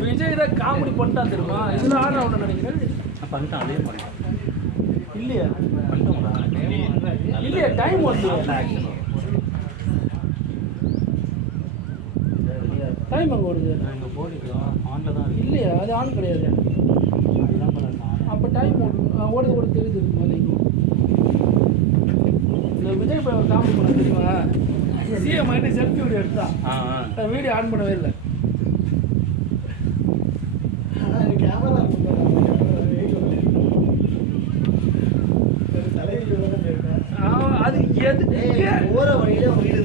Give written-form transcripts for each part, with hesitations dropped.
விஜய் தான் காமெடி பண்ணிட்டான் தெரியுமா? இதுல ஆடுற அவனை நினைக்கிறேன் பண்ணிட்டான். அதே மாதிரி இல்லையா? பண்ணிட்டோம் இல்லையா? டைம் வந்து டைம் அங்கே ஓடுது. எங்கள் போர்டு ஆனில் தான் இல்லையா? அது ஆன் கிடையாது. அப்போ டைம் ஓடுது ஓடுது தெரியுது. இந்த விஜய் போய் காமெடி பண்ண தெரியுமா? சிஎம் ஆகிட்டு செல்ஃபி வீடியோ எடுத்தான். வீடியோ ஆன் பண்ணவே இல்லை. கேமரா அது எது போற வழியில வீடு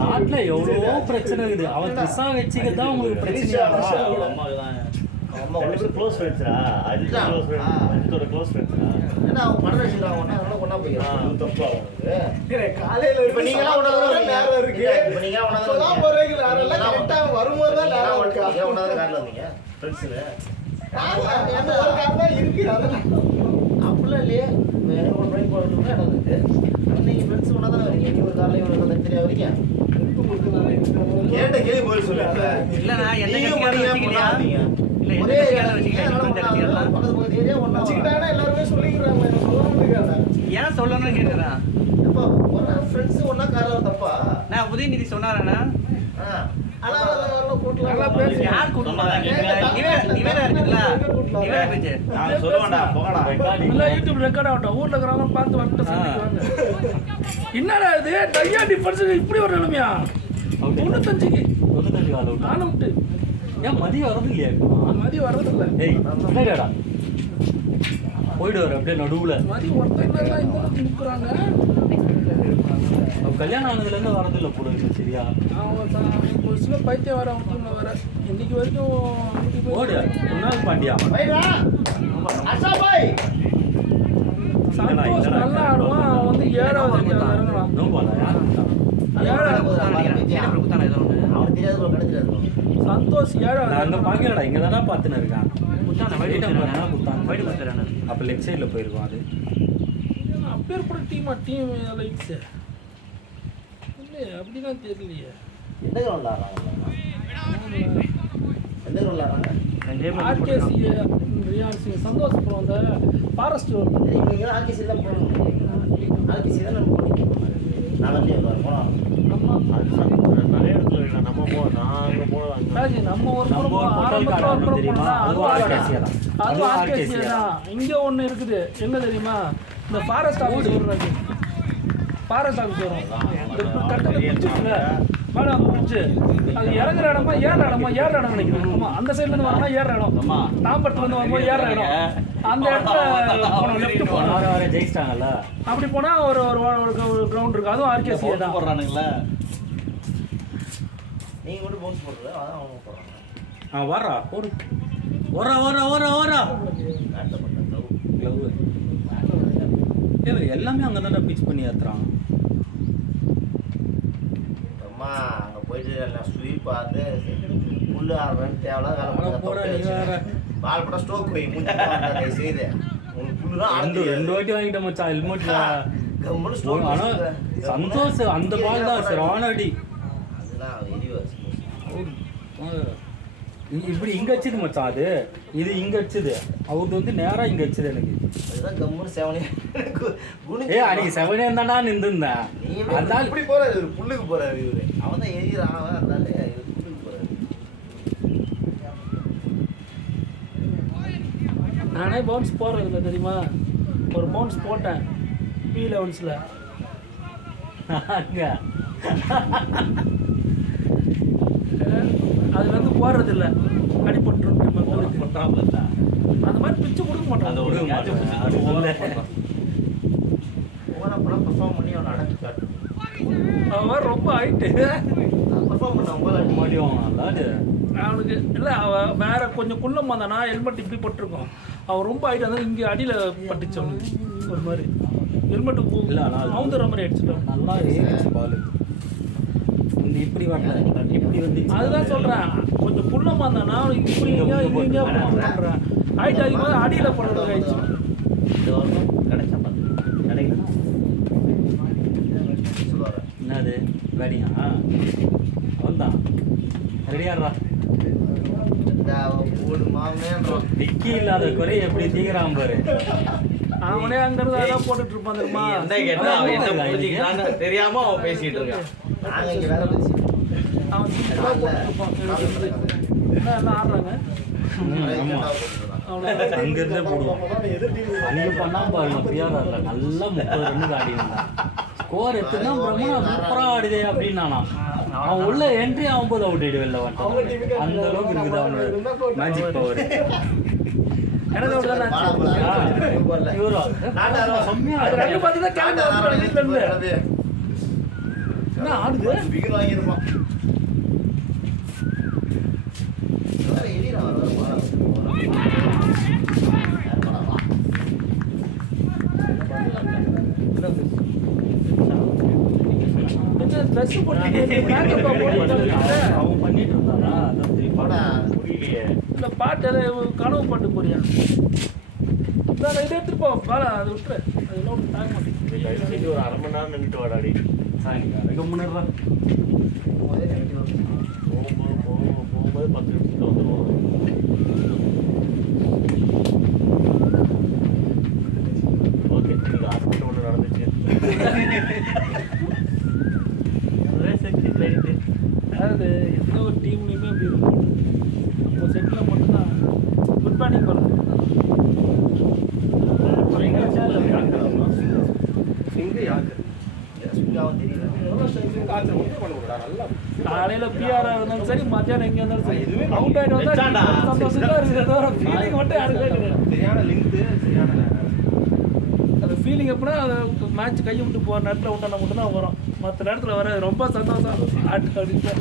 நாட்டுல எவ்வளவோ பிரச்சனை இருக்குது. அவன் திசா வச்சுக்கிறது தான் உங்களுக்கு பிரச்சனையா? க்ளோஸ் ஃப்ரெண்ட்ஸ்ரா, அஜித் க்ளோஸ் ஃப்ரெண்ட், அஜித்தோட க்ளோஸ் ஃப்ரெண்ட்ஸ்ரா. ஏன்னா அவன் பணம் வச்சிருக்கான், அதனால கொண்டா போயிடுறான். தப்பு அவனுக்கு. காலையில இப்ப நீங்க எல்லாம் ஒண்ணாத நேரம் இருக்கு. இப்ப நீங்க ஒண்ணாத போறீங்க, யாரெல்லாம் கரெக்ட்டா வரும்போது தான் நேரம் இருக்கு. ஏன் ஒண்ணாத கார்ல வந்தீங்க ஃப்ரெண்ட்ஸ்ல? என்ன ஒரு கார் தான் இருக்கு. அதெல்லாம் அப்படிலாம் இல்லையே. எனக்கு ஒரு ட்ரைவ் போறதுக்கு இடம் இருக்கு. நீங்க ஃப்ரெண்ட்ஸ் ஒண்ணாத வரீங்க. நீ ஒரு கார்ல இவங்க தனியா வரீங்க. கேட்ட கேள்வி பதில் சொல்லுங்க. இல்ல நான் என்ன கேக்குறீங்க? ஒரே எல்லாருமே சொல்லிக்கிறாங்க. ஏன் சொல்லணும்னு கேட்குறேன். ஒரு ஃப்ரெண்ட்ஸ் ஒன்னா கார்ல தப்பா? நான் உதயநிதி சொன்னாரண்ணா. யார் கூட்டமா யூடியூப் ரெக்கார்ட் ஆகட்டும். ஊர்ல இருக்கிறவங்க பார்த்து வந்துட்டு என்னடா இது டையா டிஃபரன்ஸ் இப்படி ஒரு நிலைமையா? 95க்கு 95 நானும்ட்டு ஏன் மதியம் வரது இல்லையா? மதியம் வர்றது இல்லை. என்னடா போயிட்டு வர அப்படியே நடுவுல மதியம் ஒருத்தர் நிற்கிறாங்க. கல்யாணம் ஆனதுலேருந்து வரது இல்லை போல இருக்கு. சரியா? ஒரு சில பைத்தியம் வர அவங்க வர இன்னைக்கு வரைக்கும் ஓடு குணால் பாண்டியா சந்தோஷ் நல்லா ஆடுவான். அவன் வந்து 7வது இறங்குறான். சந்தோஷ் 7வது. அங்கே பார்க்கலடா, இங்கே தானே பார்த்துன்னு இருக்கான். அப்போ லெஃப்ட் சைடில் போயிருக்கோம். அது அப்பேற்பட்ட டீம் லைக்ஸ் இல்லையே? அப்படிலாம் தெரியலையே. எந்த கிரவுண்ட் ஆடுறாங்க? எந்த கிரவுண்ட் ஆடுறாங்க? ஆர்கேசி ரியான்சி சந்தோஷ் அப்புறம் அந்த ஃபாரஸ்ட் இவங்க ஆர்கேசி தான் போகணும். ஆர்கேசி தான் நம்ம போனோம். நான் வந்து போனோம். நிறைய இடத்துல இல்லை. நம்ம போனோம். நாங்கள் போனோம். நம்ம ஒரு ஆர்கேசி தான். இங்கே ஒன்று இருக்குது. என்ன தெரியுமா? இந்த ஃபாரஸ்ட் ஆஃபீஸ் வருது. ஃபாரஸ்ட் ஆஃபீஸ் வரும். இந்த கட்டத்தை பிடிச்சிருக்குல்ல மேடம் பிடிச்சி அது இறங்குற இடமா ஏற இடமா? ஏற இடம் நினைக்கிறேன். ஆமாம், அந்த சைட்லேருந்து வரணும் ஏற இடம். தாம்பரத்துலேருந்து வரும்போது ஏற இடம். அந்த இடத்துல போனோம், லெஃப்ட் போனோம். ஜெயிச்சிட்டாங்கல்ல. அப்படி போனால் ஒரு கிரவுண்ட் இருக்குது. அதுவும் ஆர்கேசி தான் போடுறானுங்களா? நீங்கள் மட்டும் போன்ஸ் போடுறது அதான் அவங்க போடுறாங்க. வர்றா போடு. ஓரா எல்லாமே அங்கே தானே பிச் பண்ணி ஏற்றுறாங்க. அம்மா அங்கே போயிட்டு எல்லாம் ஸ்வீட் பார்த்து புல்லு ஆடுறேன்னு தேவையில்ல வேலை போட. நீ வேற பால் போட ஸ்டோக் போய் முடிச்சு செய்து உங்களுக்கு புல்லு தான் 2 வாட்டி வாங்கிட்ட மச்சான் ஹெல்மெட்ல. ஆனால் சந்தோஷ் அந்த பால் தான் சார் ஆனடி. அதுதான் இப்படி இங்கே வச்சுது மச்சான். அது இது இங்கே வச்சுது. அவருக்கு வந்து நேராக இங்கே வச்சுது. எனக்கு அதுதான் கம்முன்னு செவனே. அன்னைக்கு செவனே இருந்தாண்டா நின்றுருந்தேன். அதான் இப்படி போறாரு இவர் புல்லுக்கு போறாரு. இவரு அவன் தான் எதிரான். அதனால இவர் புல்லுக்கு போறாரு. நானே பவுன்ஸ் போடுறதில்ல தெரியுமா? ஒரு பவுன்ஸ் போட்டேன் P11ல். அங்கே அது வந்து போடுறதில்ல. அடிபட்டுரும் மக்களுக்கு. அந்த மாதிரி பிச்சு கொடுக்க மாட்டான். போனால் பர்ஃபார்ம் பண்ணி அவனை அடைச்சி காட்டு. அவன் ரொம்ப ஹைட்டு. பர்ஃபார்ம் பண்ண அவங்க மாடியும் அவனுக்கு இல்லை. அவன் வேற கொஞ்சம் குள்ளம் வந்தானா ஹெல்மெட் இப்படி போட்டிருக்கோம். அவன் ரொம்ப ஹைட் வந்து இங்கே அடியில் பட்டுச்சு. அவனுக்கு ஒரு மாதிரி ஹெல்மெட்டு இல்லை. அவந்துற மாதிரி அடிச்சுட்டான். நல்லா ஏறிச்சு பால். இப்படி வரல. இப்படி வண்டி வந்துச்சு. அதுதான் சொல்றேன், கொஞ்சம் புள்ளமா இருந்தானா இப்படி எங்கேயோ இங்கேயோ பண்றேன். ஹைட் அதிகமாக அடியில போடுறது ஆயிடுச்சு. இந்த வருஷம் கிடைச்சா பார்த்து கிடைக்கணும் சொல்லுவாரு. என்னது வேடியா அவன்தான் ரெடியாடுறா. ஒரு மாமேன்றோம் டிக்கி இல்லாத குறை எப்படி தீக்கிறான் பாரு. அவனே அங்க இருந்து அதான் போட்டுட்டு இருப்பான் தெரியுமா. என்ன கேட்டா அவன் என்ன புரிஞ்சுக்கிறான்னு தெரியாம அவன் பேசிட்டு இருக்கான். நாங்க இங்க வேலை பேசி அவன் சிம்பிளா போட்டுட்டு இருப்பான். என்ன எல்லாம் ஆடுறாங்க அவ்வளோ. அங்கிருந்தே போடுவான். அங்க பண்ணா பாருங்க பிஆர்ஆர்ல நல்லா 30 ரன்னுக்கு ஆடி இருந்தான். ஸ்கோர் எத்தனை பிரம்மனா சூப்பரா ஆடுதே அப்படின்னு அவன் உள்ள என்ட்ரி ஆகும்போது அவுட் ஆயிடு வெளில வந்துட்டான். அந்த அளவுக்கு இருக்குது அவனோட மேஜிக் பவர். எனக்கு ஒரு தான் இவரோ செம்மையா அது ரெண்டு பார்த்து தான் கிளம்பி வந்துட்டான் வீட்டுல இருந்து. என்ன ஆடுது? விக்கெட் வாங்கிருப்பான். என்ன ட்ரெஸ் போட்டு மேக்கப் போட்டு அவன் பண்ணிட்டு இருந்தானா அதான் புரியலையே. இல்ல பாட்டு எதாவது கனவு பாட்டு போறியா? இதை எடுத்துட்டு போ பாலா, அதை விட்டுரு. அதெல்லாம் தாங்க மாட்டேங்குது. ஒரு 1/2 மணி நேரம் நின்றுட்டு வாடாடி. முன்னேறா போகும்போது 10 நிமிஷத்துல வந்துடுவோம். ஓகே, நீங்கள் ஹாஸ்பிட்டல் ஒன்று நடந்துச்சு. அதாவது எந்த ஒரு டீம்லையுமே அப்படி இருக்கும். நம்ம செட்டில் மட்டும்தான் குட் பேட்டிங் பண்ணணும். காலையில பிஆர் இருந்தாலும் சரி, மத்தியானம் எங்க இருந்தாலும் சரி, அவுட் ஆயிட்டு வந்தா சந்தோஷமா இருக்கிறதோட ஃபீலிங் மட்டும் யாருக்கே கிடையாது. அந்த ஃபீலிங் எப்படின்னா அது மேட்ச் கையை விட்டு போகிற நேரத்தில் விட்டானா மட்டும் தான் வரும். மற்ற நேரத்தில் வர ரொம்ப சந்தோஷம் ஆட்டு அப்படின்னு.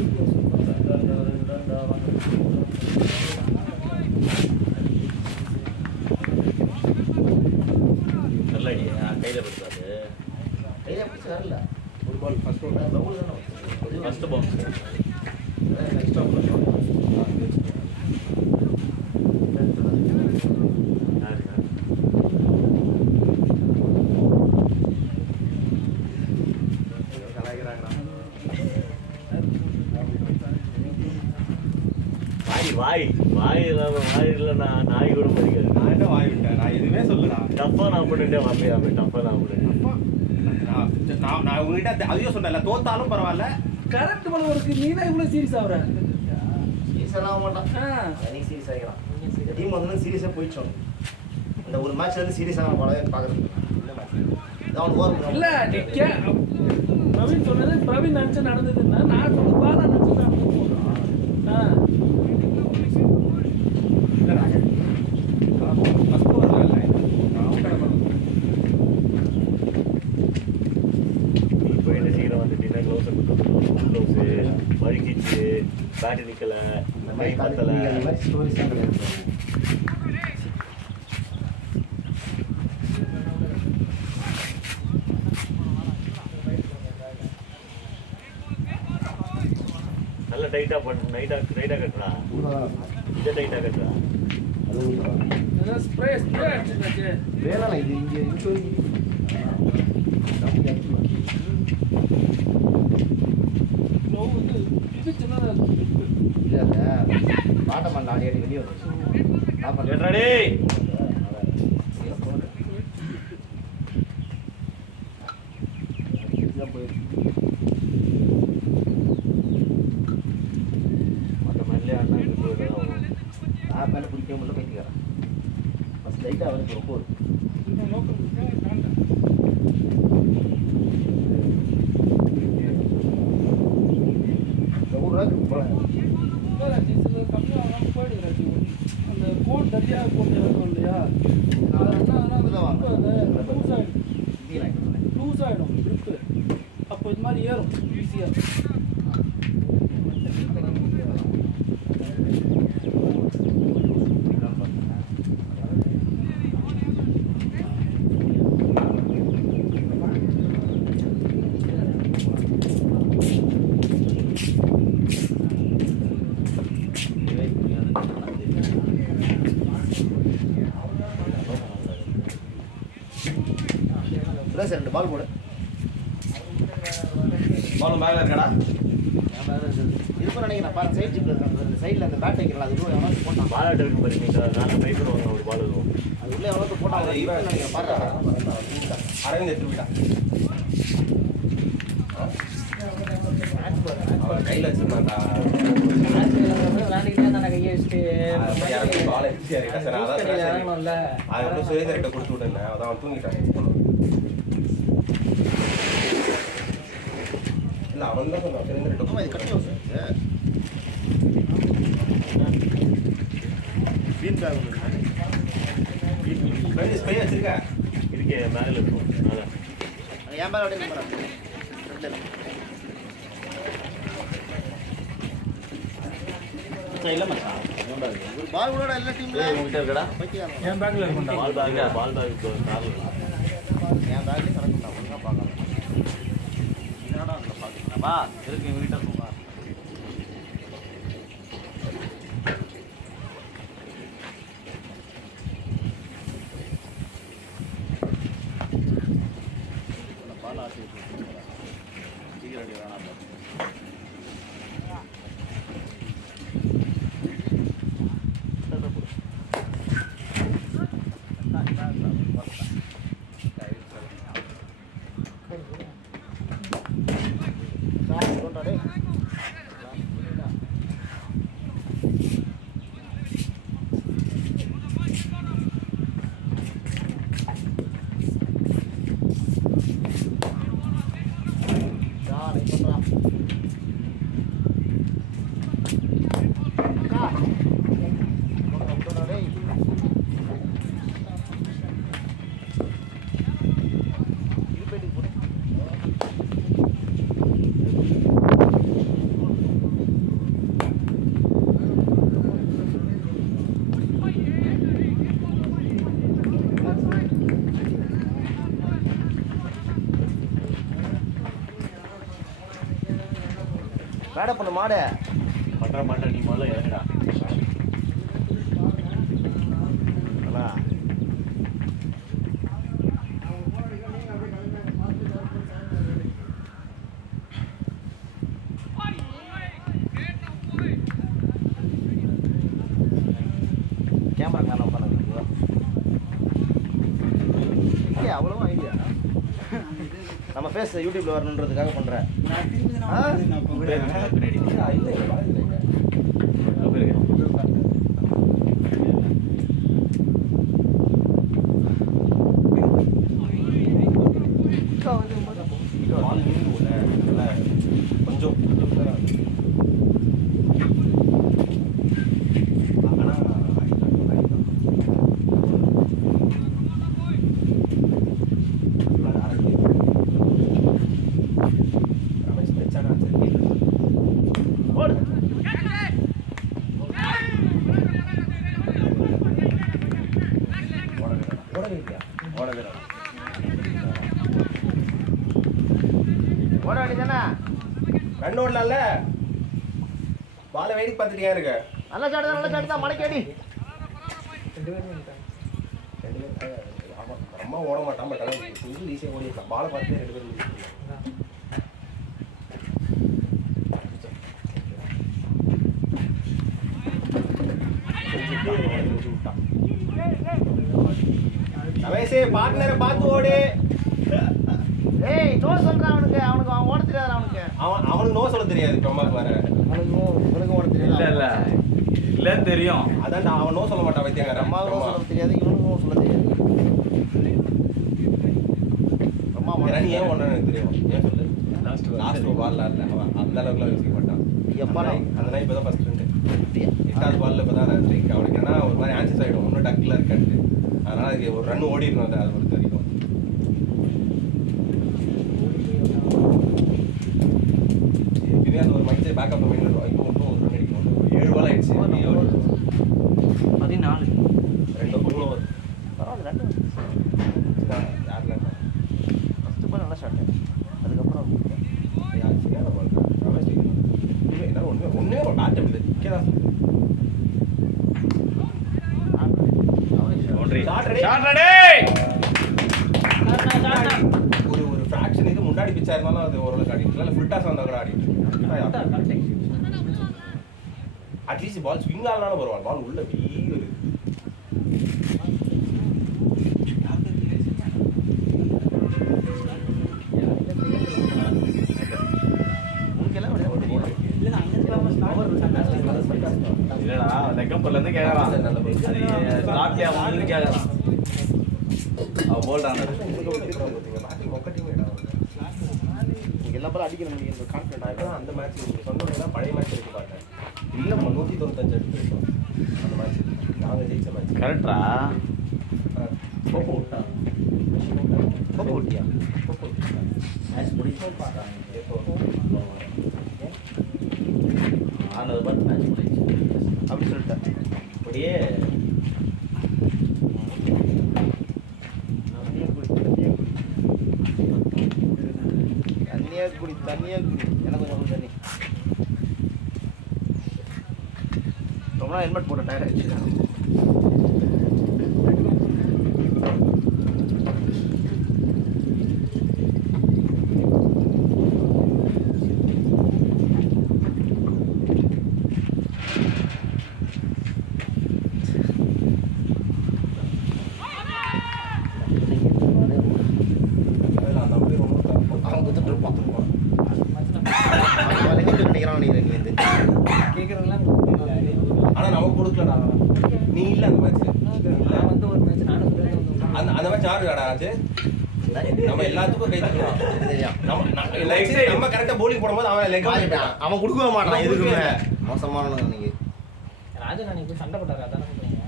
நல்ல ஐடியா. கையில் படுத்தாது. கையில பிடிச்சி வரல. ஒரு பால் ஃபர்ஸ்ட் பவுல் தானே ஃபர்ஸ்ட் பால் நெக்ஸ்ட் பால் வாய் வாய் இல்லாம வாய் இல்லைன்னா நாய் கூட படிக்காது. நான் என்ன வாய் விட்டேன்? நான் எதுவுமே சொல்லடா. டஃப்பா நான் பண்ணிட்டேன் வாப்பே டஃப்பா நான் பண்ணிட்டேன். நான் உங்ககிட்ட அதையும் சொன்னேன்ல, தோத்தாலும் பரவாயில்ல. கரெக்ட் பண்ண ஒரு நீ தான் இவ்வளோ சீரியஸ் ஆகுற. சீரியஸாக ஆக மாட்டான். எனக்கு சீரியஸ் ஆகிக்கிறான். டீம் வந்து சீரியஸாக போயிடுச்சோம். இந்த ஒரு மேட்ச்ல இருந்து சீரியஸாக படவே பார்க்குறது இல்லை. பிரவீன் சொன்னது பிரவீன் நினச்சி நடந்ததுன்னா நான் சொல்லுது பாலா நினச்சி நடந்தது. இப்போ என்ன செய்யணும் வந்துட்டீங்கன்னா க்ளவுஸை கொடுத்து க்ளவுஸு வழுக்கிச்சு, பேட்டு நிற்கலை, கை பத்தலை. நல்லா டைட்டாக பண்ணு. டைட்டாக கட்டுறா. இதை டைட்டாக கட்டுறா. ஸ்ப்ரே அடிச்சுட்டாச்சு. வேணாம் இது இங்கே இது சின்னதாக இல்லை பாட்டமல்ல ஆடி ஆடி வெளியே வரும். என்னடே மற்ற மாதிரிலே அண்ணா போயிட்டு நான் மேலே பிடிக்க முடியல போய்த்துக்கிறேன். ஃபஸ்ட் லைட்டாக அவருக்கு ரொம்ப அந்த கோட் சரியாக போட்டு வரணும் இல்லையா? லூஸ் ஆகிடும் ட்ரிப்பு. அப்போ இது மாதிரி ஏறும் ஈஸியாக. சுரேஷ் 2 பால் போடு. பாலும் பேக்ல இருக்கடா. இருக்கும் நினைக்கிறேன். பாரு சைடு ஜிப்ல இருக்காங்க. அந்த சைடுல அந்த பேட் வைக்கிறல அது உள்ள எவனோ போட்டான். பால் ஆட்ட இருக்கு பாருங்க. நான் ட்ரை பண்ணுவாங்க ஒரு பால் இருக்கும். அது உள்ள எவனோ போட்டான். அது இவன் நினைக்கிறேன். பாரு அரவிந்த் எடுத்து விட்டா. அவன் கையில வச்சிருந்தான்டா. பால் எடுத்து சரிடா சார். அதான் அது சுரேந்தர்கிட்ட கொடுத்து விட்டேன். அதான் அவன் தூங்கிட்டான். இல்ல அவன் தான் சொன்னான் சுரேந்தர்கிட்ட. இது கட்டி வச்சு பீன் பேக் ஃப்ரெண்ட் ஸ்ப்ரே வச்சிருக்க. இதுக்கே மேல இருக்கும். அதான் ஏன் மேல அப்படியே பாரு. இல்ல மச்சான் ஒரு பால் கூட எல்லா டீம்ல உங்ககிட்ட இருக்கடா பைக்கியானோ. என் பேக்ல இருக்கும்டா. பால் பேக் கார்ல என் பேக்ல கிடக்கும்டா. ஒழுங்கா பார்க்கலாம். என்னடா அதுல பாக்குறீங்க? வா இருக்கு எங்ககிட்ட இருக்கும்டா. பால் ஆட்டி விட்டுருக்கேன். சீக்கிரம் ரெடி வேணாம். மேட பண்ண மாடு பண்ற நீ முதல்ல இறங்குடா. கேமரா மேல உட்காந்து அவ்வளவா ஐடியா நம்ம ஃபேஸ் யூடியூப்ல வரணுன்றதுக்காக பண்றேன். கொஞ்சம் ஓட வேண்டியதானே? ரன் ஓடலாம்ல. பாலை வேடிக்கை பார்த்துட்டு ஏன் இருக்க? நல்ல சாடு தான் மடக்கடி. அம்மா ஓட மாட்டான். பட் ஆனால் கொஞ்சம் ஈஸியாக ஓடி இருக்கலாம். பாலை பார்த்து 2 பேரும் ரமேஷே பார்ட்னரை பார்த்து ஓடு. ஏய் நோ சொல்றான் அவனுக்கு அவன் ஓட தெரியாது அவனுக்கு. அவனுக்கு நோ சொல்ல தெரியாது. இப்போ அம்மாவுக்கு வர இவனுக்கு ஓட தெரியாது. இல்ல தெரியும். அதான் அவன் நோ சொல்ல மாட்டான். வைத்தியங்க அம்மாவுக்கு நோ சொல்ல தெரியாது. இவனுக்கு நோ சொல்ல தெரியாது. அம்மா ரன் ஏன் ஒன்னு எனக்கு தெரியும். ஏன் சொல்லு. லாஸ்ட் பால்ல இல்ல அவன் அந்த அளவுக்குலாம் யோசிக்க மாட்டான். எப்பா அந்த நாய் இப்பதான் ஃபர்ஸ்ட் ரன். 8வது பால்ல இப்பதான் ஸ்ட்ரைக். அவனுக்கு ஏன்னா ஒரு மாதிரி ஆன்சர்ஸ் ஆயிடும். இன்னும் டக்ல இருக்காது. அதனால அதுக்கு ஒரு ரன் ஓடிடணும். அதை பொறுத்த வரைக்கும் எப்பயுமே அந்த ஒரு மைண்ட் பேக்கப் மைண்ட்ல இருக்கும். இப்போ மட்டும் ஒரு ரன் அடிக்கணும். 7 பால் ஆயிடுச்சு. 14 2 ஓவர் பரவாயில்ல. 2 யாருல ஃபர்ஸ்ட் பால் நல்லா ஷாட். அதுக்கப்புறம் யார் சரியான பால். ரமேஷ் என்ன ஒண்ணே ஒரு பேட் அப்படி கேடா. Boundary shot ready. Shot ready. பின்னாடி பிச்சா இருந்தாலும் அது ஓரளவுக்கு ஆடிட்டு இல்லை ஃபுல் டாஸ் வந்தால் கூட ஆடிட்டு அட்லீஸ்ட் பால் ஸ்விங் ஆனாலும் பரவாயில்ல பால் உள்ள வீ வருது இல்லடா லெக்கப்பர்ல இருந்து கேக்குறான் ஸ்டார்ட்ல அவன் கேக்குறான் அவ போல்டான எல்லா பால் அடிக்கணும் நீங்க இந்த கான்ஃபிடன்ட் அந்த மேட்ச் நீங்க சொன்னதெல்லாம் பழைய மேட்ச் இருக்கு பார்த்தேன் இல்ல 195 அடிச்சிருக்கோம் அந்த மேட்ச் நாங்க ஜெயிச்ச மேட்ச் கரெக்டா கோப்பை விட்டான் கோப்பை விட்டியா மேட்ச் முடிச்சு ஆனது பார்த்து மேட்ச் முடிச்சு அப்படி சொல்லிட்டேன் அப்படியே தண்ணியா குடி எனக்கு கொஞ்சம் தண்ணி ரொம்ப நாள் ஹெல்மெட் போட்ட டயர் ஆயிடுச்சு ஆனா நமக்கு கொடுக்கலடா நீ இல்ல அந்த மேட்ச் அந்த மேட்ச் யாருடா ஆச்சு நம்ம எல்லாத்துக்கும் கை தட்டலாம் நம்ம கரெக்டா bowling போடும்போது அவன் லெக் அவன் கொடுக்கவே மாட்டான் எதுக்குமே மோசமானவங்க நீங்க ராஜன் அன்னைக்கு போய் சண்டை போட்டாரு அதானே சொல்றீங்க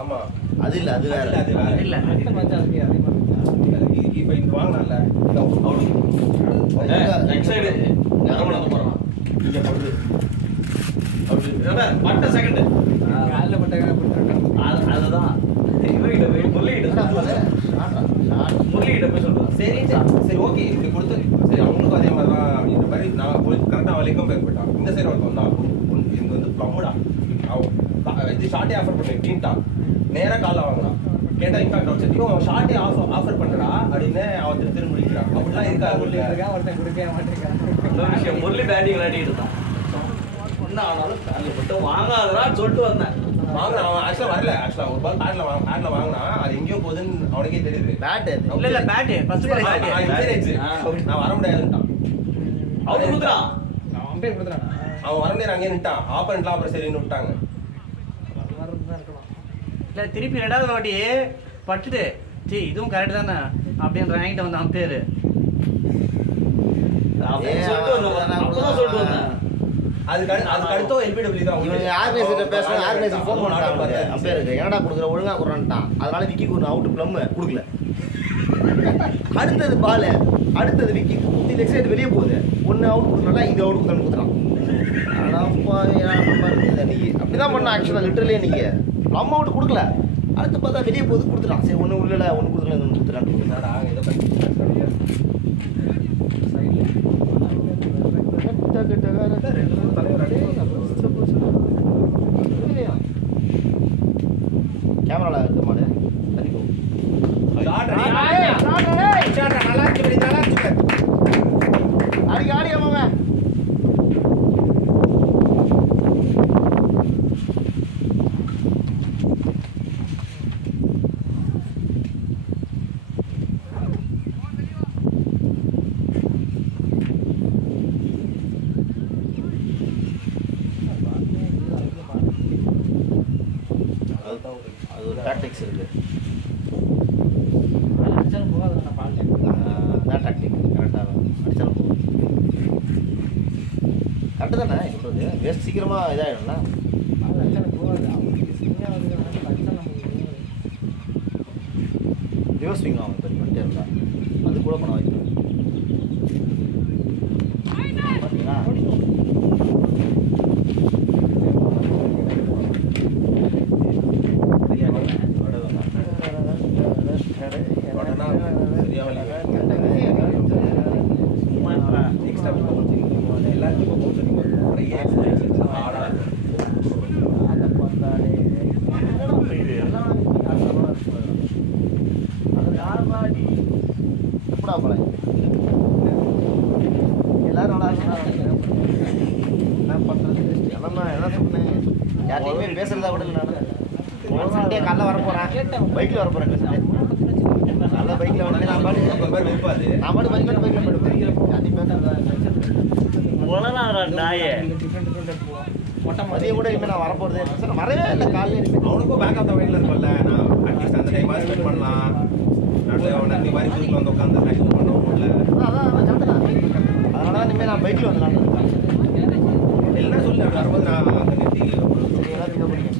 ஆமா அது இல்ல அது வேற அது வேற இல்ல அடுத்த மேட்ச் அதுக்கு அதே மாதிரி இப்ப இங்க வாங்கலாம்ல ரைட் சைடு நரம்பல வந்து போறான் இங்க போடு அப்படி பட்ட செகண்ட் கால்ல பட்டங்க போட்டுறாங்க அதுதான் இவகிட்ட போய் முரளிகிட்ட போய் சொல்றான் சரி ஓகே இப்படி கொடுத்து சரி அவங்களுக்கும் அதே மாதிரி தான் அப்படின்ற மாதிரி நான் போய் கரெக்டாக அவன் லெக்கம் பேர் போயிட்டான் இந்த சைடு அவன் வந்தான் இது வந்து ப்ளம்முடா அவன் இது ஷார்ட்டே ஆஃபர் பண்ணி டீன்ட்டான் நேராக காலில் வாங்கினான் கேட்டால் இம்பாக்ட் வச்சு அவன் ஷார்ட்டே ஆஃபர் பண்ணுறா அப்படின்னு அவன் திரும்ப முடிக்கிறான் அப்படிலாம் இருக்கா ஒருத்தன் கொடுக்கவே மாட்டேங்கிறான் முரளி பேட்டிங் விளையாடிட்டு இருந்தான் என்ன ஆனாலும் பேட்டில் போட்டு வாங்காதடான்னு சொல்லிட்டு வந்தேன் வாங்கினான் அவன் ஆக்சுவலாக வரல ஆக்சுவலாக ஒரு பால் பேட்டில் வாங்கினா அது எங்கேயோ போகுதுன்னு அவனுக்கே தெரியுது பேட் இல்ல பேட் ஃபர்ஸ்ட் பால் நான் வர முடியாதுன்ட்டான் அவரு குடுறான் அம்பேர் கொடுத்துறானா அவன் வர முடியாது அங்கேயே நின்ட்டான் ஆப்பரண்ட்லாம் அப்புறம் சரின்னு விட்டாங்க இல்ல திருப்பி ரெண்டாவது வாட்டி பட்டுட்டு சீ இதுவும் கரெக்ட் தானே அப்படின்னு வாங்கிட்டு வந்தான் அம்பேர் சொல்லிட்டு வந்தேன் அதுக்கு அடுத்த எல்பிடபிள்யூ தான் இவங்க ஆர்கனைசர் பேசுற ஆர்கனைசர் ஃபோன் பண்ணிட்டாங்க அம்பேருக்கு என்னடா கொடுக்குற ஒழுங்கா கொடுறான்ட்டான் அதனால விக்கிக்கு ஒரு அவுட் ப்ளம் கொடுக்கல அடுத்தது பால் அடுத்தது விக்கி குத்தி லெக் சைடு வெளியே போகுது ஒன்று அவுட் கொடுக்கறனால இது அவுட் கொடுக்கணும் கொடுத்துறான் அன்னைக்கு அப்படிதான் பண்ண ஆக்சுவலாக லிட்டரலி அன்னைக்கு ப்ளம் அவுட் கொடுக்கல அடுத்து பார்த்தா வெளியே போகுது கொடுத்துட்டான் சரி ஒன்று உள்ள ஒன்று கொடுக்கல ஒன்று கொடுத்துறான் கேமரால இருக்க மாடு தனிக்கோ அடிக்க ஆடி அம்மாவே அது ஒரு டாக்டிக்ஸ் இருக்கு அடிச்சாலும் போகாது நான் பால் அதான் டாக்டிக் கரெக்டாக அடித்தாலும் போகும் கரெக்டு தானே சொல்கிறது வேஸ்ட் சீக்கிரமாக இதாகிடும்ல பால் அடிச்சாலும் போகாது அவங்களுக்கு சிங்கியா வந்து அடிச்சா நமக்கு ரிவர்ஸ் ஸ்விங் ஆகும் இப்போ பண்ணிட்டே இருந்தா அது கூட பண்ண வாய்ப்பு பார்த்தீங்களா எப்படா போல எல்லாரும் நல்லா இருக்கணும். என்ன பண்றது? எல்லாம் நான் என்ன சொன்னேன், யார்கிட்டயுமே பேசுறதா கூட இல்லை. நான் சண்டே காலைல வர போறேன், பைக்ல வர போறேன். காலைல பைக்ல வந்து நான் பாட்டு பைக்ல போயிடுவேன். யார்கிட்டயும் பேசுறதா நாயே மதியம் கூட இனிமே நான் வரப்போறதே இல்லை. வரவே இல்லை காலையில. அவனுக்கும் பேக் ஆஃப் த மைண்ட்ல இருக்கும்ல, நான் அட்லீஸ்ட் அந்த டைம் ஸ்பெண்ட் பண்ணலாம். நடுவில் அவனை நீ மாதிரி வீட்டில் வந்து உட்காந்து டைம் பண்ணவும் இல்லை. அதான் கரெக்டு தான். அதனால தான் இனிமேல் நான் பைக்கில் வந்து என்ன சொல்லி அப்படி வரும்போது நான் அந்த நெத்தி சரி எல்லாம் பிக்கப் பண்ணிக்க.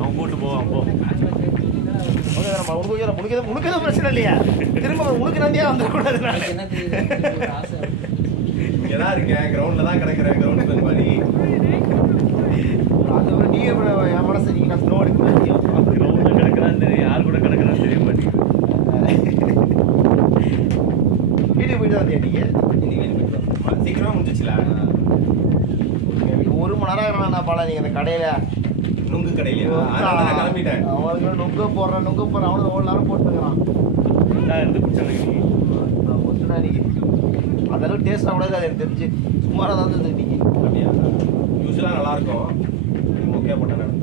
அவன் கூட்டு போவான் போ. ஓகே நம்ம உனக்கு எதுவும் பிரச்சனை இல்லையா? திரும்ப உனக்கு நந்தியாக வந்துடக்கூடாது. நான் இங்கே தான் இருக்கேன், கிரவுண்டில் தான் கிடக்கிறேன், கிரவுண்ட் மாதிரி. அது ஒரு நீ என் மனசை நீ நான் ஸ்னோ எடுக்க கிரவுண்ட்ல கிடக்குறான்னு தெரியும், யார் கூட கிடக்குறான்னு தெரிய மாட்டேங்குது. வீட்டுக்கு போயிட்டு வந்தியா நீங்கள்? இன்னைக்கு வீட்டுக்கு போயிட்டோம். சீக்கிரமாக முடிஞ்சிச்சுல. ஒரு மணி நேரம் ஆகணும் நான் பாலா. நீங்கள் அந்த கடையில் நுங்கு கடையிலையா? அதனால நான் கிளம்பிட்டேன். அவனுக்கு நுங்க போடுறேன் அவனுக்கு ஒரு நேரம் போட்டுக்கிறான். நான் இருந்து பிடிச்சாங்க ஒத்துனா இன்னைக்கு அதெல்லாம் டேஸ்ட்டாக கூட அது எனக்கு தெரிஞ்சு சுமாராக தான் இருந்தது இன்னைக்கு. அப்படியா? யூஸ்வலாக நல்லாயிருக்கும். ஓகே போட்டேன் நான்.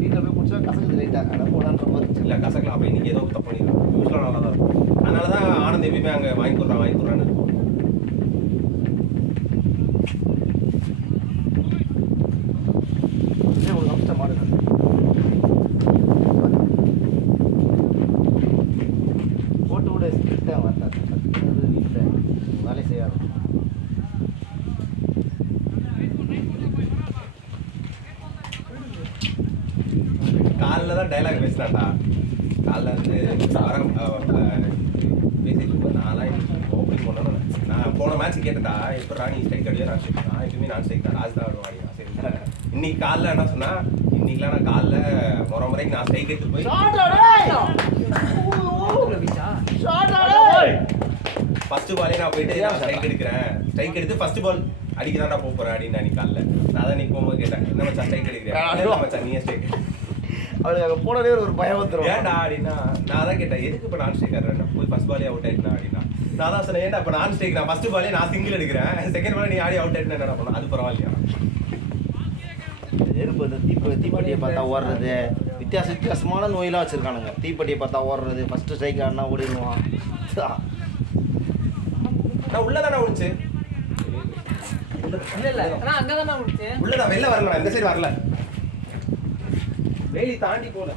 வீட்டில் போய் குடிச்சா கசக்குது லைட்டாக. ஆனால் போடான்ற மாதிரி இல்லை கசக்கலாம். அப்போ இன்னைக்கு ஏதோ தப்பு பண்ணிடுறோம். யூஸ்வலாக நல்லா தான் இருக்கும். அதனால தான் ஆனந்த் எப்பயுமே அங்கே வாங்கி கொடுறான்னு இருக்கும். ஒரு நிமிஷம் மாடு போட்டு விட ஸ்கிரிப்டாக வந்தாது. வீட்டில் வேலை செய்யாது. காலைல தான் டைலாக் பேசினான்டா. காலைல வந்து பேசிட்டு நான்லாம் ஓப்பனிங் பண்ணணும். நான் போன மேட்ச் கேட்டேன்டா, எப்படா நீ ஸ்ட்ரைக் அடியா? நான் ஸ்ட்ரைக் தான், எப்பவுமே நான் ஸ்ட்ரைக் தான், ராஜ் தான் ஆடுவாடியா. சரி இன்னைக்கு காலைல என்ன சொன்னா, இன்னைக்குலாம் நான் காலைல முறைக்கு நான் ஸ்ட்ரைக் எடுத்து போய் ஃபர்ஸ்ட் பாலே நான் போயிட்டு ஸ்ட்ரைக் எடுக்கிறேன், ஸ்ட்ரைக் எடுத்து ஃபர்ஸ்ட் பால் அடிக்க தான்டா போறேன் அப்படின்னு அன்னைக்கு காலைல. நான் தான் இன்னைக்கு போகும்போது கேட்டேன், என்ன மச்சான் ஸ்ட்ரைக் எடுக்கிறேன்? மச்சான் நீயே ஸ்ட்ரைக். அவளுக்கு அங்கே போனதே ஒரு பயம் வந்துடும். ஏன்டா அப்படின்னா நான் தான் கேட்டேன், எதுக்கு இப்போ நான் ஸ்ட்ரைக் ஆடுறேன்? போய் ஃபர்ஸ்ட் பாலே அவுட் ஆயிட்டா அப்படின்னா நான் தான் சொன்னேன், ஏன்டா இப்போ நான் ஸ்ட்ரைக், நான் ஃபர்ஸ்ட் பாலே நான் சிங்கிள் எடுக்கிறேன், செகண்ட் பாலே நீ ஆடி அவுட் ஆயிட்டா என்ன பண்ணணும்? அது பரவாயில்லையா? நெருப்பு வந்து தீப்பெட்டியை பார்த்தா ஓடுறது, வித்தியாசமான நோயெல்லாம் வச்சுருக்கானுங்க. தீப்பெட்டியை பார்த்தா ஓடுறது, ஃபஸ்ட்டு ஸ்ட்ரைக் ஆடினா ஓடிடுவான். நான் உள்ளதானே விழுந்துச்சு, உள்ளதான் வெளில வரல, இந்த சைடு வரல, வேலி தாண்டி போல.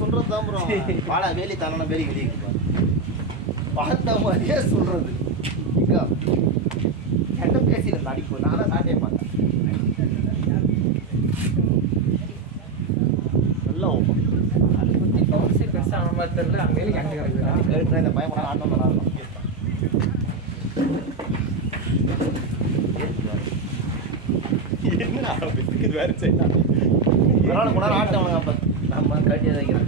சொல்றது தான் ப்ரோ. வாடா வேலி தானே வேலி வெளியே பார்த்த மாதிரியே சொல்றது. என்கிட்ட பேசியிருந்தேன் அடிக்கும், நான் தான் சாட்டியே பார்த்தேன். நல்லா ஓப்பன் இந்த பயப்பட ஆட்டம் நல்லா இருக்கும். நம்ம கட்டி வைக்கிறேன்.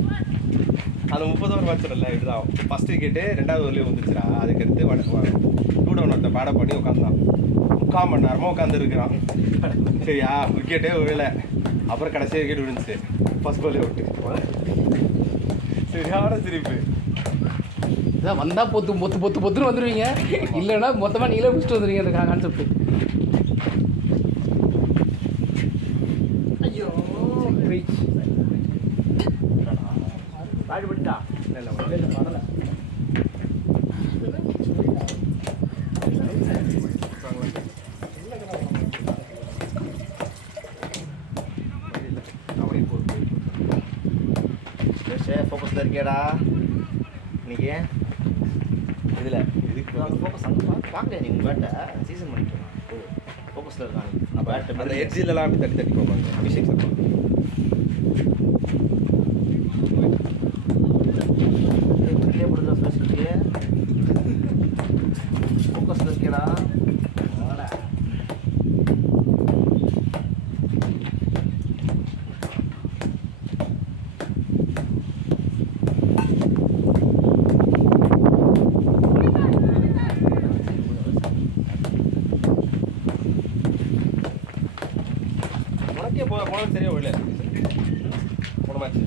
அது 30 ஓவர் மேட்ச் இல்லை, இதுதான் ஃபர்ஸ்ட் விக்கெட்டு, ரெண்டாவது ஓவர்லேயே வந்துச்சுடா. அதுக்கடுத்து 2 டவுன் ஒருத்த பேடை பண்ணி உட்காந்தான், 3/4 மணி நேரமாக உட்காந்துருக்குறான். சரியா விக்கெட்டே விழல. அப்புறம் கடைசி விக்கெட் விழுந்துச்சு, ஃபர்ஸ்ட் பாலே விட்டு. சரியான சிரிப்பு. இதான் வந்தால் பொத்துன்னு வந்துடுவீங்க, இல்லைன்னா மொத்தமாக நீங்களே பிடிச்சிட்டு வந்துடுவீங்க. அந்த கான்செப்ட் பாடுபட்டா படலை. ஃபோக்கஸில் இருக்கேடா இன்னைக்கு. இதில் இதுக்கு ஃபோக்கஸ் அங்கே வாங்க, நீ உங்கள் பேட்டை சீசன் பண்ணிக்கலாம். ஃபோக்கஸில் இருக்காங்க அப்போ அந்த எட்ஜிலலாம் அப்படி தட்டி தட்டி போவாங்க அபிஷேக் சர்மா. மிடிலே போடுதா சுரேஷ்க்கு ஃபோக்கஸில் இருக்கேடா. உனக்கே போனது சரியா இல்லை போன மேட்ச்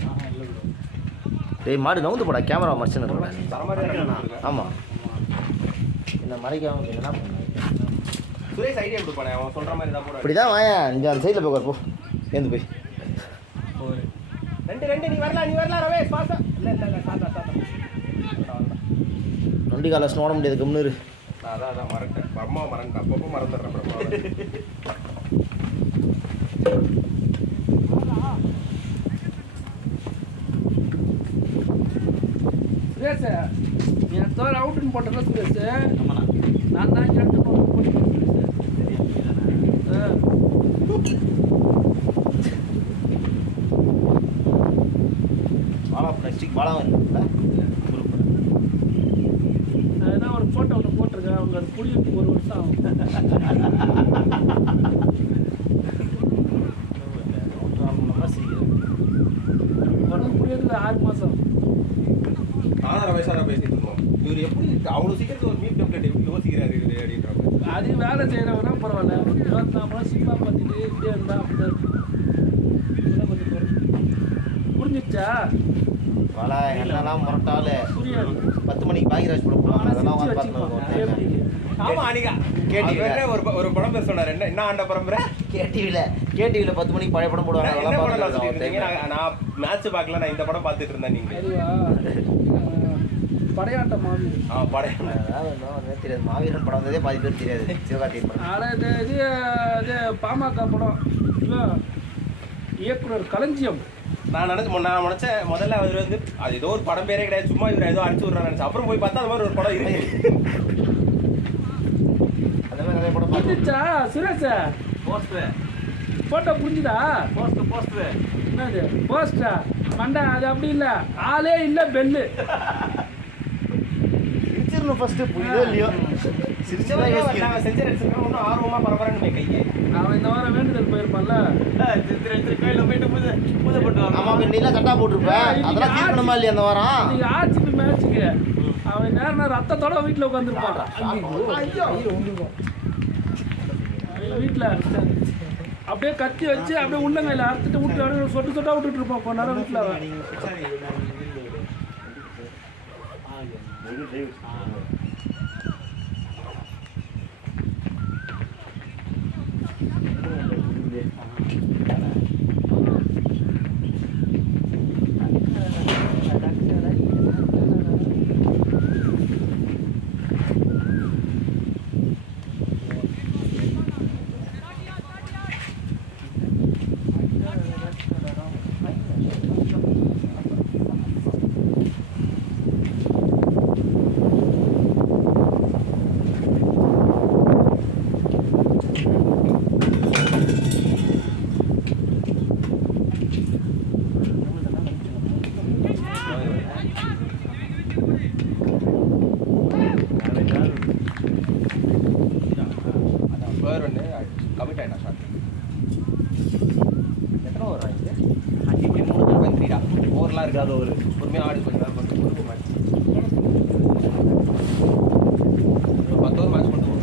டேய் மாடு நவுந்து போடா, கேமரா மறைச்சுன்னு இருக்கேன். தரமாதிரி. ஆமாம், இந்த மறைக்காம என்ன பண்ண. சுரேஷ் ஐடியா கொடுப்பானே அவன் சொல்கிற மாதிரி தான் போட. இப்படி தான் வாயா, இங்கே அந்த சைடில் போய் போ, ஏந்து போய். ரெண்டு நீ வரலாம் ரமேஷ் பாசா. இல்லை சாத்தா நொண்டி கால வச்சு ஓட முடியாது, கம்னு. நான் அதான் மறந்துட்டேன். பிரம்மா மறந்துட்டேன், அப்பப்போ மறந்துடுறேன் பிரம்மாவை. சுரேஷ் என் தோற அவுட்டுன்னு போட்டல சுரேஷ். நான் தான் கேட்டு போட்டேன் வாழா பிளாஸ்டிக் வாழா வரும்ல. நான் ஏதாவது ஒரு ஃபோட்டோ ஒன்று போட்டிருக்கேன், அவங்க அது புளியத்துக்கு 1 வருஷம் ஆகும். உடம்பு புளியதுக்கு 6 மாதம். நானும் ரமேஷாக தான் பேசிட்டு இருந்தோம். இவர் எப்படி அவ்வளோ சீக்கிரத்தில் ஒரு மீட் டெம்ப்ளேட் எப்படி யோசிக்கிறாரு இவரு அப்படின்றாங்க. அது வேலை செய்கிறவனா பரவாயில்ல, 24 மணி சினிமா பார்த்துட்டு இப்படியே இருந்தால் அப்படிதான் இருக்கும். இதெல்லாம் கொஞ்சம் புரிஞ்சிச்சா? வாழா என்னெல்லாம் முரட்டால புரியாது. 10 மணிக்கு பாகிராஜ் போட போவாங்க, அதெல்லாம் வந்து பார்த்துன்னு. ஆமா அன்னைக்கா ஒரு படம் பேர் சொன்னார். என்ன ஆண்ட பரம்பரை கேடிவியில் 10 மணிக்கு பழைய படம் போடுவாங்க, அதெல்லாம் பார்த்துருக்கோம். நான் மேட்ச் பார்க்கல, நான் இந்த படம் பார்த்துட்டு இருந்தேன். நீங்க அதுவா படையாட்ட மாவி. படம் தெரியாது, மாவீரன் படம் வந்ததே பாதி பேர் தெரியாது, சிவகார்த்திகேயன் படம். ஆனால் இது பாமக படம் இவன் இயக்குனர் களஞ்சியம். நான் நினைச்சேன் முதல்ல அவர் வந்து அது ஏதோ ஒரு படம் பேரே கிடையாது, சும்மா இவர் ஏதோ அடிச்சு விட்றான்னு நினைச்சேன். அப்புறம் போய் பார்த்தா அந்த மாதிரி ஒரு படம் இருக்கு. அந்த மாதிரி நிறைய படம் பார்த்து. புரிஞ்சிச்சா சுரேஷ்? போட்டோ புரிஞ்சுதா? என்னது போஸ்டா மண்டா? அது அப்படி இல்லை, ஆளே இல்லை, பெல்லு. சிரிச்சிடணும் ஃபர்ஸ்ட்டு, புரியுதோ இல்லையோ சிரிச்சுதான் யோசிக்கிறேன். செஞ்சு எடுத்துக்கிறேன், ஒன்றும் ஆர்வமா பரபரன்னு கையை. அவன் இந்த வாரம் வேண்டுதல் போயிருப்பான்ல, ஆமாம், நீலாம் கட்டா போட்டிருப்பேன், அதெல்லாம் தீர்க்கணுமா இல்லையா அந்த வாரம்? நீங்க ஆட்சிக்கு மேட்சுக்கு அவன் நேரம் ரத்தத்தோட வீட்டில் உட்காந்துருப்பான். வீட்டில் அப்படியே கத்தி வச்சு அப்படியே உள்ளங்கையில் அறுத்துட்டு விட்டு அப்படியே சொட்டு சொட்டா விட்டுட்டு இருப்பான் கொஞ்ச நேரம் வீட்டில். அவன் கமிட் ஆயிட்டா ஷாட். எத்தனை ஓவர் ஆயிடுச்சு? 3 ஓவர்லாம் இருக்காது, ஒரு பொறுமையாக ஆடி கொஞ்சம் நேரம் பண்ணி ஒரு மேட்ச் 10 ஓவர் மேட்ச் பண்ணுவோம்.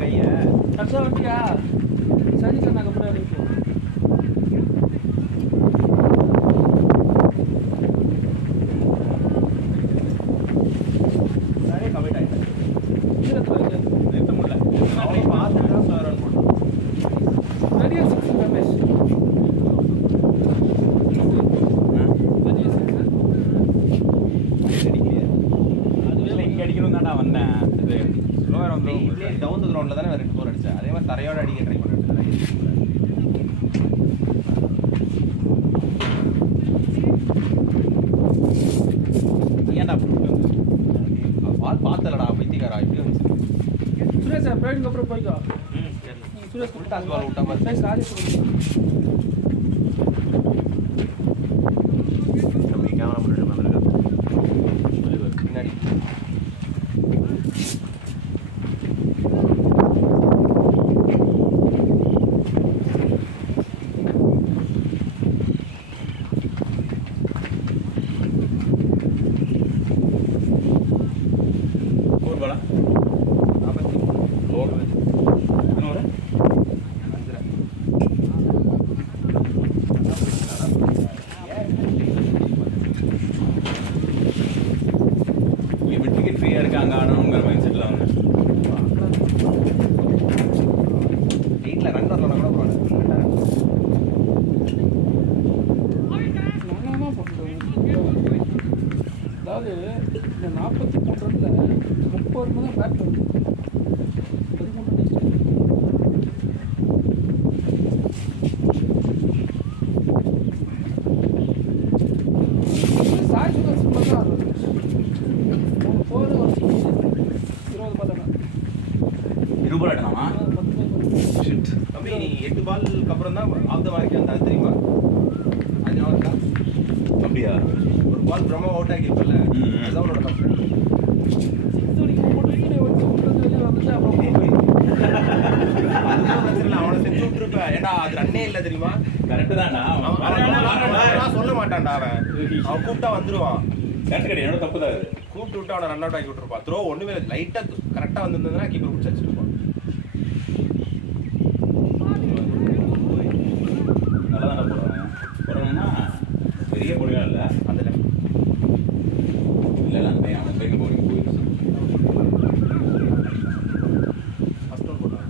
கையை கஷ்டம் வட்டியா சரி சொன்னாங்க அப்புறம் நிறைய கமிட் ஆகிட்டேன். ஈரத்தில் நிறுத்த முடியல, அவங்க பார்த்துட்டு தான் சார் ரன் பண்ணுவோம். பெரிய சிக்ஸ் ரமேஷ், பெரிய சிக்ஸ் அதுவே இங்கே அடிக்கணும் தான்டா வந்தேன். இது ஸ்லோவர் வந்து டவுன் த கிரவுண்டில் தானே 2 கோல் அடித்தேன். அதே மாதிரி தரையோட அடிக்க ட்ரை பண்ணிட்டு ஏன்டா சுரேஷ் full toss ball விட்ட மாதிரி. சைஸ் ராஜேஷ் தம்பி கேமரா முன்னாடி வந்திருக்காரு. பின்னாடி. ஸ்கோர் பாலா 43. ஓவர் என்ன வரும் 5. இப்போ டிக்கெட் ஃப்ரீயாக இருக்கு அங்கே ஆடணுங்கிற மைண்ட் செட்டில் வந்து 8ல ரன் வரலனா கூட பரவாயில்ல. நானும் பண்ணுறேன். அதாவது இந்த 43 ரன்ல 30 ரன் தான் பேட்டில் வருது. 13 டெஸ்ட். சாய் சுதர்ஸ் மட்டும் தான் ஆடுறது. 3 4 ஒரு 20 பால் 20 ஆடணுமா? ஷிட். தம்பி நீ 8 பாலுக்கு அப்புறம் தான் ஆஃப் த மார்க்கெட் வந்தா தெரியுமா? அது ஞாபகம் இருக்கா? அப்படியா? ஒரு பால் பிரம்மா அவுட் ஆகிருப்பல. அதுதான் உன்னோட கம்ப்ளைண்ட். அவனை செஞ்சு விட்டுருப்பேன். ஏண்டா அது ரன்னே இல்லை தெரியுமா? கரெக்டு தான்டா. அவன் சொல்ல மாட்டான்டா அவன் கூப்பிட்டா வந்துருவான். கரெக்ட் கிடையாது, என்னோட தப்பு தான் அது. கூப்பிட்டு விட்டு அவனை ரன் அவுட் ஆக்கி விட்டுருப்பான். த்ரோ ஒண்ணுமே லைட்டா கரெக்டா வந்திருந்ததுன்னா கீப்பர் பிடிச்சி வச்சுருப்பான். நல்லா தானே போடுறாங்க. போடணும்னா பெரிய போடுவேன் இல்லை அந்த டைம் இல்லை அந்த பையன் அவன் பையன் போடுங்க போயிடுச்சு. ஃபர்ஸ்ட் ஒன் போட்டான்.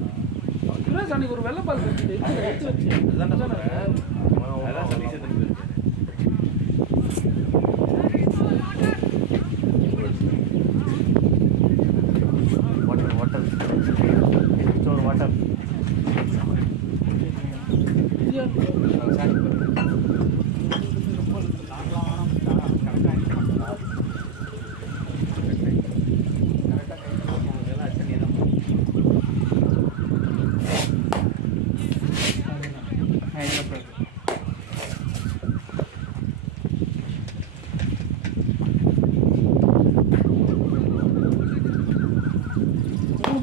சுரேஷ் அன்னைக்கு ஒரு வெள்ளை பால் வச்சு அதுதான் நான் சொல்றேன். அதான் சர்வீஸ் எடுத்துட்டு வாட்டர் ஸ்டோர் வாட்டர்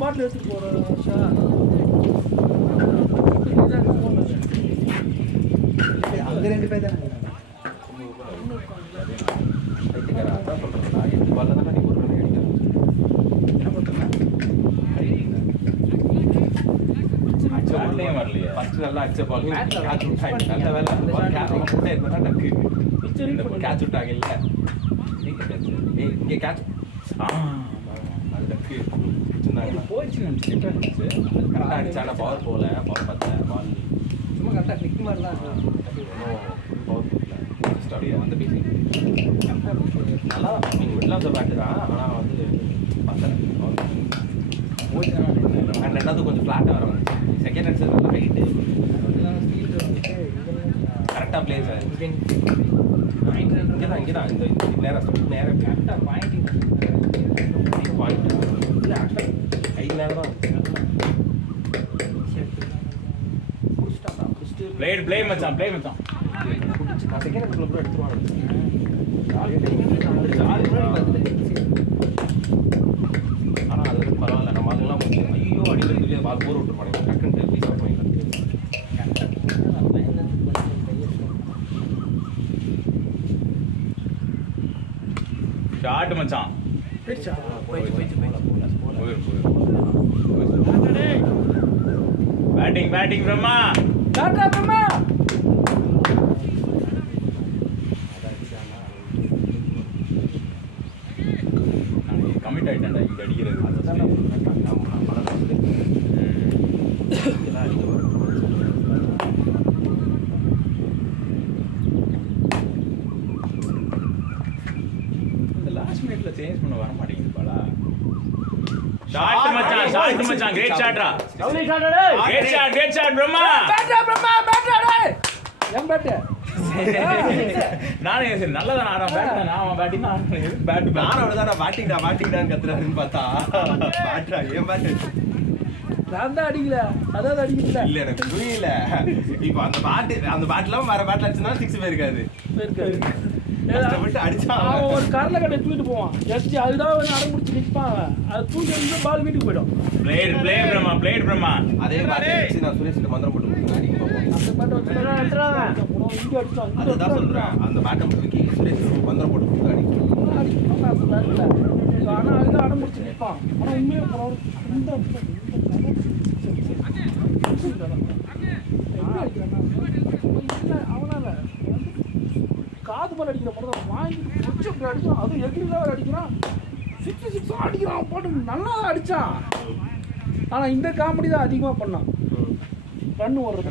பாட்டில் எடுத்துட்டு போகிறேன் அங்கே 2 பேர் தானே அதான் சொல்றேன். 8 பால்ல தானே நீ ஒரு ரன் அடிக்கணும். என்ன பண்ணுறேன் பேட்லேயும் வரலையே. ஃபர்ஸ்ட் நல்லா அடிச்ச பால் கேட்ச் விட்டாங்க. நல்ல வேலை அந்த பால் கேட்ச் விட்டே இருந்தா டக்கு கேட்ச் விட்டாங்க இல்ல. இங்க கேட்ச் அது டக்கு வச்சிருந்தாங்க. போயிடுச்சு நினச்சி கரெக்டாக அடிச்சான பவர் போல பவர் பார்த்தேன் பால் சும்மா கரெக்டாக கிளிக் மாதிரிலாம் பவர் அப்படியே வந்து பேசி நல்லா நீங்கள் மிடில் ஆஃப் த பேட்டு தான். ஆனால் வந்து பார்த்தேன் அண்ட் ரெண்டாவது கொஞ்சம் ஃப்ளாட்டாக வர வந்துச்சு. செகண்ட் அடிச்சது நல்லா ஹைட்டு கரெக்டாக பிளேஸ் இங்கே தான் இந்த நேரம் நேரம் கரெக்டாக பாயிண்ட் இல்லை ஆக்சுவலாக 5 நேரம் தான் ப்ளே மச்சான் ப்ளே மச்சான். நான் செகண்ட் இடத்துல கூட எடுத்துருவாங்க. ஆனால் அது வந்து பரவாயில்ல. நம்ம அதெல்லாம் கொஞ்சம் ஐயோ அடிக்கிறதுலேயே பால் போர் விட்டுருப்பாங்க. டக்குன்ட்டு பீஸ் ஆஃப் பண்ணிக்கலாம். ஷாட் மச்சான். பேட்டிங் பிரம்மா. டாடா பிரம்மா. கமிட் ஆயிட்டேன்டா இங்க அடிக்கிறது. இந்த லாஸ்ட் மினிட்ல சேஞ்ச் பண்ண வர மாட்டேங்குது பாலா. ஷாட் மச்சான் கிரேட் ஷாட்ரா. Great shot Brahma. பேட்டா பிரம்மா பேட்டா டேய். எம் பேட்டா. நானே சரி நல்லா தான் ஆடுறான் பேட் தான். அவன் பேட்டிங் தான் பேட் நானும் அவ்வளோதான் பேட்டிங்டான்னு கத்துறாருன்னு பார்த்தா பேட்ரா ஏன் பேட் நான் தான் அடிக்கல அதாவது அடிக்கல இல்ல எனக்கு புரியல. இப்போ அந்த பாட்டுலாம் வேற பாட்டில் அடிச்சுனா 6 போயிருக்காது. கஷ்டப்பட்டு அடிச்சான். அவன் ஒரு கரலை கட்டை தூக்கிட்டு போவான் எஸ்டி அதுதான் வந்து அடம்பிடிச்சு நிற்பான். அது தூக்கி வந்து பால் வீட்டுக்கு போயிடும். பிளேட் பிரம்மா அதே பாட்டை வச்சு நான் சுரேஷ்கிட்ட மந்திரம் போட்டு அடிக்க பார்ப்போம். அந்த பாட்டை வச்சு இங்கே அடிச்சோம் அதுதான் சொல்றேன். அந்த பாட்டை தூக்கி சுரேஷ் மந்திரம் போட்டு அடிக்கணும். அடிக்கணும் அந்த பேட்டில். ஆனால் அதுதான் அடம்பிடிச்சு நிற்பான். ஆனால் உண்மையாக போனோம் இந்த எப்படி அடிக்கிறான் அவனால காது மேலே அடிக்கிற மாதிரி தான் வாங்கி பிடிச்சி அப்படி அடிக்கிறான். அதுவும் எகிரில வேறு அடிக்கிறான். 6 அடிக்கிறான் போட்டு நல்லா தான் அடித்தான். ஆனால் இந்த காமெடி தான் அதிகமாக பண்ணான். ரன் ஓடுறது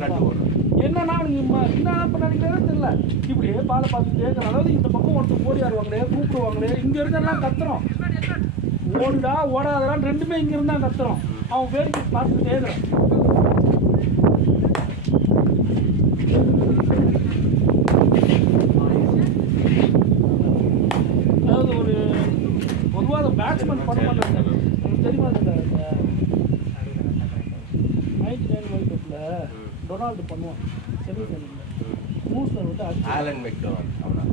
என்னன்னா அவனுக்கு என்ன பண்ணாடிக்கிறதே தெரியல. இப்படியே பாலை பார்த்துட்டே இருக்கிற அதாவது இந்த பக்கம் ஒருத்தர் ஓடி ஆடுவாங்களே கூப்பிடுவாங்களே இங்கே இருந்தெல்லாம் கத்துறோம். ஓடுடா ஓடாதடான்னு ரெண்டுமே இங்கே இருந்தால் கத்துறோம். அவன் வேடிக்கை பார்த்துட்டே இருக்கிறான். அதாவது ஒரு பொதுவாக பேட்ஸ்மேன் பண்ண மாட்டாங்க. உங்களுக்கு தெரியுமா இந்த 99 வேர்ல்ட் கப்பில் டொனால்டு பண்ணுவான் செமிஃபைனலில் நியூஸில் வந்து ஆலன் மெக்டோனல் அவனா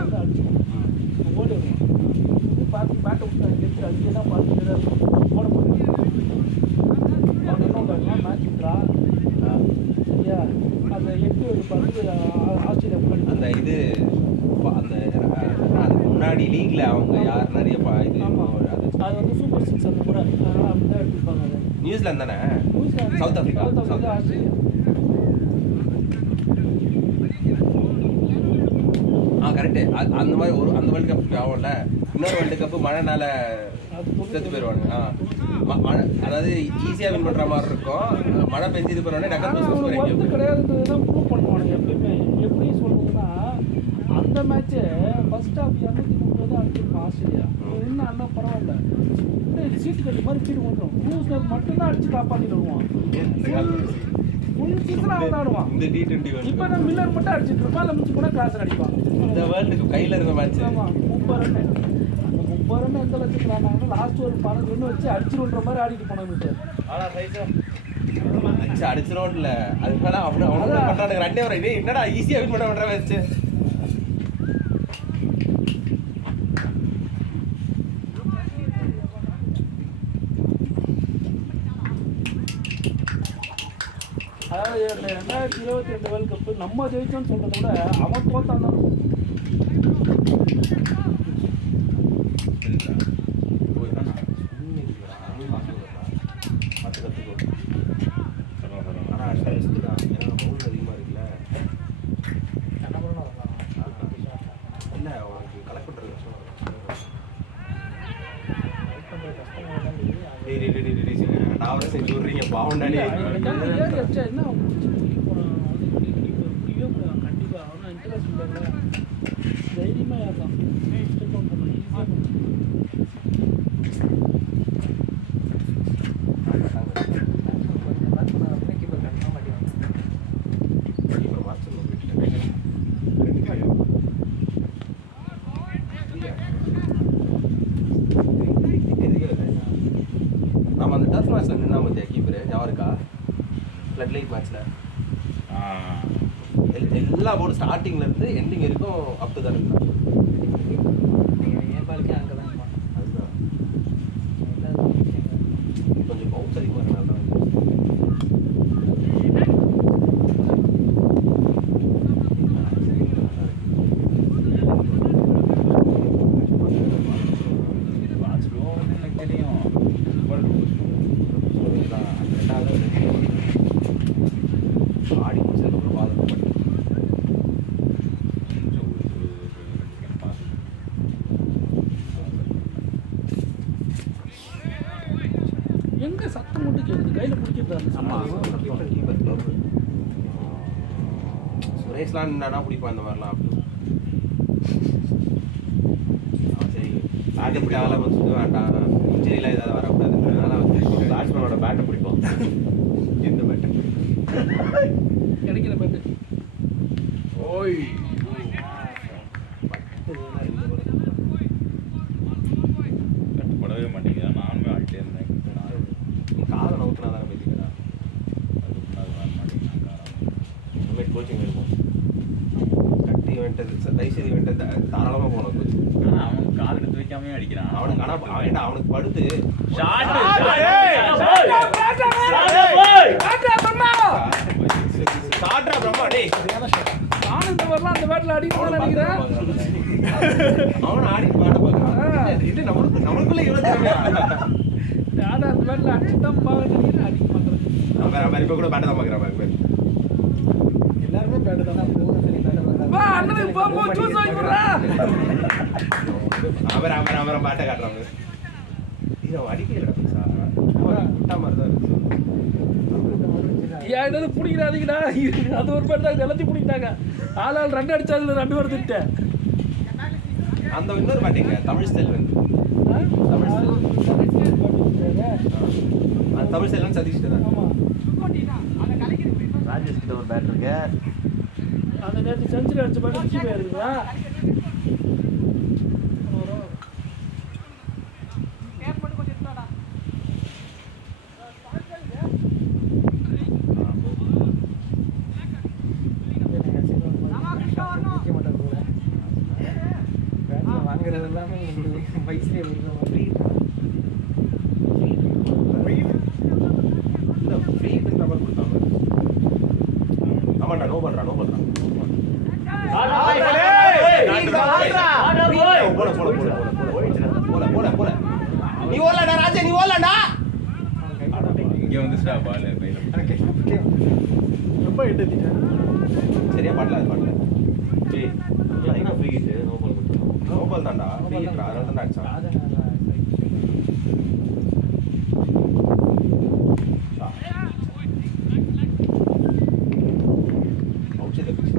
வந்து அடிச்சு ஓடி வருவான். இது பார்த்து பேட்டை விட்டு அடிச்சு அடிச்சே தான் பார்த்துட்டே தான் இருக்கும். ஓட போடுவான். அவன் என்ன பண்ணுவான் மேட்ச் விட்றா சரியா அந்த 8 பார்த்து ஆஸ்திரேலியா முன்னாடி அந்த இது அந்த அதுக்கு முன்னாடி லீக்ல அவங்க யார் நிறைய இது அது வந்து சூப்பர் 6 அந்த கூட அதனால் அப்படி தான் எடுத்துருப்பாங்க. அது நியூசிலாந்து தானே New Zealand south Africa Australia correct. அந்த மாதிரி ஒரு அந்த வேர்ல்டு கப் ஆகும்ல. இன்னொரு வேர்ல்டு கப்பு மழைனால செத்து போயிடுவாங்க. மழை அதாவது ஈஸியாக வின் பண்ணுற மாதிரி இருக்கும். மழை பெஞ்சு இது பண்ணோடனே வந்து கிடையாதுன்றது தான் ப்ரூவ் பண்ணுவானுங்க எப்பயுமே. எப்படி சொல்றதுன்னா அந்த மேட்ச்சு ஃபர்ஸ்ட் ஹாஃப் 230 அடிச்சிருப்பான் ஆஸ்திரேலியா. இன்னும் அண்ணா பரவாயில்ல சீட்டு கட்டி மாதிரி சீட்டு வந்துடும். நியூஸ்லேருந்து மட்டும்தான் அடிச்சு காப்பாற்றிட்டு வருவான். ஃபுல் சீசன் அவன் ஆடுவான். இந்த T20 இப்போ நான் மில்லர் மட்டும் அடிச்சிட்டு இருப்பான். இல்லை மிச்சு கூட கிளாஸ் அடிப்பான். இந்த வேர்ல்டு கப் கையில் இருந்த மேட்ச் ஆமாம் 30 ரன். அந்த 30 ரன் எந்த லட்சத்தில் ஆனாங்கன்னா லாஸ்ட் ஒரு 15 ரன் வச்சு அடிச்சிருன்ற மாதிரி ஆடிட்டு போனாங்க. அடிச்சிடும் இல்லை அதுக்கான அவனை பண்ணானுங்க 2 ஓவர். இதே என்னடா ஈஸியாக வின் பண்ண பண்ணுற மேட்ச். அதாவது 2022 வேர்ல்டு கப்பு நம்ம ஜெயிச்சோன்னு சொல்றதை விட அவன் தோத்தான் தான். கண்டிப்பா அவனா இன்ட்ரெஸ்ட் இல்லை தைரியமா ஏறலாம். நம்ம அந்த டர்ஃப் மேட்ச்ல நின்னா மத்தியா கீப்பர் யாருக்கா ஃப்ளட் லைட் மேட்ச்ல எல்லா போர்டு ஸ்டார்டிங்ல இருந்து எண்டிங் வரைக்கும் அப் டு தான் இருந்தான். அதுதான் கொஞ்சம் பவுன்ஸ் அதிகமாக இருக்கனால தான் ஆடி முடிச்சதுக்கப்புறம் வாதம் எங்க சத்தம் மட்டும் கேட்குது கையில் பிடிக்கிறது. கீப்பர் க்ளோப் சுரேஷ்லாம் என்னன்னா பிடிப்பான் இந்த மாதிரிலாம். சரி பேட்டை வச்சுட்டு வேண்டாம் இன்ஜுரியெலாம் ஏதாவது வரக்கூடாதுன்றதுனால வந்து பேட்ஸ்மேனோட பேட்டை பிடிப்போம். எந்த பேட்டை கிடைக்கிற பேட்டு ஓய் கட்டுப்படவே மாட்டேங்குது. நானுமே ஆகிட்டே இருந்தேன். இவன்ட்டு தயவுசெய்து இவன்ட்டு தாராளமாக போனோம் கோச். அவன் கால் எடுத்து வைக்காம அடிக்கிறான். அவனுக்கு ஆனால் அவனுக்கு படுத்து சாட்ரா பிரம்மா டேய் நானும் இந்த மாதிரிலாம் அந்த பேட்டில் அடிக்கணும்னு நினைக்கிறேன். அவனை ஆடி பாட பார்க்கலாம். இது நம்மளுக்குள்ள இவ்வளோ திறமையா? நானும் அந்த பேட்டில் அடிச்சு தான் நினைக்கிறேன், அடிக்க மாட்டேன். அவன் இப்போ கூட பேட்டை தான் பார்க்குறான் பேர். எல்லாருமே பேட்டு தானே வா அண்ணனுக்கு போ ஜூஸ் வாங்கி கொடுறா. அவன் பேட்டை காட்டுறாங்க. இது அவன் அடிக்கல விட்டா மாதிரி தான் இருக்கு. ஏன் பிடிக்கிறாதீங்கடா, அது ஒரு பேர் தான் எல்லாத்தையும் பிடிக்கிட்டாங்க. ஆளால் 2 அடிச்சாதுல 2 வருதுட்டு. அந்த இன்னொரு பாட்டிங்க தமிழ் செல்வன். தமிழ் செல்வன் சதீஷ் தான். ராஜேஷ் கிட்ட ஒரு பேட் இருக்கு. அந்த நேரத்து செஞ்சுரி அடிச்ச பாட்டு வச்சு போயிருக்குதா. வாங்குறது எல்லாமே வயசுலேயே வருது. ஆமாண்டா நோ பண்றா போல நீ ஓடலடா ராஜா, நீ ஓடலடா. இங்க வந்துச்சுடா பால் ரொம்ப எடுத்துட்டேன். சரியா பாடல அது பாடல. ஏய் லைனா ஃப்ரீ ஹிட் நோ பால் கொடுத்தான். நோ பால் தான்டா ஃப்ரீ ஹிட். அதனால தான் அடிச்சான். Out side pitch.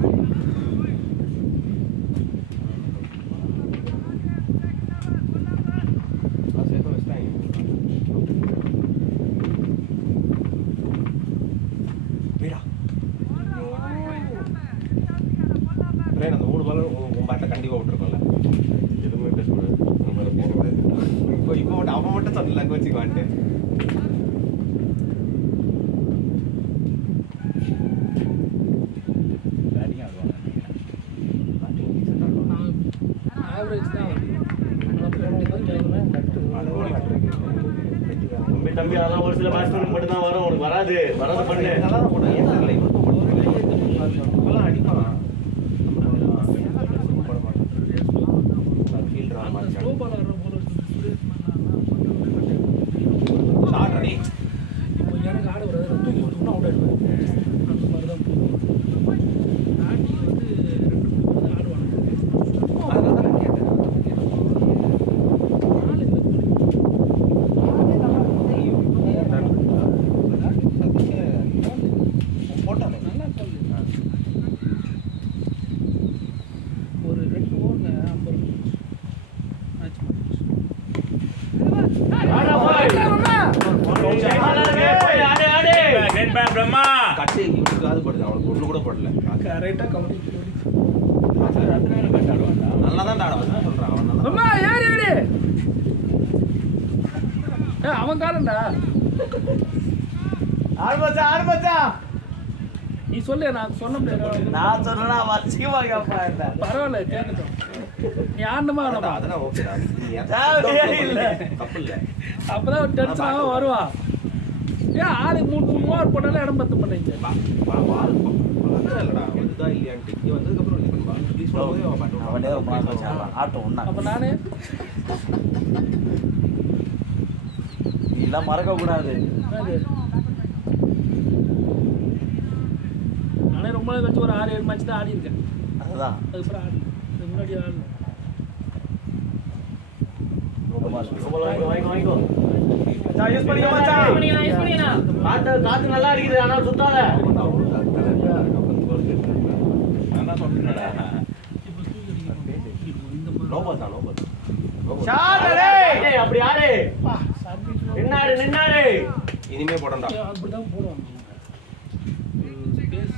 அந்த 3 பால் உன் பேட்டை கண்டிப்பாக விட்டுருக்கோம்ல. எதுவுமே பேசக்கூடாது. நம்ம போகக்கூடாது. இப்போ மட்டும் அவன் மட்டும் சொல்லல கோச்சிக்கு வந்துட்டு. பேட்டிங் ஆடுவாங்க. ஆவரேஜ் தான். தம்பி அதெல்லாம் ஒரு சில பேட்ஸ்மேனுக்கு மட்டும் தான் வரும். உனக்கு வராது பண்ணு. நல்லா தான் போட்டான். ஏன் தெரியல இவன் அடிப்பான். ஸ்லோ பால் ஆடுற போல ஷாட் அடி. இப்போ எனக்கு ஆட வராது, தூக்கி விட்டோம்னா அவுட் ஆயிடுவேன். அந்த மாதிரி தான் போகும். பேட்டிங் வந்து 2 தான் ஆடுவாங்க. அதனால தான் கேட்டேன். போட்டானே நல்லா சொல்லு. ஒரு 2 ஓவர்ல 50 மேட்ச் Get back, Brahma. கட்டு இவனுக்கு காது படுது. அவனுக்கு ஒண்ணு கூட படல. கரெக்டாக கபடி நல்லா தான் ஆடுவான் சொல்றான். அவன் நல்லா அம்மா ஏறி ஏறி. அவன் காலண்டா. ஆரம்பிச்சா நீ சொல்லு, நான் சொன்ன முடியாது. நான் சொன்னா வச்சிக்கமா கேட்பா. பரவாயில்ல கேட்கட்டும். நீ ஆடணுமா தான். ஆடணுமா? அதெல்லாம் ஓகேடா. தேவையே இல்ல. தப்பு இல்லை. அப்பதான் டென்ஷன் ஆக வருவான். ஏன் ஆளு 3 ஓவர் போட்டாலும் இடம் பத்த மாட்டேங்க. இல்லடா வந்துதான் இல்லையான்ட்டு இங்கே வந்ததுக்கப்புறம் இது பண்ணுவா. ப்ளீஸ் போய் அவன் பாட்டு அவனே ரொம்ப நாள் வச்சான். ஆட்டம் ஒண்ணா. அப்ப நானே இதெல்லாம் மறக்க கூடாது. என்னது? நானே ரொம்ப நாள் கழிச்சு ஒரு 6-7 மேட்ச் தான் ஆடி இருக்கேன். அதுதான் அதுக்கப்புறம் ஆடு இதுக்கு முன்னாடி ஆடல. வாங்கிக்கோ. யூஸ் பண்ணிக்கோ. காத்து நல்லா இருக்குது. ஆனா சுத்தாத. நான் தான் சொல்றேன்டா. நோபால் தான் நோபால். அப்படி ஆடு. நின்னாரு. இனிமே போடண்டா. அப்படிதான் போடுவாங்க. ஸ்பேஸ்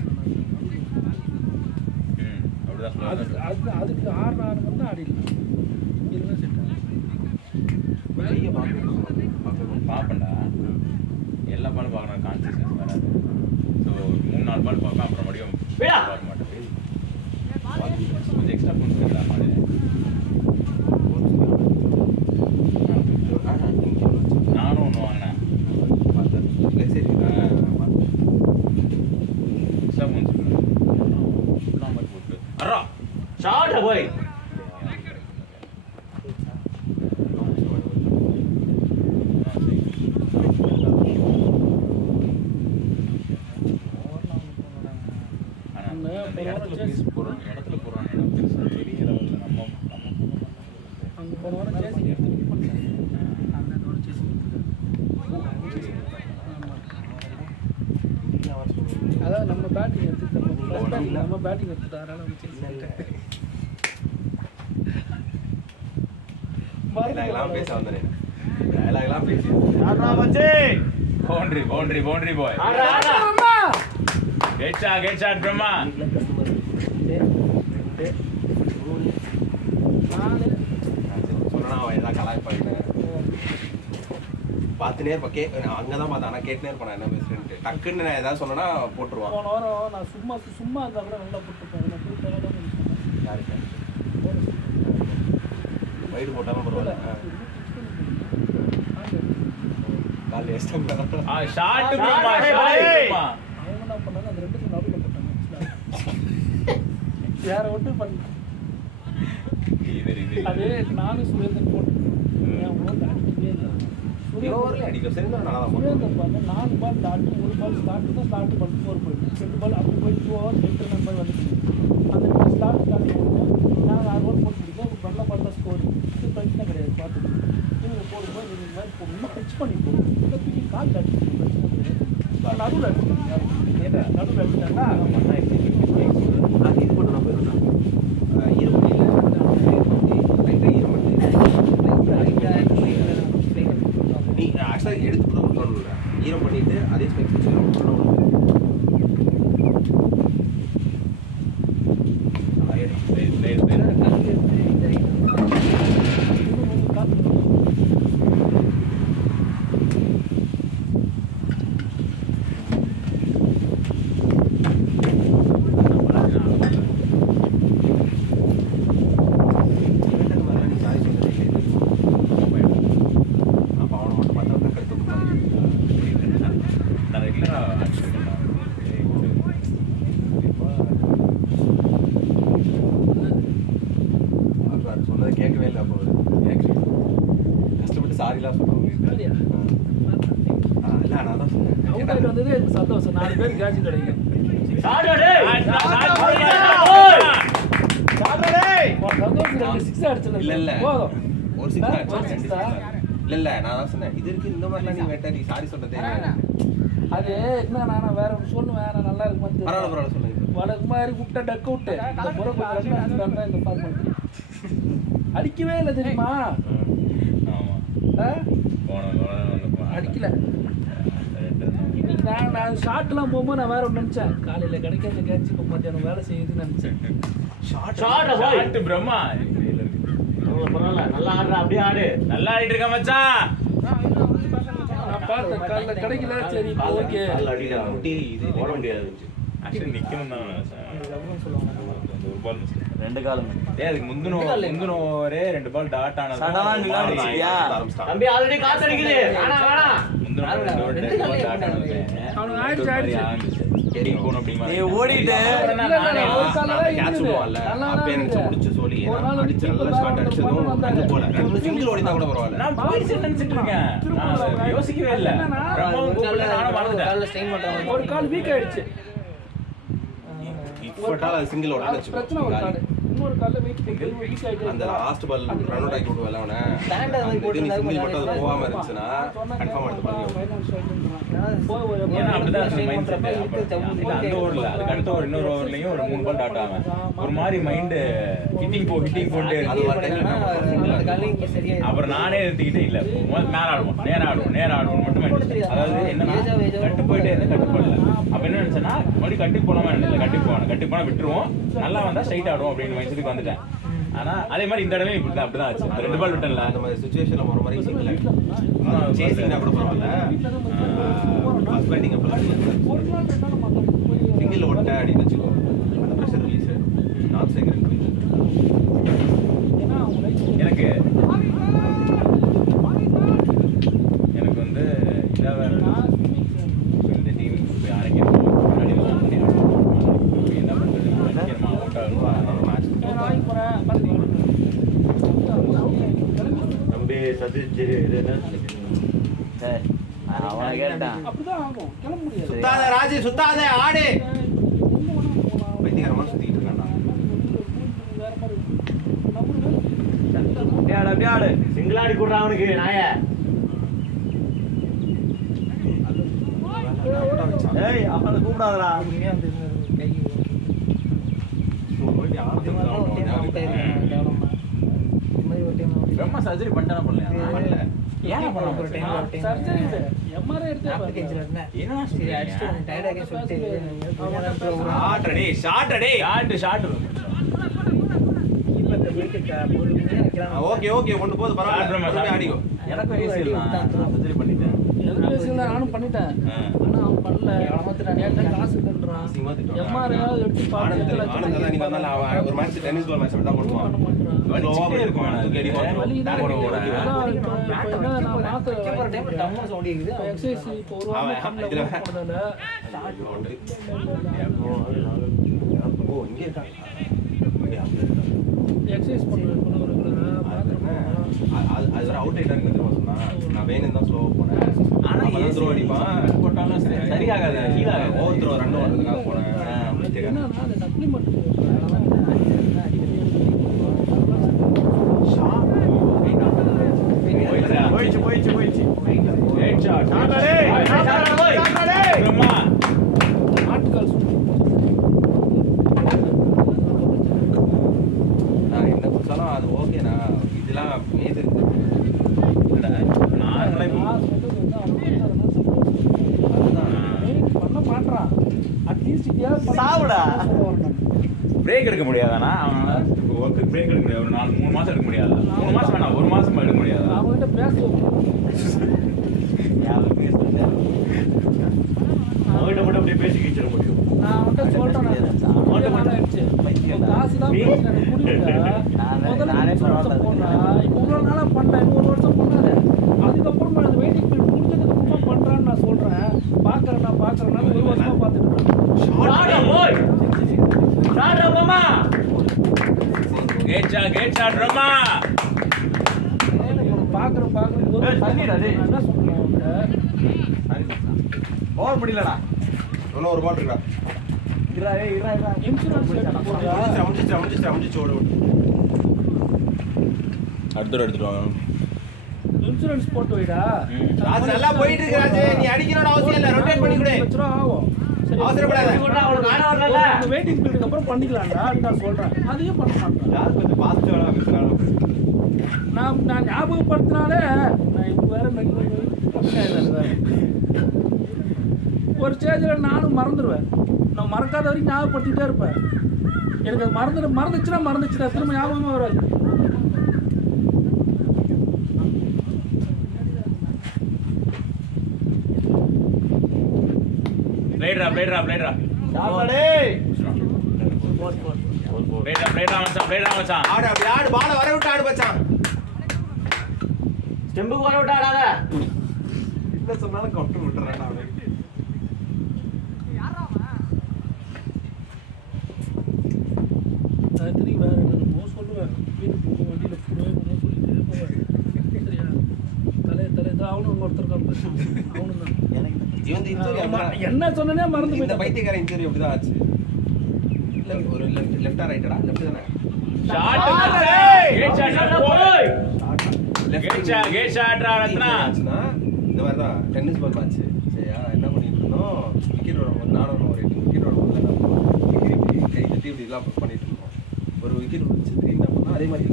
அப்படிதான் அதுக்கு 6 மட்டும் தான் ஆடிடலாம். இல்லைன்னா செட் ஆகும். கையை பார்ப்பேன்டா. எல்லா பாலும் பார்க்கணும், கான்சியஸ்னஸ் வராது. ஸோ 3-4 பால் பார்ப்பேன், அப்புறம் மறுபடியும் பார்க்க மாட்டேன். ஷாட் போய் அந்த இடத்துல போறோம் இடம் பெருசா பெரிய லெவல்ல நம்ம அங்கே போன வாரம் சேசிங் எடுத்து வின் பண்ணிட்டாங்க. அந்த இதோட சேசிங் அதாவது நம்ம பேட்டிங் எடுத்துக்கிட்டோம், நம்ம பேட்டிங் எடுத்துட்டோம், அதனால நம்ம சேசிங் டயலாக்லாம் பேச வந்தேன். டயலாக்லாம் பேசி பவுண்டரி பவுண்டரி பவுண்டரி பாய் கெட் ஷாட் பிரம்மா சொன்னா அவன் ஏதாவது கலாய்ப்பாங்க பார்த்துனே இருப்பேன். அங்கதான் பார்த்தேன், ஆனால் கேட்டுனே இருப்பேன் நான் என்ன பேசுறேன்ட்டு. டக்குன்னு நான் ஏதாவது சொன்னா போட்டுருவான். போன வாரம் நான் சும்மா இருந்தா கூட நல்லா போட்டுருப்பேன். நான் போய் தகவல் யாருக்கு வைடு போட்டாலும் பரவாயில்ல. கால் வேஸ்ட்டாங்க. ஷாட் பிரம்மா ஷாட் பிரம்மா அவங்க என்ன பண்ணாங்க, அந்த ரெண்டுக்கும் நடுவில் போட்டாங்க. வேற ஒன்றும் பண்ணல. இது அது நானும் சுரேந்தர் போட்டுருக்கோம். என் ஓட்டு அடிக்கவே இல்லை. அடிக்க சரிதான் நல்லா தான் போட்டோம். சுரேந்தர் பாருங்க, 4 பால் டாட்டு, 1 பால் ஸ்டார்ட் தான், ஸ்டார்ட் பால் 4 போயிட்டு, 2 பால் அப்படி போய் 2 ஓவர் 8 நம்பர் வந்துச்சு. அந்த ஸ்டார்ட் போட்டு நாங்கள் 6 ஓவர் போட்டு முடிப்போம். நல்ல பால் தான் ஸ்கோர். இது பிரச்சனை கிடையாது. பார்த்துட்டு இவங்க போடும்போது இந்த மாதிரி இன்னும் டச் பண்ணி போகும். இல்லை தூக்கி கால் அடிச்சு பிரச்சனை கிடையாது. நடுவில் அடிச்சுட்டாங்க. நடுவில் அடிச்சுட்டாங்கன்னா அது இது பண்ண போயிருந்தோம். ஈரமட்டியில் லைட்டாக ஈரமட்டி நீ ஆக்சுவலாக எடுத்து கூட விட்டுறோம்ல. ஈரம் பண்ணிட்டு அதே ஸ்பெக்ஸ் வச்சு சொன்னதை கேட்கவே இல்லை. அப்போ கஷ்டப்பட்டு சாரிலாம் சொன்னாங்க. இல்லை நான் தான் சொன்னேன். அவுட் ஆகிட்டு வந்தது எனக்கு சந்தோஷம். 4 பேர் கேட்ச் கிடைக்கும். சந்தோஷம் 6 அடிச்சது இல்ல இல்ல போதும். ஒரு 6 அடிச்சா இல்ல நான் தான் சொன்னேன். இது இருக்கு இந்த மாதிரிலாம் நீ வேட்டா நீ சாரி சொல்றதே அது என்ன, நான் வேற ஒன்று சொல்லுவேன். வேற நல்லா இருக்குமா பரவாயில்ல சொல்லுங்க. வழக்கு மாதிரி விட்ட டக்கு விட்டு இந்த முறை கொஞ்சம் இந்த ஃபார்மெட் அடிக்கவே இல்லை தெரியுமா? அடிக்கல. இன்னைக்கு நான் ஷார்ட்லாம் போகும்போது நான் வேற ஒன்று நினச்சேன். காலையில் கிடைக்காத கேட்ச் இப்போ மத்தியானம் வேலை செய்யுதுன்னு நினச்சேன். ஷாட் பிரம்மா பரவாயில்ல, நல்லா ஆடுறா, அப்படியே ஆடு. நல்லா ஆடிட்டு இருக்க மச்சான். நான் பார்த்தேன் காலையில் கிடைக்கல. சரி ஓகே. இது ஓட முடியாது. ஆக்சுவலி நிக்கணும் தான் நினைச்சேன். சொல்லுவாங்க. ஒரு பால் மிஸ். 2 காலம். அதுக்கு முந்தின ஓவரே 2 பால் டாட் ஆனது. தம்பி ஆல்ரெடி காத்து அடிக்குது. வேணாம் வேணாம். முந்தின ஓவர் 2 பால் டாட் ஆனது. அவனுக்கு ஆயிடுச்சு. கேடிங் போன் அப்படிமா. நீ ஓடிட்டு கேட்ச் போவான்ல அப்ப எனக்கு முடிச்சு சொல்லி அடிச்சு நல்ல ஷாட் அடிச்சதும் அங்க போல ரெண்டு சிங்கிள் ஓடினா கூட பரவாயில்ல. நான் போயிடுச்சு நினைச்சிட்டு இருக்கேன். நான் யோசிக்கவே இல்ல. பிரம்மாவும் கூப்பிடல, நானும் மறந்துட்டேன். ஒரு கால் வீக் ஆயிடுச்சு. இப்போட்டால அது சிங்கிள் ஓடல பிரச்சனை ஒரு கால். இன்னொரு கால்ல வீக் ஆயிடுச்சு. அந்த லாஸ்ட் பால் ரன் அவுட் ஆக்கி விட்டு வரலவனே சிங்கிள் போட்டு அது போகாம இருந்துச்சுன்னா கன்ஃபார்ம் எடுத்து பாருங்க. ஏன்னா அப்படிதான் மைண்ட் செட். இல்ல அந்த ஓவர்ல அதுக்கு அடுத்த ஒரு இன்னொரு ஓவர்லயும் ஒரு 3 பால் டாட் ஆகும். ஒரு மாதிரி மைண்ட் ஹிட்டிங் போட்டு அது ஒரு டைம்ல அப்புறம் நானே எடுத்துக்கிட்டே இல்ல மேல ஆடுவோம் நேர ஆடுவோம் மட்டும் மைண்ட். அதாவது என்னன்னா கட்டு போயிட்டே இருந்து கட்டு போடல. அப்ப என்ன நினைச்சேன்னா மறுபடியும் கட்டுக்கு போலாமா இல்லை கட்டுக்கு போனா விட்டுருவோம், நல்லா வந்தா ஸ்ட்ரைட் ஆடுவோம் அப்படின்னு மைண்ட் செட்டுக்கு வந்துட்டேன். ஆனா அதே மாதிரி இந்த இடமே இப்படி அப்படிதான் ஆச்சு. 2 பால் விட்டல அந்த மாதிரி சிச்சுவேஷன்ல போற மாதிரி சிங்கிள் சேசிங்னா கூட பரவாயில்ல. ஃபர்ஸ்ட் பேட்டிங் அப்பலாம் சிங்கிள் ஓட்ட அப்படின்னு வச்சுக்கோ, அந்த ப்ரெஷர் ரிலீஸ் நாட் செகண்ட் எனக்கு வந்து இதா வேற இந்த டீம் யாரையும் என்ன பண்றது அவுட் ஆகும் மேட்ச் சரி இது என்ன அவனை கேட்டான் அப்படிதான் ஆகும். கிளம்ப முடியாது. சுத்தாத ராஜி, சுத்தாத ஆடு. எங்க வேணாலும் போகலாம். பைத்தியக்காரமா சுத்திட்டு இருக்கான்டா. வேற மாதிரி நம்மளுக்கு அப்படியே ஆடு சிங்கிளாடி கூடுறா அவனுக்கு நாய. ஏய் அவனை கூப்பிடாதடா பிரம்மா சர்ஜரி பண்ணிட்டானா பண்ணலையா? ஏன் பண்ண சர்ஜரி இது. எம்ஆர்ஐ எடுத்து என்ன ஷாட் ஓகே ஓகே ஒன்று போது பரவாயில்ல அடிக்கும். எனக்கு ஈஸி இல்லை, சர்ஜரி பண்ணிட்டேன். நானும் பண்ணிட்டேன். ஆனா அவன் பண்ணல. நேற்று காசு இல்லைன்றான். எம்ஆர்ஐ எடுத்து பார்த்து ஒரு மேட்ச் டென்னிஸ் பால் மேட்ச் தான் போடுவான். வலிச்சுட்டே இருக்கும் எனக்கு. வலிதான் ஓட ஓட. எக்ஸசைஸ் இப்போ ஒரு வாரம் பண்ணல போனதால ஓ இங்கே இருக்கான். எக்ஸசைஸ் பண்ணுவேன் அது ஒரு அவுட் ரைட்டர் சொன்னா நான் வேணும் தான் ஸ்லோவாக போனேன். ஆனா ஆனால் த்ரோ அடிப்பான் போட்டாலும் சரியாகாது, ஹீல் ஆகாது. ஓவர் த்ரோ ரன் வரதுக்காக போனேன். என்னன்னா அந்த சப்ளிமெண்ட் போயிடுச்சு ஹெட் ஷாட். பிரம்மா ஆட்டுக்கால் நான் என்ன குடிச்சாலும் அது ஓகேண்ணா. இதெல்லாம் நேற்று பண்ண மாட்டான். அட்லீஸ்ட் சாவுடா பிரேக் எடுக்க முடியாதானா? அவனால ஒர்க்கு பிரேக் எடுக்க முடியாது. ஒரு 3 மாசம் எடுக்க முடியாது. 3 மாசம் வேணாம், 1 மாசம் எடுக்க முடியாது. அவங்ககிட்ட பேசுவோம். அவன்கிட்ட மட்டும் அப்படியே பேசி கிச்சிட முடியும். நான் அவன்கிட்ட சொல்றேன் ஆயிடுச்சு. காசு தான் முதல்ல போனா இப்போ இவ்வளோ நாளாக பண்ணேன். இன்னும் 1 வருஷம் பண்ணாரு. அதுக்கப்புறமா அந்த வெயிட்டிங் பீரியட் முடிஞ்சதுக்கு அப்புறமா பண்றான்னு நான் சொல்றேன். பார்க்கறேன்னா 1 வருஷமா பார்த்துட்டு இருக்கேன். கேட் ஷாட் பிரம்மா. பார்க்குறேன் என்ன சொல்றேன் ஓவர் முடியலடா இன்னும் ஒரு பால் இருக்கா. இன்சூரன்ஸ் முடிச்சு ஓட அடுத்த எடுத்துட்டு வாங்க. இன்சூரன்ஸ் போட்டு வைடா. ராஜ் நல்லா போயிட்டு இருக்கு ராஜ். நீ அடிக்கணும்னு அவசியம் இல்லை, ரொட்டேட் பண்ணி கொடு. 2 லட்சம் ரூபா ஆகும். சரி, அவசரப்படாத. இந்த வெயிட்டிங் பீரியட் அப்புறம் பண்ணிக்கலாம்டா நான் சொல்றேன். அதையும் பண்ண மாட்டேன். யார் கொஞ்சம் பாசிட்டிவ் வேலை பேசுறாங்க. நான் ஞாபகப்படுத்தினாலே நான் இப்போ வேற ஒரு ஸ்டேஜில் நானும் மறந்துடுவேன். நான் மறக்காத வரைக்கும் ஞாபகப்படுத்திட்டே இருப்பேன். எனக்கு அது மறந்துச்சுன்னா திரும்ப ஞாபகமாக வராது. பிளேட்ரா மச்சான். ஆடு அப்படி ஆடு, பாலை வர விட்டு ஆடு மச்சான். ஸ்டெம்புக்கு வர விட்டு ஆடாத. என்ன சொன்னாலும் கவுண்டர் விட்டுறேன் அவனை. நான் திரும்பி வேறு என்னமோ சொல்லுவேன். வீட்டுக்கு போக வண்டியில் போடுவேன் சொல்லிட்டு போவேன். சரியா தலை அவனும் ஒருத்தர் அவனு தான் என்ன சொன்னனே மறந்து இந்த போயிட்டேன். பைத்தியக்கார இன்ஜுரி அப்படிதான் ஆச்சு. ஒரு லெஃப்டா ரைட்டடா? லெஃப்ட் தானே. கேட் ஷாட் ரத்னா. இந்த மாதிரி தான் டென்னிஸ் பால் மேட்ச். சரியா என்ன பண்ணிட்டு இருந்தோம், விக்கெட் வரும் நானும் ஒரு 8 விக்கெட் வரும் கை தட்டி இப்படி எல்லாம் பண்ணிட்டு இருந்தோம். ஒரு விக்கெட் விழுந்துச்சு. திடீர்னு என்ன பண்ணா அதே மாதிரி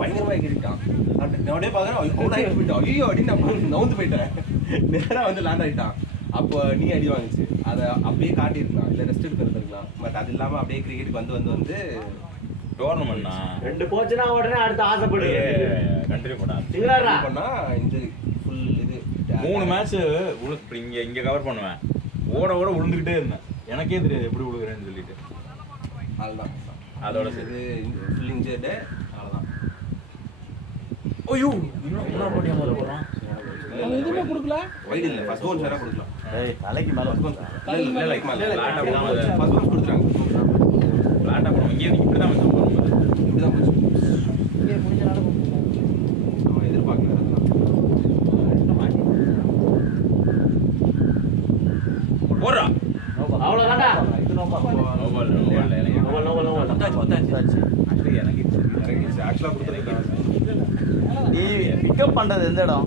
பயங்கரமாக எகிரிட்டான். நான் அப்படியே பார்க்குறேன், அவுட் ஆகிட்டு போயிட்டான். ஐயோ அப்படின்னு நான் நவுந்து போயிட்டேன். நேராக வந்து லேண்ட் ஆகிட்டான். அப்போ நீ அடி வாங்கிச்சு. அதை அப்படியே காட்டியிருக்கலாம், இல்லை ரெஸ்ட் எடுத்து இருந்திருக்கலாம். பட் அது இல்லாமல் அப்படியே கிரிக்கெட்டுக்கு வந்து டோர்னமெண்ட்னா 2 போச்சுன்னா உடனே அடுத்து ஆசைப்படு. கண்டினியூ பண்ணா இன்ஜுரி ஃபுல் இது 3 மேட்ச் இப்படி இங்க கவர் பண்ணுவேன். ஓட விழுந்துக்கிட்டே இருந்தேன். எனக்கே தெரியாது எப்படி விழுகிறேன்னு சொல்லிட்டு. அதுதான் அதோட இது ஃபுல் இன்ஜர்டு. அவ்வளோதான். ஐயோ இன்னும் போறான். அவன் எதுவுமே கொடுக்கல. வைட் இல்லை, ஃபர்ஸ்ட் பவுன்ஸ் வேணா கொடுக்கலாம். தலைக்கு மேல இல்லை லைக் மேலே ஃபர்ஸ்ட் பவுன்ஸ் கொடுத்துறாங்க. லாட்டா போறோம். இங்கே இப்படி தான் வந்து இப்படி தான் போச்சு. அவன் எதிர்பார்க்கல. ஆக்சுவலாக கொடுத்துருக்காங்க. நீ பிக்கப் பண்றது எந்த இடம்?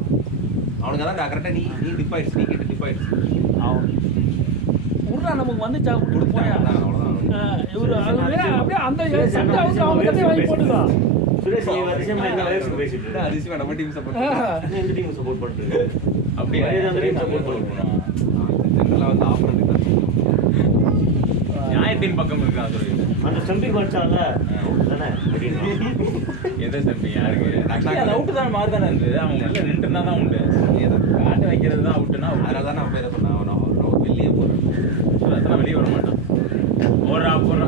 அவனுக்கு தான் கரெக்டாக நீ டிப் ஆயிடுச்சு, நீ கிட்ட டிப் ஆயிடுச்சு. உருடா நமக்கு வந்துச்சா கொடுத்து போயா அவ்வளோதான். இவரு அதுவே அப்படியே அந்த சண்டை அவங்க அவங்க கதையை வாங்கி போட்டுக்கலாம். சுரேஷ் நீ அதிசயமா இந்த வயசுக்கு பேசிட்டு இருக்க. அதிசயம் நம்ம டீம் சப்போர்ட் எந்த டீம் சப்போர்ட் பண்றீங்க? அப்படியே அந்த டீம் சப்போர்ட் பண்ணுறோம். ஜென்ரலாக வந்து ஆஃபர் நியாயத்தின் பக்கம் இருக்கா சொல்லி அந்த ஸ்டம்பிங் வச்சாங்க தானே எதை தம்பி யாருக்கு அது அவுட்டு தான் மாறு தானே இருந்தது. அவங்க நல்லா நின்று இருந்தால் தான் உண்டு. காட்டு வைக்கிறது தான் அவுட்டுனா அதனால தான் நான் பேரை சொன்னேன். அவன் வெளியே போகிறேன், அதெல்லாம் வெளியே வர மாட்டான். போடுறான் அவன்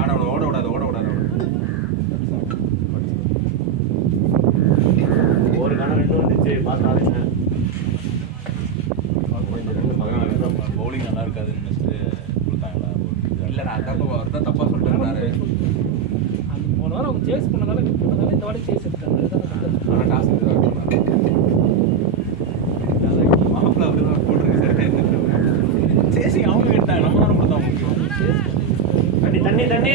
ஆட ஓட விடாது. ஒரு கணம் 2 வந்துச்சு பார்த்தாருங்க. பவுலிங் நல்லா இருக்காதுன்னு நினச்சிட்டு கொடுத்தாங்களா? இல்லை நான் அவர் தான் தப்பாக சொல்லிட்டாரு. அந்த போன வாரம் அவங்க சேஸ் பண்ணதால வின் பண்ணதால இந்த வாட்டி சேஸ் எடுத்தாங்க. ஆனால் டாஸ் மாப்பிள்ள அப்படி தான் போட்டுருக்கு. சேசிங் அவங்க எடுத்தாங்க, நம்ம தானே கொடுத்தோம் அவங்களுக்கு. தண்ணி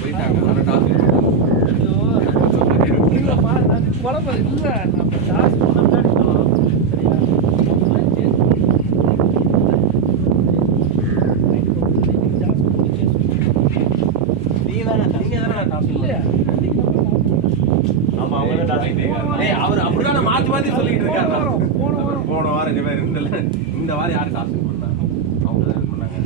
போயிட்டாங்க. ஆனால் டாஸ் இல்லப்பா நான் குழப்பம் இல்லை. நம்ம ஜாஸ்தி பண்ண அடிக்கணும். ஆமா அவங்க தான் டாஸ். அவர் அப்படிதான் மாற்றி சொல்லிட்டு இருக்காரு. போன வாரம் இந்த மாதிரி இந்த வாரம் யாரும் டாஸ் பண்ணாங்க? அவங்க தான் பண்ணாங்க.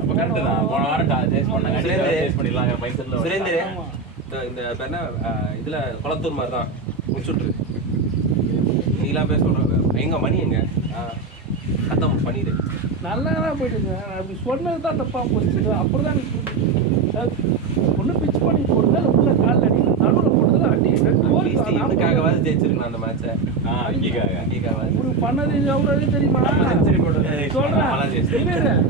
அப்போ கரெக்டு தான். போன வாரம் சேஸ் பண்ணாங்க, சேஸ் பண்ணிடலாங்கிற மைண்ட் செட்டில் சுரேந்தர் இந்த என்ன இதில் குளத்தூர் மாதிரி தான் முடிச்சுட்ரு. நீலாம் பேச சொல்கிற எங்க மணி எங்க கத்தம் பண்ணிடு. நல்லா தான் போயிட்டு அப்படி சொன்னது தான் தப்பா போச்சு. அப்புறம் தான் ஒன்று பிச் பண்ணி போடுறது உள்ள காலில் அடிக்கணும், நடுவில் போடுறது அடி. இதுக்காகவாது ஜெயிச்சிருக்கணும் அந்த மேட்சை. இங்கேக்காக ஒரு பண்ணது எவ்வளோ தெரியுமா? செஞ்சுரி போட்டது சொல்கிறேன்.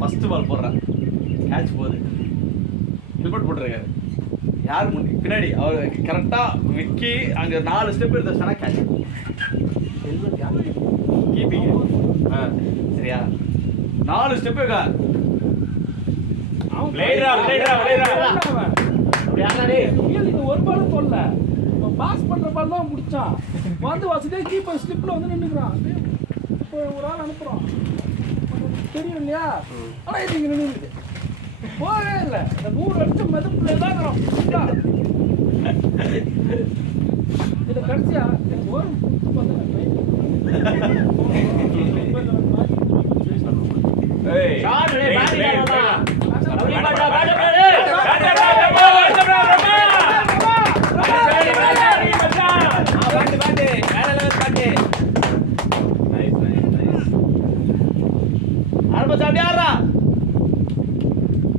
ஃபர்ஸ்ட் பால் போடுறேன் கேட்ச் போகுது. ஹெல்மெட் போட்டுருக்காரு. யார் பின்னாடி அவர் கரெக்டாக விக்கி அங்கே 4 ஸ்டெப் எடுத்துச்சுன்னா கேட்ச். ஹெல்மெட் யார் கீப்பிங்க? சரியா 4 ஸ்டெப்பு ஒரு பாலும் போடல, பாஸ் பண்ற பால் தான் முடிச்சான். வந்து வசதியாக கீப்பர் ஸ்லிப்ல வந்து நின்றுக்கிறான். இப்போ ஒரு ஆள் அனுப்புறோம் தெரியும் இல்லையா? ஆனா இது இங்க நின்றுது போகவே இல்லை. இந்த 100 அடிச்ச மதிப்புல தான் இதுல கடைசியா ஒரு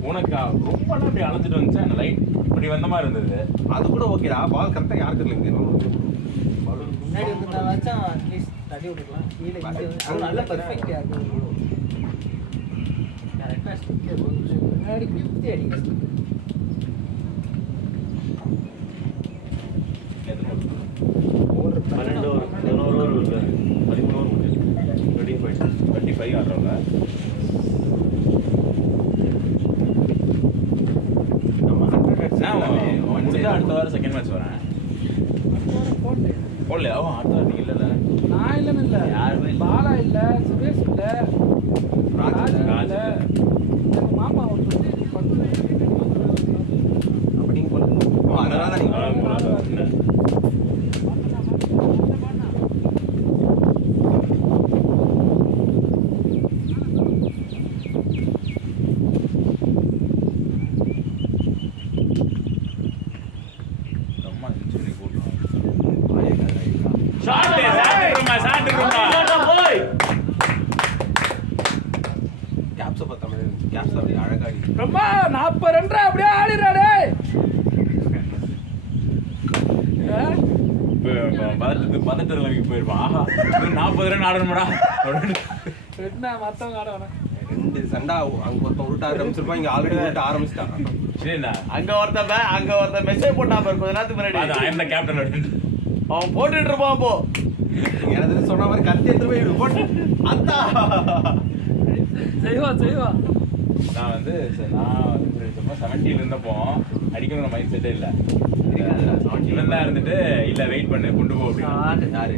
உனக்கு ரொம்ப அப்படி அழைச்சிட்டு வந்துச்சு. அந்த லைட் இப்படி வந்த மாதிரி இருந்தது. அது கூட ஓகேடா. பால் கரெக்டாக யாருக்கு இல்லைங்க முன்னாடி வந்து நான் வச்சான் அட்லீஸ்ட் தடி விட்டுக்கலாம். கீழே இங்கே நல்ல பர்ஃபெக்டாக இருக்கும். கரெக்டாக ஸ்டிக்கர் கொஞ்சம் முன்னாடி குத்தி அடிக்கிறேன். ஒரு 12 ஓவர் 11 ஓவர் இருக்கு. 13 ஓவர் முடிஞ்சு 25 ஆடுறவங்க அடுத்த வாரம் செகண்ட் மேட்ச் வரேன். போடலையா? அடுத்த வாரம் நீங்கள் இல்லை. நான் இல்லைன்னு இல்லை, யாருமே பாலா இல்லை, சுரேஷ் இல்லை, ராஜ் இல்லை, எங்கள் மாமா ஒரு சொல்லி பண்ணுறேன். அப்படி நீங்கள் போல அதனால தான் நீங்கள் கேப்ஸை பார்த்தா மாதிரி இருந்துச்சு. கேப்ஸ் அப்படியே அழகாடி ரொம்ப 40 ரன் அப்படியே ஆடிறாடே. பதட்டத்தில் போயிருப்பான். ஆஹா 40 ரன் ஆடணுமாடா. என்ன மற்றவங்க ஆட வேணாம். 2 ரெண்டு சண்டா அங்க ஒருத்தன் உருட்ட ஆரம்பிச்சிருப்பான், இங்க ஆல்ரெடி உருட்ட ஆரம்பிச்சிட்டான். சரிண்ணா அங்க ஒருத்தன் மெசேஜ் போட்டான் பாரு கொஞ்ச நேரத்துக்கு முன்னாடி. ஐ எம் த கேப்டன் அப்படின்னு அவன் போட்டுட்டு இருப்பான் அப்போ. எனக்கு சொன்ன மாதிரி கத்தி எடுத்து போய் போட்டு அத்தா செய்வா நான் வந்து 70 இருந்தப்போ அடிக்கணுங்கிற மைண்ட் செட்டே இல்லை. இவன் தான் இருந்துட்டு இல்லை வெயிட் பண்ணு கொண்டு போ அப்படின்னு. யாரு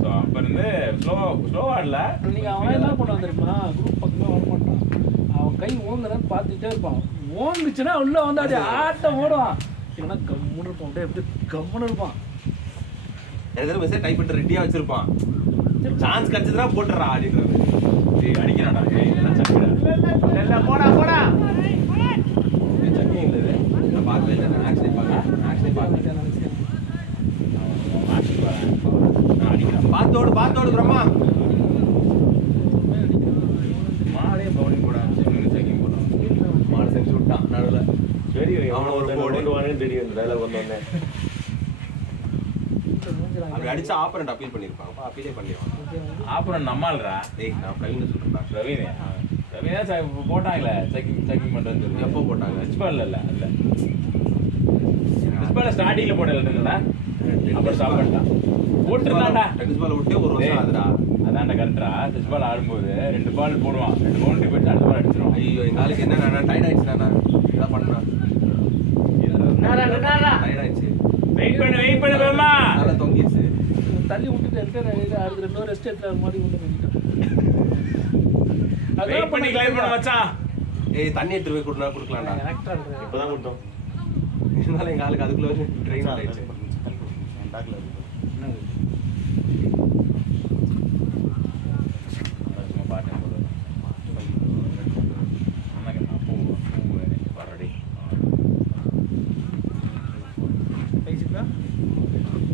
ஸோ அப்போ இருந்து ஸ்லோவாக இல்லை. நீங்க அவன் என்ன பண்ணுவான் தெரியுமா, குரூப் பக்கமே வர மாட்டான். அவன் கை ஓங்குதான்னு பார்த்துட்டே இருப்பான். ஓங்குச்சுன்னா உள்ள வந்து அது ஆட்டம் ஓடுவான். இல்லைன்னா கம்முன்னு இருப்பான், அப்படியே எப்படி கம்முன்னு இருப்பான். எனக்கு மெசேஜ் டைப் பண்ணிட்டு ரெடியா வச்சிருப்பான். சான்ஸ் கிடைச்சதுனா போட்டுறா அப்படின்றது. அடிக்கிறாடா இதெல்லாம் சக்கிடா போடா சட்னி இல்லை, நான் பார்க்கவே இல்லை. நான் ஆக்சுவலி பார்க்கல. பார்த்தோடு பிரம்மா மாடே பவுலிங் போட செக்கிங் போடுறான். மாடு செஞ்சு விட்டான் நடுவில். சரி அவனை ஒரு அவனை போடு. கொண்டு வாங்கன்னு தெரியும் இந்த டைலாக் வந்தோடனே. அப்படி அடிச்சு ஆப்பரண்ட் அப்பீல் பண்ணியிருப்பான். அப்பீலே பண்ணிடுவான். அப்புறம் நம்மால்ரா டேய் நான் பிரவீன் சொல்றேன். ரவீனே போட்டாங்களே செக்கிங் பண்ணுறது சொல்லி. எப்போ போட்டாங்க? ஹெச்பால் இல்லை ஹெச்பால் ஸ்டார்டிங்கில் போட்டல அப்புறம் ஸ்டாப் பண்ணிட்டான். போட்டுருந்தாண்டா டென்னிஸ் பால் விட்டே ஒரு வருஷம் ஆகுதுடா. அதான்டா கரெக்டா. டெஸ்ட் பால் ஆடும்போது 2 பால் போடுவான், 2 பவுண்டரி போயிட்டு அடுத்த பால் அடிச்சிடும். ஐயோ எங்க ஆளுக்கு என்ன டைட் ஆயிடுச்சு. என்ன பண்ணா டைட் ஆயிடுச்சு. வெயிட் பண்ணு வேமா. நல்லா தொங்கிடுச்சு. தள்ளி விட்டுட்டு எடுத்து அடுத்த 2 hour ரெஸ்ட் எடுத்து மாதிரி கொண்டு போயிட்டான். வெயிட் பண்ணி கிளைம் பண்ண மச்சான். ஏய் தண்ணி எடுத்து போய் கொடுக்கலாம்டா. இப்பதான் கொடுத்தோம். இருந்தாலும் எங்க ஆளுக்கு அதுக்குள்ள வந்து ட்ரெயின் ஆயிடுச்சு.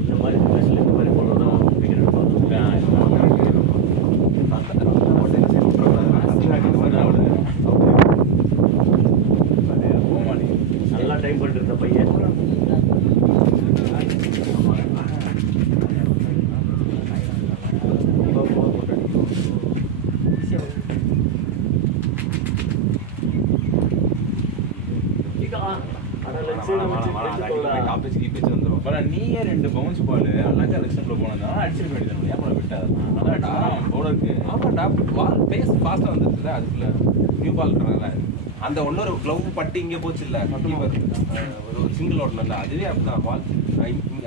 இந்த மாதிரி மேட்ச்ல இந்த மாதிரி போடுறோம் விக்கெட் நல்லா டைம் பண்ணிட்டு இருந்த பையன். நீயே 2 பவுன்ஸ் பால் அழகா ரிசப்ல போனதா அடிச்சிருக்க வேண்டியது. ஏன் விட்டாது அதான்டா போலருக்கு. ஆமாடா பால் பேஸ் ஃபாஸ்டா வந்துருச்சுல. அதுக்குள்ள நியூ பால் இருக்கறனால அந்த இன்னொரு க்ளவ் பட்டு இங்கே போச்சு இல்லை. ஒரு சிங்கிள் ஓடல அதுவே அப்படிதான் பால்.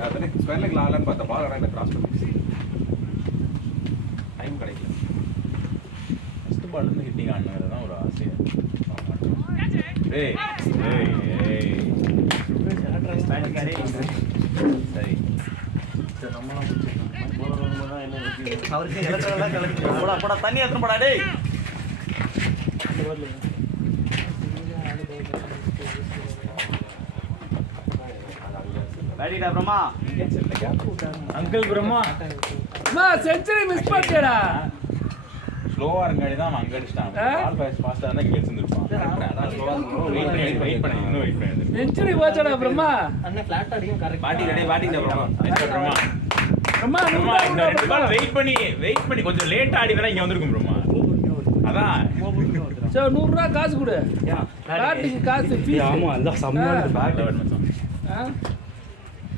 அதே ஸ்கொயர் லெக்ல ஆடலான்னு பார்த்தா பால் ஆனால் என்ன கிராஸ் பண்ணிடுச்சு. டைம் கிடைக்கல. ஃபர்ஸ்ட் பால் இருந்து ஹிட்டிங் ஆடுறது தான் ஒரு ஆசை. ஏய் சரி அவருக்கு எலக்ட்ரலாம் கலக்கு. போடா தண்ணி ஏத்துற போடா டேய். ரெடிடா Brahma. Uncle Brahma century miss பண்ணிட்டேடா. ஸ்லோவா இருக்காடி தான் அவன் அங்க அடிச்சிட்டான். பால் ஃபாஸ்டா இருந்தா இங்க எடுத்துருப்பான். அதான் ஸ்லோவா வெயிட் பண்ணி செஞ்சுரி போச்சடா பிரம்மா. அண்ணன் ஃபிளாட் அடிக்கும் கரெக்ட். பாட்டி ரெடி பாட்டிங்க அப்புறமா பிரம்மா பிரம்மா இந்த 2 பால் வெயிட் பண்ணி கொஞ்சம் லேட்டா ஆடினா இங்க வந்திருக்கும் பிரம்மா. அதான் சரி 100 ரூபா காசு கொடு. பேட்டுக்கு காசு ஃபீஸ். ஆமா எல்லாம் செம்மையான பேட்.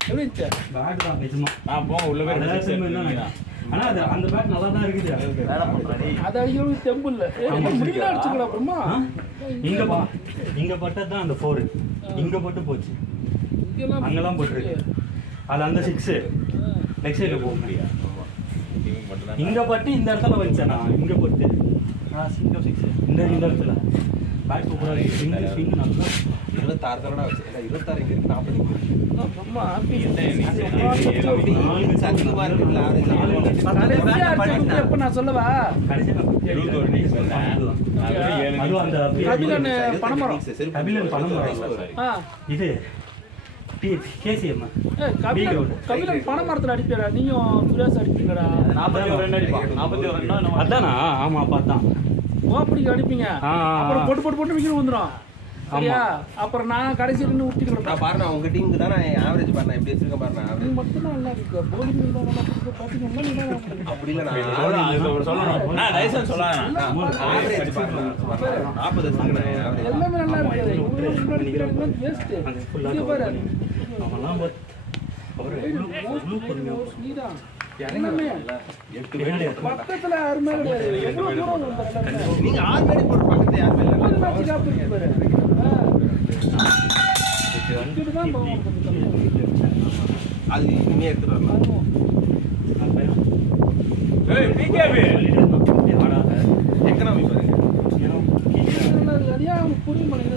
எப்படி இருந்துச்சு? பேட் தான் நிஜமா. போங்க உள்ள போய் அதெல்லாம் செம்ம தான். ஆனா அது அந்த பேட் நல்லா தான் இருக்குது. வேலை பண்றா டேய். அது அடிக்கணும் தெம்பு இல்ல. முடியல அடிச்சுக்கடா பிரம்மா. இங்க பட்டது தான் அந்த 4. இங்க பட்டு போச்சு. இங்கெல்லாம் அங்கெல்லாம் போட்டுருக்கு. அது அந்த 6 நெக்ஸ்ட் சைடுல போக முடியாது. இங்க பட்டு இந்த இடத்துல வச்சேன் நான். இங்க பட்டு சிங்கம் 6 இந்த இடத்துல பேட் சூப்பரா இருக்கு. ஸ்விங் நல்லா 26 தடவை வச்சு 26 இங்க இருக்கு 40 பிரம்மா ஹாப்பி. சத்தியமா இருக்குல்ல. எப்ப நான் சொல்லவா? கடைசியா 21 இன்னிங்ஸ் பண்ணேன். அதுவும் அந்த கபிலன் பணமரம். கபிலன் பணமரம். இது கேசிஎம் கபிலன் பணமரத்துல அடிப்பீடா. நீயும் சுரேஷ் அடிப்பீங்கடா. 41 ரன் அடிப்பான். 41 ரன் அதானா? ஆமா பார்த்தான். ஓப்பனிங் அடிப்பீங்க. அப்புறம் போட்டு விக்கெட் வந்துடும். சரியா? அப்புறம் நான் கடைசி ரெண்டு ஊற்றிக்கிறேன். நான் பாருண்ணா உங்க டீமுக்கு தான் நான் ஆவரேஜ் பாருண்ணா எப்படி வச்சிருக்கேன் பாருண்ணா நீ ஆவரேஜ் மட்டும் தான் நல்லா இருக்கு. bowling தான் நல்லா இருக்கு. batting எல்லாம் நீ தான் நல்லா இருக்கு. அப்படி இல்லை நான் சொல்லணும் நான் லைசன்ஸ் சொல்லலாம் ஆவரேஜ் பாருண்ணா 40 வச்சிருக்கேன் ஆவரேஜ் எல்லாமே நல்லா இருக்கு. இவங்க waste. இங்க பாரு. அவன்லாம் நீதான். எல்லாமே பக்கத்துல யாருமே கிடையாது. எவ்வளவு தூரம் வந்தாங்க. நீங்க 6 மேடி போற பக்கத்துல யாருமே இல்லை ஒரு match gap இருக்கு பாரு. இதுதான் போகும். அது இனிமே எடுத்துட்டு வரலாம் ஏய் பிகேபி எக்கனாமி பாருங்க சரியா புரிய மாட்டேங்குது.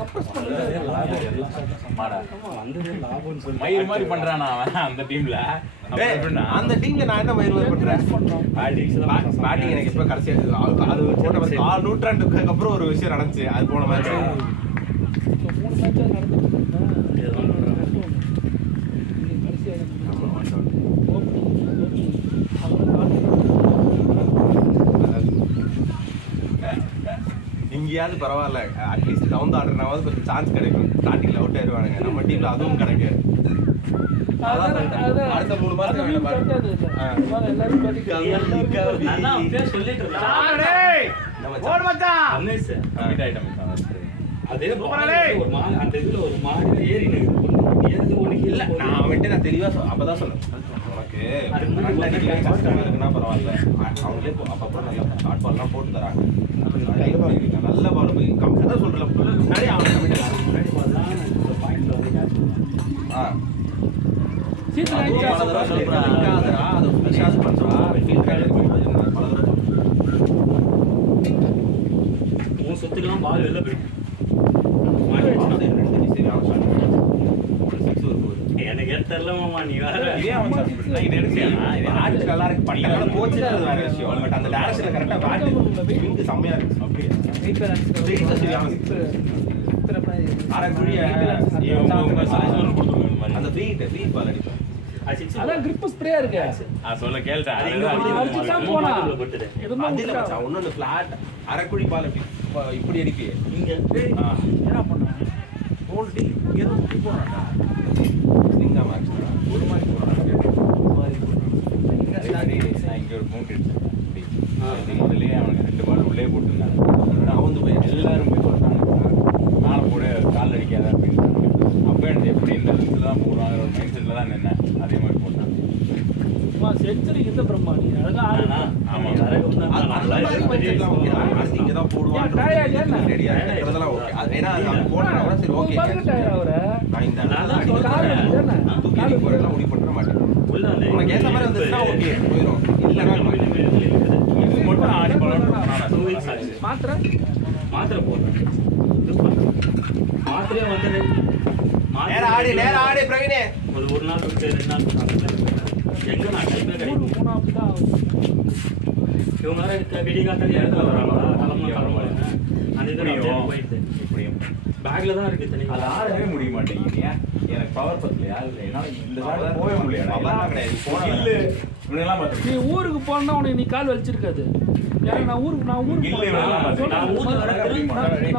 சப்ரஸ் பண்ணுறது மயிர் மாதிரி பண்றானா அவன் அந்த டீம்ல அந்த டீம்ல நான் என்ன மயிர் பண்றேன் பேட்டிங் எனக்கு எப்ப கடைசியா அது போட்ட மாதிரி 4 நூற்றாண்டுக்கு அப்புறம் ஒரு விஷயம் நடந்துச்சு அது போன மேட்ச் 3 மேட்ச் நடந்துட்டு இங்கேயாவது பரவாயில்ல அட்லீஸ்ட் டவுன் ஆடுறனாவது கொஞ்சம் சான்ஸ் கிடைக்கும் ஸ்டார்டிங்ல அவுட் ஆயிடுவானுங்க நம்ம டீம்ல அதுவும் கிடைக்கும் அடுத்த 3 மாசம் இல்ல நான் வந்துட்டு நான் தெளிவா அப்பதான் சொன்னேன் உனக்கு ரன் அடிக்க கஷ்டமா இருக்குன்னா பரவாயில்ல அவங்களே அப்பப்போ நல்லா ஷார்ட் பால்லாம் போட்டு தராங்க நல்ல பால் போய் அதான் சொல்றேன் முன்னாடி அவங்க சொத்துக்கெல்லாம் பால் வெளில போயிட்டு எனக்கு தெரியல மாமா நீ வேற இது எடுக்கலையா இது ஆட்சி நல்லா இருக்கு பண்ணல போச்சு அது வேற விஷயம் பட் அந்த டைரக்ஷன்ல கரெக்ட்டா பேட் விங் செம்மையா இருக்கு அப்படியே அந்த ஃப்ரீ பால் அடிப்பேன் அதான் grip spray இருக்கு. சொல்ல கேள்டா அடிச்சு தான் போனா எதுமா அதுல மச்சான் ஒண்ணு ஃபிளாட் அரைக்குழி பால் இப்படி அடிப்பே இங்க என்ன பண்ணா ஹோல் டீ ஏதோ போறாடா ஸ்லிங்கா மேட்ச் ஒரு மாதிரி போறாங்க இங்க ஒரு மவுண்ட் அடிச்சேன் முதல்லயே அவனுக்கு 2 பால் உள்ளே போட்டுருந்தாங்க அவந்து போய் எல்லாரும் போய் பார்த்தாங்க மேலே போட கால் அடிக்காத அப்படின்னு அப்போ எனக்கு எப்படி இந்த இடத்துல தான் போடுவாங்க ஒரு மைண்ட் செட்டில் தான் நின்னேன் அதே மாதிரி போட்டான் செஞ்சுரி இந்த பிரம்மாணி அதான் ஆமாம் இங்கதான் போடுவான் ரெடியா இருக்கிறதெல்லாம் ஓகே ஏன்னா போனா சரி ஓகே நான் இந்த தூக்கி போறேன் முடிவு பண்ண மாட்டேன் உனக்கு ஏத்த மாதிரி வந்துச்சுன்னா ஓகே போயிடும் இது மட்டும் ஆடி போகலான்னு மாத்திரை போடுறேன் மாத்திரையே வந்து நேரா ஆடி பிரவீனே ஒரு நாள் விட்டு 2 நாள் எங்க நான் டைமே கிடைக்கும் இவங்க வேற விடிய காத்தாலே எடுத்து வராங்களா கிளம்ப அந்த இது போயிடுது இப்படியும் பேக்ல தான் இருக்கு தனி அது ஆடவே முடிய மாட்டேங்குது எனக்கு பவர் பத்தலையா இல்லை என்னால் இந்த சாலை போகவே முடியாது இவனெல்லாம் பார்த்து நீ ஊருக்கு போனா உனக்கு நீ கால் வலிச்சிருக்காது. நான் ஊருக்கு நான்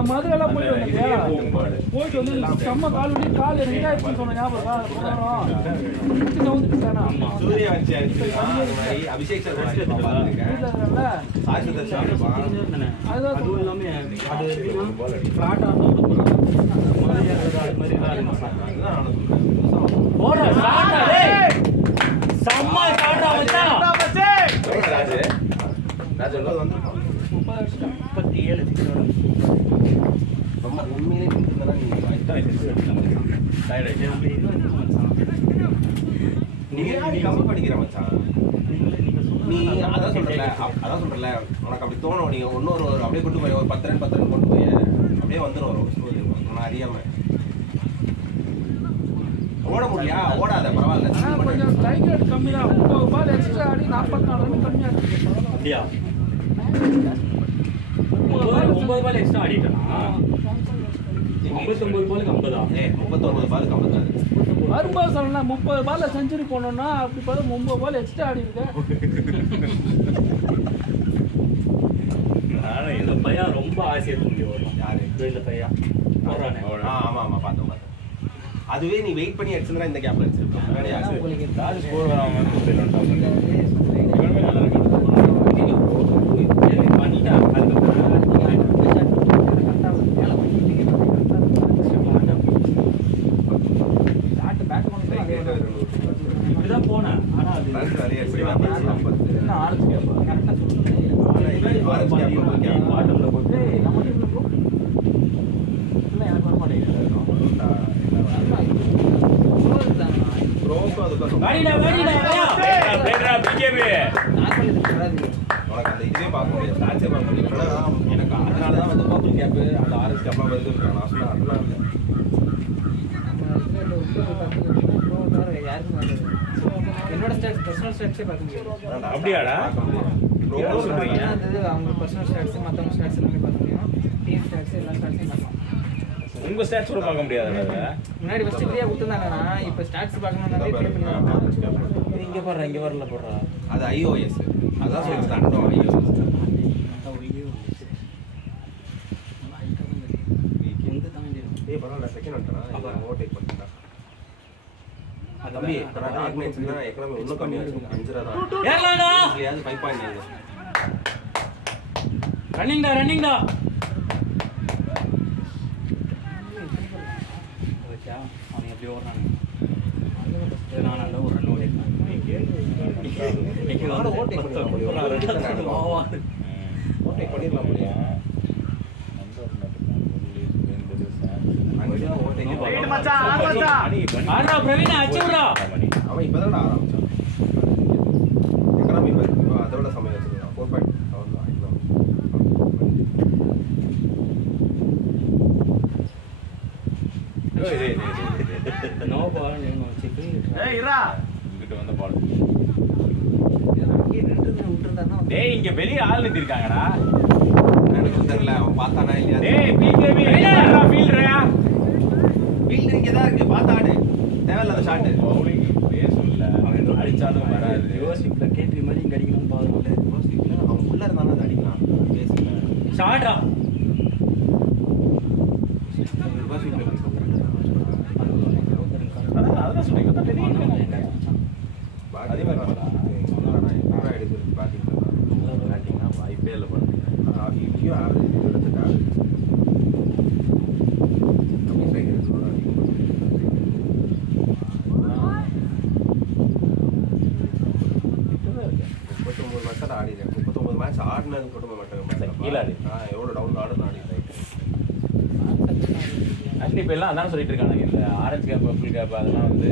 மதுரைலாம் போயிட்டு வந்தேன். போயிட்டு வந்து செம்ம கால் வலி கால் எனக்கு இதாகிடுச்சு சொன்ன ஞாபகம் சூர்யா வச்சு அபிஷேக் அதுவும் இல்லாம அது ஃபிளாட்டா நீ அதான் சொல்றல உனக்கு அப்படி தோணும் நீங்க இன்னொரு அப்படியே கொண்டு போய் ஒரு 10 ரன் கொண்டு போய் அப்படியே வந்துடும் வரும் அறியாம ஓட முடியா ஓடாத பரவாயில்ல கொஞ்சம் ஸ்ட்ரைக் ரேட் கம்மி தான். 30 பால் எக்ஸ்ட்ரா ஆடி 44 ரன் கம்மியா இருக்கு. அப்படியா 9 பால் எக்ஸ்ட்ரா ஆடிட்டேனா 59 பாலுக்கு 50 39 பாலுக்கு 50 வரும்போது சொல்லலாம் 30 பால்ல செஞ்சுரி போனோம்னா அப்படி பார்த்தா 9 பால் எக்ஸ்ட்ரா ஆடி இருக்க. இந்த பையன் ரொம்ப ரொம்ப ஆசையா தூங்கி வரும். யாரு? இந்த பையன் போறானே. ஆமா பார்த்தேன். அதுவே நீ வெயிட் பண்ணி அடிச்சிருந்தா இந்த கேப்ல அடிச்சிருப்பேன். ராஜ் ஸ்கோர் வராம பண்ணிட்டான். இப்படிதான் போனேன். ஆனா அது என்ன ஆரஞ்சு கேப்பா கரெக்டா சொல்றேன். பாட்டில் போட்டு நம்ம டீம்ல போ இல்ல எனக்கு வர மாட்டேங்குது. வாடிடா பிளேடரா பிகேபி உனக்கு அந்த இதுவே பார்க்க முடியாது. ஸ்டாட்ஸே பார்க்க முடியாது. எனக்கு அதனால தான் வந்து பர்பிள் கேப் அந்த ஆரஞ்சு கேப்லாம் வருது. நான் சொன்னேன் அதெல்லாம் இல்லை. என்னோட ஸ்டாட்ஸ் பர்சனல் ஸ்டாட்ஸே பார்க்க முடியாது. அப்படியாடா? அவங்க பர்சனல் ஸ்டாட்ஸ் மற்றவங்க ஸ்டாட்ஸ் எல்லாமே பார்க்க முடியும். டீம் ஸ்டாட்ஸ் எல்லா ஸ்டாட்ஸையும் பார்க்கலாம். உங்க ஸ்டாட்ஸ் கூட பார்க்க முடியாது. முன்னாடி ஃபர்ஸ்ட் ஃப்ரீயா கொடுத்துருந்தாங்கண்ணா இப்போ ஸ்டாட்ஸ் பார்க்கணும்னாலே பே பண்ணுவாங்க. இங்க வரல போடுறா. அது iOS. அதான் சொல்லி தண்டோம் iOS. ஏய் பரவாயில்ல செகண்ட் வந்துட்டா. அப்புறம் ஓவர்டேக் பண்ணிட்டேன். தம்பி ஆர்கனைசேஷன்னா எக்கனாமி இன்னும் கம்மியா இருக்கு. 5 தான். ஏறலாம்டா. அது 5.9. ரன்னிங்டா. ஓகே அவன் எப்படி ஓடுறாங்க. நான் நல்ல ஒரு ரன் ஓடிட்டேன். ஓவர்டேக் பண்ணிடலாம் முடியும். ஆடுறா பிரவீன் அடிச்சு விடுறா. அவன் இப்பதான் ஆரம்பிச்சான். எக்கனாமி அதோட சமயம் வச்சிருக்கான். 4.7 தான். நோ பால் நீங்க வச்சிட்டு இங்கிட்ட வந்த பால். டேய் இங்க வெளிய ஆள் நிறுத்திருக்காங்கடா. எனக்கு தெரியல அவன் பார்த்தானா இல்லையா. டேய் பிகேபி என்னடா ஃபீல்டரா? ஃபீல்டர் இங்க தான் இருக்கு. பார்த்தாடு. தேவையில்லாத ஷாட். பவுலிங் பேசல. அவன் அடிச்சாலும் வராது. யோசிப்ல கேட்ரி மாதிரி இங்க அடிக்கணும்னு பாருங்க. யோசிக்கல அவன் உள்ள இருந்தாலும் அது அடிக்கலாம். பேசல. ஷாட்ரா. அதான் சொல்றீங்க. அதான் தெரியும். அதே மாதிரி நான் எடுக்கிறது பார்த்தீங்கன்னா பேட்டிங்னா வாய்ப்பே இல்லை பாருங்க. இங்கேயும் ஆவரேஜ் எடுத்துட்டா கம்மி ஸ்ட்ரைக்கர் சொல்லலாம். 39 மேட்ச் ஆடிடுறேன். 39 மேட்ச் ஆடினது மட்டும் மட்டும் கீழே ஆடி. எவ்வளோ டவுன் ஆடுன்னு ஆடிடுறேன். ஆக்சுவலி இப்போ எல்லாம் அதான் சொல்லிட்டு இருக்காங்க. இந்த ஆரஞ்சு கேப் பர்பிள் கேப் அதெல்லாம் வந்து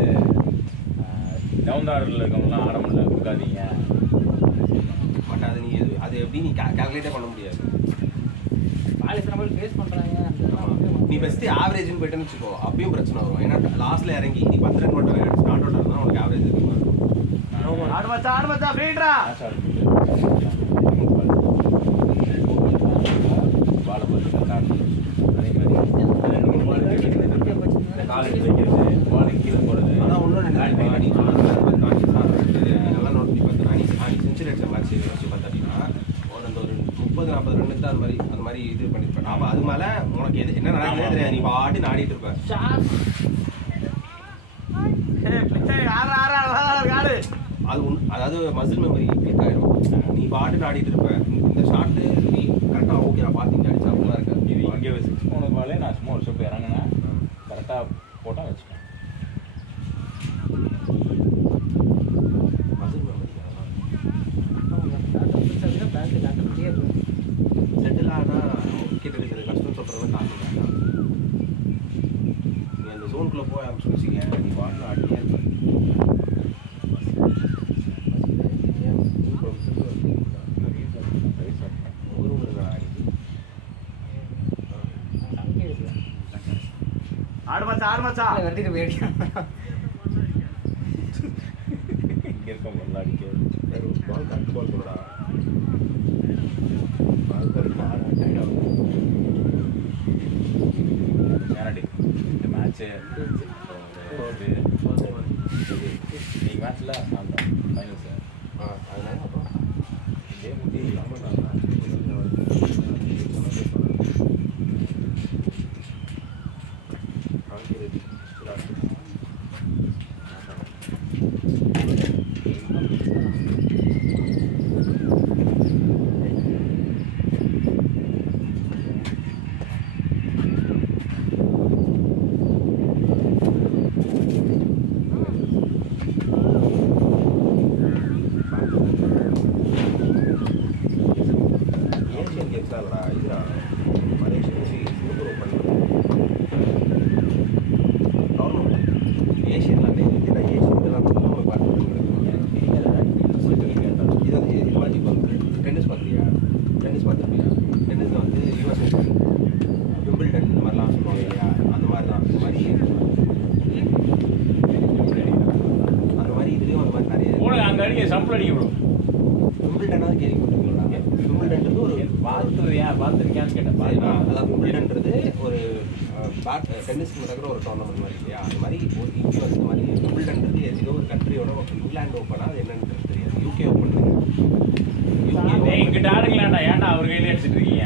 டவுன் ஆர்டரில் இருக்கவங்களாம் ஆட முடியல கொடுக்காதீங்க. பட் அது நீ அது எப்படி நீ கால்குலேட்டே பண்ண முடியாது. பாலிஸ் நம்ம ஃபேஸ் பண்றாங்க. நீ பெஸ்ட்டு ஆவரேஜ்னு போயிட்டுன்னு வச்சுக்கோ, அப்பயும் பிரச்சனை வரும். ஏன்னா லாஸ்ட்ல இறங்கி நீ 10 ரன் மட்டும் ஸ்டார்ட் அவுட் இருந்தால் உனக்கு ஆவரேஜ் இருக்கும். ஆடு மச்சா ஃபீல்டரா. பாலை பார்த்து காட்டணும். அதே மாதிரி காலேஜ் வைக்கிறது பாலுக்கு கீழே போகிறது. ஆனால் இன்னொன்று நீ நல்லா நோட் பண்ணி பார்த்தா நீ செஞ்சுரி அடிச்ச மேட்ச் வச்சு பார்த்தா அப்படின்னா ஒரு 30-40 ரன்னுக்கு தான் அந்த மாதிரி இது பண்ணியிருப்பேன். அப்போ அது மேலே உனக்கு எது என்ன நடக்குதுன்னே தெரியாது. நீ பாட்டு ஆடிட்டு இருப்பேன். அது அதாவது மசில் மெமரி கிளிக் ஆகிடும். நீ பாட்டு ஆடிட்டு இருப்ப. இந்த ஷாட்டு நீ கரெக்டாக ஓகே நான் பார்த்து அடிச்சா அப்படிலாம் இருக்காது. இது இங்கே 6 போன பாலே நான் சும்மா ஒரு ஷோப்பு இறங்கினேன். கரெக்டாக போட்டால் வச்சுக்கேன். மசில் மெமரி பேங்க் செட்டில் ஆனால் விக்கெட் எடுக்கிறது கஷ்டம் சொல்கிறத காரணம் வேண்டாம். நீ அந்த ஜோனுக்குள்ளே போய் அமைச்சு வச்சுக்க. நீ பாட்டில் ஆடிட்டே இருப்ப. ஆடு மச்சா வெட்டிட்டு போயிடுச்சு. இங்கே இருக்க நல்லா அடிக்கிறது. பால் கரெக்ட் பால் போடா. சேனடி இந்த மேட்ச்சு இன்னைக்கு மேட்ச்சில் அந்த ஃபைனல் சார். அதனால அப்புறம் இதே முடி ஆமாம் டென்னிஸ் நடக்கிற ஒரு டோர்னமெண்ட் மாதிரி இல்லையா அது மாதிரி ஒரு இங்கே வந்து மாதிரி விம்பிள்டன்றது ஏதோ ஒரு கண்ட்ரியோட இங்கிலாந்து ஓப்பனா அது என்னன்னு தெரியாது யூகே ஓப்பன் இங்கிட்ட ஆடுங்களாண்டா ஏன்டா அவர் கையில அடிச்சிட்டு இருக்கீங்க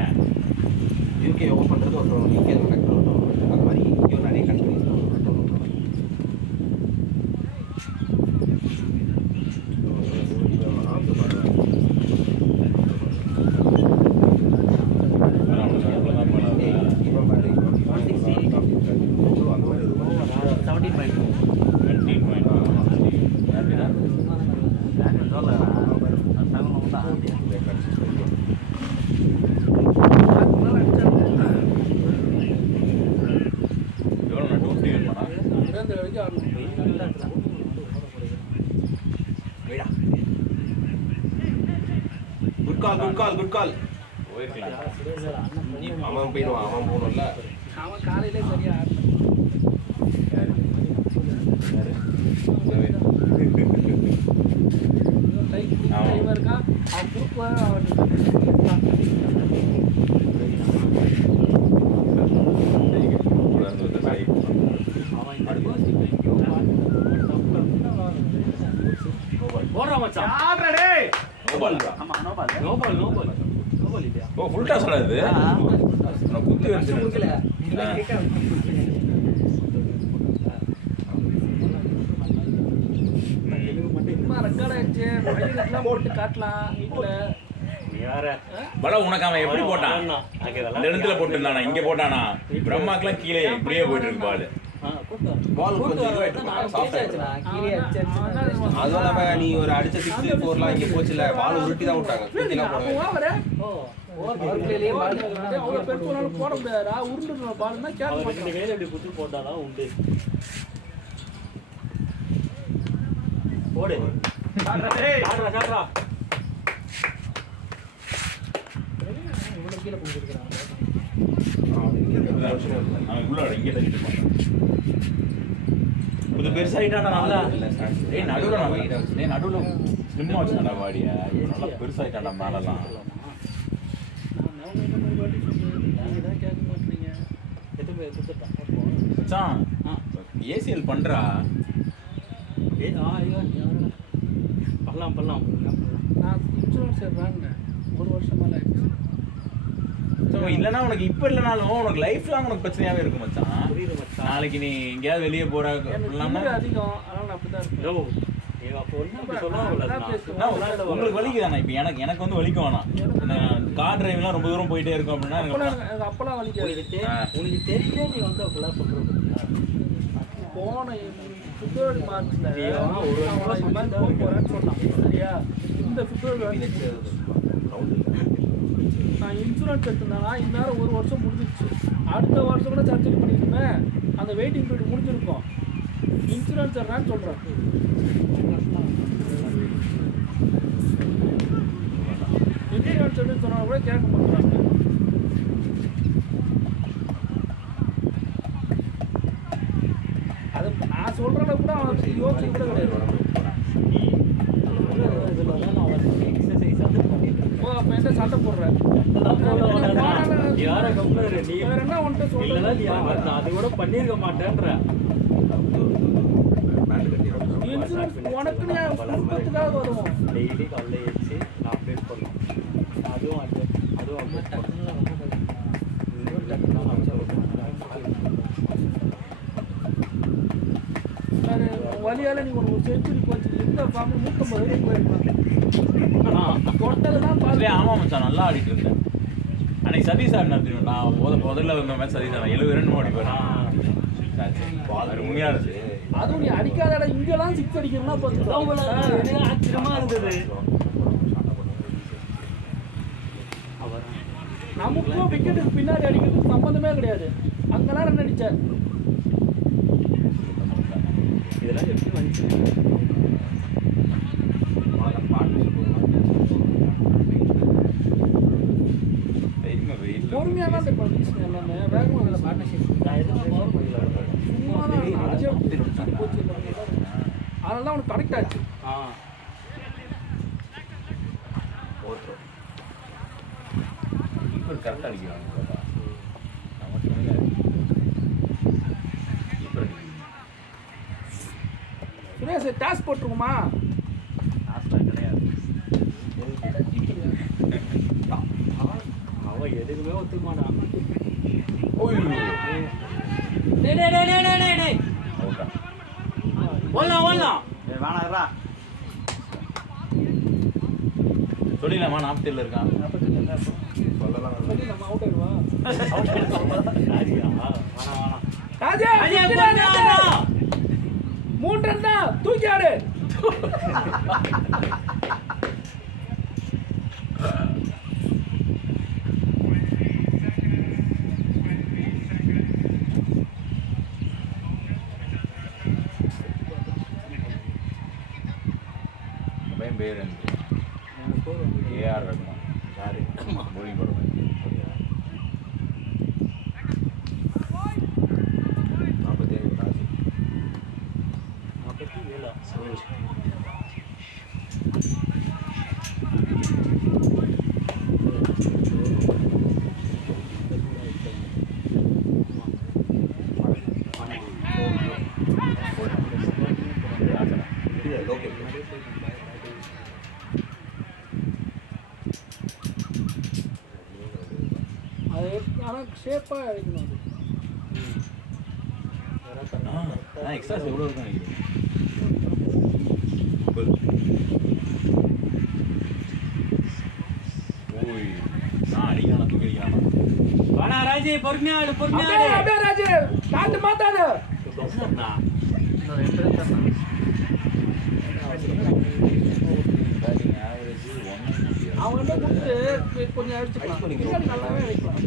யூகே ஓப்பன்றது ஒரு யூகே நடக்கிற ஒரு டோர்னமெண்ட் அது மாதிரி இங்கே நிறைய கண்ட்ரிஸ் ஒரு டோர்னமெண்ட் குட் கால் அவன் போயிடுவான் அவன் போகணும்ல அவன் காலையிலே சரியா இருக்கான் அவன் ஓ ஃபுல் டாஸ் ஆடுது நான் குத்தி வச்சிருக்கேன் ரெக்கார்ட் ஆயிடுச்சு பையனுக்குலாம் போட்டு காட்டலாம் வீட்டுல பல உனக்கு அவன் எப்படி போட்டான் இந்த இடத்துல போட்டுருந்தானா இங்க போட்டானா பிரம்மாக்கெல்லாம் கீழே இப்படியே போயிட்டு இருக்கு பால் கொஞ்சம் இதுவாயிட்டு அதுவும் இல்லாம நீ ஒரு அடிச்ச 6-4லாம் இங்க போச்சுல பால் உருட்டி தான் விட்டாங்க குத்திலாம் போடுவாங்க போட முடியாதா உருண்டு பாலுன்னா கேட்க போட்டாதான் உண்டு போடு கீழே போட்டுருக்காங்க உள்ள இங்கே தள்ளிட்டு போனான் கொஞ்சம் பெருசாயிட்டாடா நல்லா ஏய் நடுவில் ஸ்லிம்மா வச்சுட்டாடா வாடியா நல்லா பெருசாயிட்டாடா மேலெல்லாம் மச்சான் ஏசிஎல் பண்றா பண்ணலாம் நான் இன்சூரன்ஸ் வாங்கினேன் 1 வருஷம் மேலே ஆயிடுச்சு இல்லைன்னா உனக்கு இப்போ இல்லைனாலும் உனக்கு லைஃப் லாங் உனக்கு பிரச்சனையாவே இருக்கும் மச்சான் நாளைக்கு நீ எங்கேயாவது வெளியே போற அதிகம் அதனால நான் அப்படிதான் இருக்கேன் உங்களுக்கு வலிக்குதாண்ணா இப்போ எனக்கு வந்து வலிக்க வேணாம் கார் டிரைவ்லாம் ரொம்ப தூரம் போயிட்டே இருக்கும் அப்படின்னா அப்பெல்லாம் வலிக்காது உனக்கு தெரியல நீ வந்து அப்பெல்லாம் சொல்றது போன பிப்ரவரி மார்ச்ல போறேன்னு சொன்னான் சரியா இந்த பிப்ரவரி நான் இன்சூரன்ஸ் எடுத்திருந்தேன்னா இந்நேரம் 1 வருஷம் முடிஞ்சிருச்சு அடுத்த வருஷம் கூட சர்ஜரி பண்ணிருக்குமே அந்த வெயிட்டிங் பீரியட் முடிஞ்சிருக்கும் இன்சூரன்ஸ் எடுறான்னு சொல்கிறேன் இன்சூரன்ஸ் எடுன்னு சொன்னா கூட கேட்க மாட்டாங்க அது நான் சொல்கிறத கூட அவன் யோசிச்சு கூட கிடையாது அப்ப என்ன சண்டை போடுறேன் என்ன ஒன்று சொல்றேன் அது கூட பண்ணிருக்க மாட்டேன்ற உனக்கு குடும்பத்துக்காக வருவோம் டெய்லி காலைல வச்சு அப்டேட் பண்ணோம் அதுவும் வழியால நீ ஒரு செஞ்சுரி போச்சு எந்த ஃபார்ம் 150 போயிருப்பாங்க ஆமா மச்சான் நல்லா ஆடிட்டு இருந்தேன் அன்னைக்கு சதீஷ் சார் நடத்தினோம் நான் முதல்ல வந்த மேட்ச் சதீஷ் சார் 70 ரன் ஓடி போயிடும் உண்மையா இருந்துச்சு அதுவும் நீ அடிக்காத இங்கெல்லாம் 6 அடிக்கிறதுனா பார்த்து ஆச்சரியமா இருந்தது நமக்கும் விக்கெட்டுக்கு பின்னாடி அடிக்கிறதுக்கு சம்பந்தமே கிடையாது அங்கெல்லாம் ரன் அடிச்சார் இதெல்லாம் எப்படி வந்துச்சு பொறுமையாக தான் இருக்கும் எல்லாமே வேகமாக இல்லை பார்ட்னர்ஷிப் சும்மா தான் போச்சு அதெல்லாம் அவனுக்கு கனெக்ட் ஆச்சு கரெக்டாக அடிக்கிறாங்க டாஸ் போட்டுருக்குமா? அவன் எதுக்குமே ஒத்துக்க மாட்டான். ஓடலாம் வேணாங்கிறா சொல்லிடலாமா 47 இருக்கான். சொல்லி நம்ம அவுட் ஆயிடுவா. வேணாம் ராஜா 3 ரன் தான், தூக்கி ஆடு. பையன் பேர் ஏஆர் ரகுமான். யாரு? மூவி படம். அது ஆனால் ஷேப்பாக அடிக்கணும். அது எக்ஸ்ட்ராஸ் எவ்வளோ இருக்கும் நினைக்கிறேன். ஓய் நான் அடிக்கலாம் தூக்கி அடிக்கலாம். வேணா ராஜி, பொறுமையாடு அப்படியே ராஜு, காட்டு மாத்தாத. Batting average 190. அவங்கள்ட்ட கொடுத்து கொஞ்சம் அடிச்சுக்கலாம். பின்னாடி நல்லாவே அடிக்கலாம்.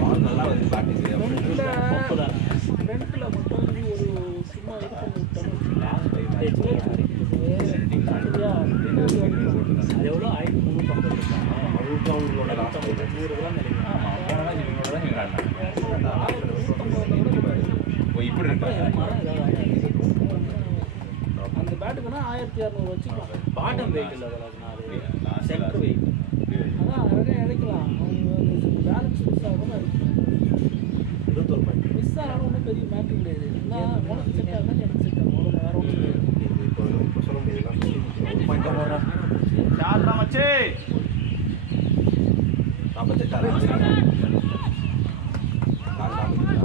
பால் நல்லா வந்து பேட்டிங் ஃப்ரண்ட்ல மட்டும் ஒரு சும்மா இது பண்ணி விட்டோம்னா அது எவ்வளோ 1350 இருக்காங்க. அவங்களோட லாஸ்ட் 100 ரூபா நினைக்கிறேன். ஆமாம் போன மேட்ச் இவங்களோட தான் எங்கள் இப்போ இப்படி இருக்காங்க. அந்த பேட்டுக்குன்னா 1600 வச்சுக்கலாம். பாட்டம் வெயிட் இல்லை சென்டர் வெயிட். அதான் நிறைய இழைக்கலாம். அவங்க பேலன்ஸ் மிஸ் ஆகாமல் மிஸ் ஆனாலும் ஒன்றும் பெரிய மேட்ரு கிடையாது. நான் உனக்கு செட் ஆகுது, எனக்கு செட் ஆகும். அவ்வளோ வேறு ஒன்றும் கிடையாது. இப்போ சொல்ல முடியாது. யாருடா மச்சி 48 அதுக்கு முன்னாடி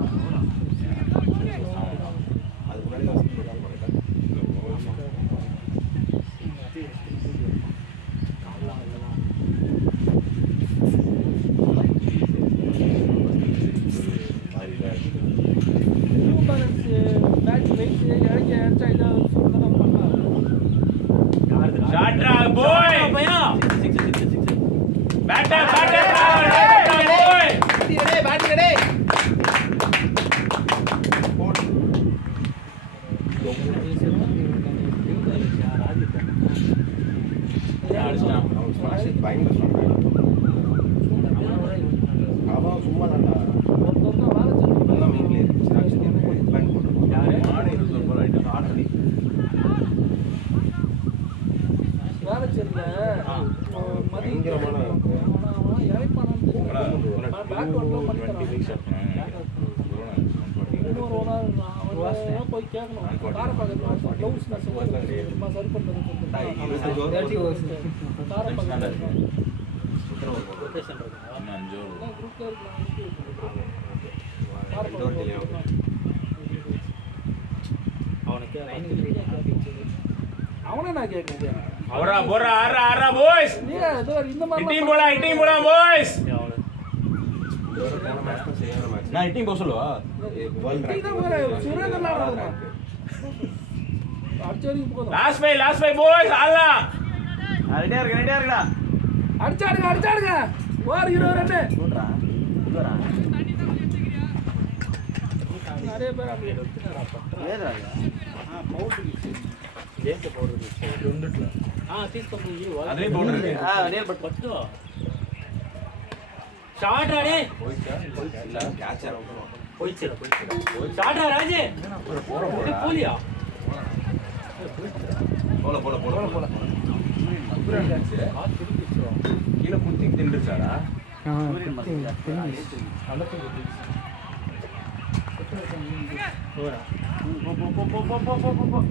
நியூ பேலன்ஸ் பேட் வெயிட் இறக்கி அடிச்சா இதாக சொல்லலாம் பண்ணலாம். ஷாட்ரா போய் பையா பேட்டர் போய் பயங்கர அவன் சும்மா தான் ஒருத்தர் வேலை செஞ்சு வீட்லேயே பிளான் போட்டுருக்கோம். யாரு? 21 ரூபாய் ஆயிட்டா. ஆல்ரெடி வேலை செஞ்சல பயங்கரமான அவன் இறைப்பானான்னு தெரியும். பேக் ஒர்க்லாம் பண்ணி 20 தரான். weeks இன்னொரு அவன் போய் கேட்கணும். காரை பக்கத்தில் க்ளவுஸ் நான் சும்மா சரி பண்ணுறது காரை பக்கத்தில் ரொட்டேஷன் இருக்குங்க. இன்னும் 5 ரூபா. குரூப்பில் இருக்கலாம். காரை பக்கத்தில் அவனுக்கு அவனே நான் கேட்குறேன். போறா போறா ஆறா பாய்ஸ். நீ ஏதோ இந்த மாதிரி இட்டிங் போலாம் பாய்ஸ். போன மேட்ச் தான் சரியான மேட்ச். நான் இட்டிங் போக சொல்லுவா. சுரேந்தர் அடிச்ச வரைக்கும் போதும். லாஸ்ட் ஃபைவ் பாய்ஸ் ஆல்லாம். ரெடியா இருக்குடா அடிச்சாடுங்க ஒரு 20 ரன் சொல்றா சொல்றா நிறைய பேர் அப்படி ஏதுடா ఏంటి పౌడర్ రెండిట్లో తీసుకొని అదే పౌడర్ నేల్ పట్టు పట్టు షార్ట్ రాడే இல்ல கேட்சர் పోయిచ్చాడు షార్ట్ రా రాజే పోలియా போல கீழே குத்தி தின்றுச்சாடா పోరా போ.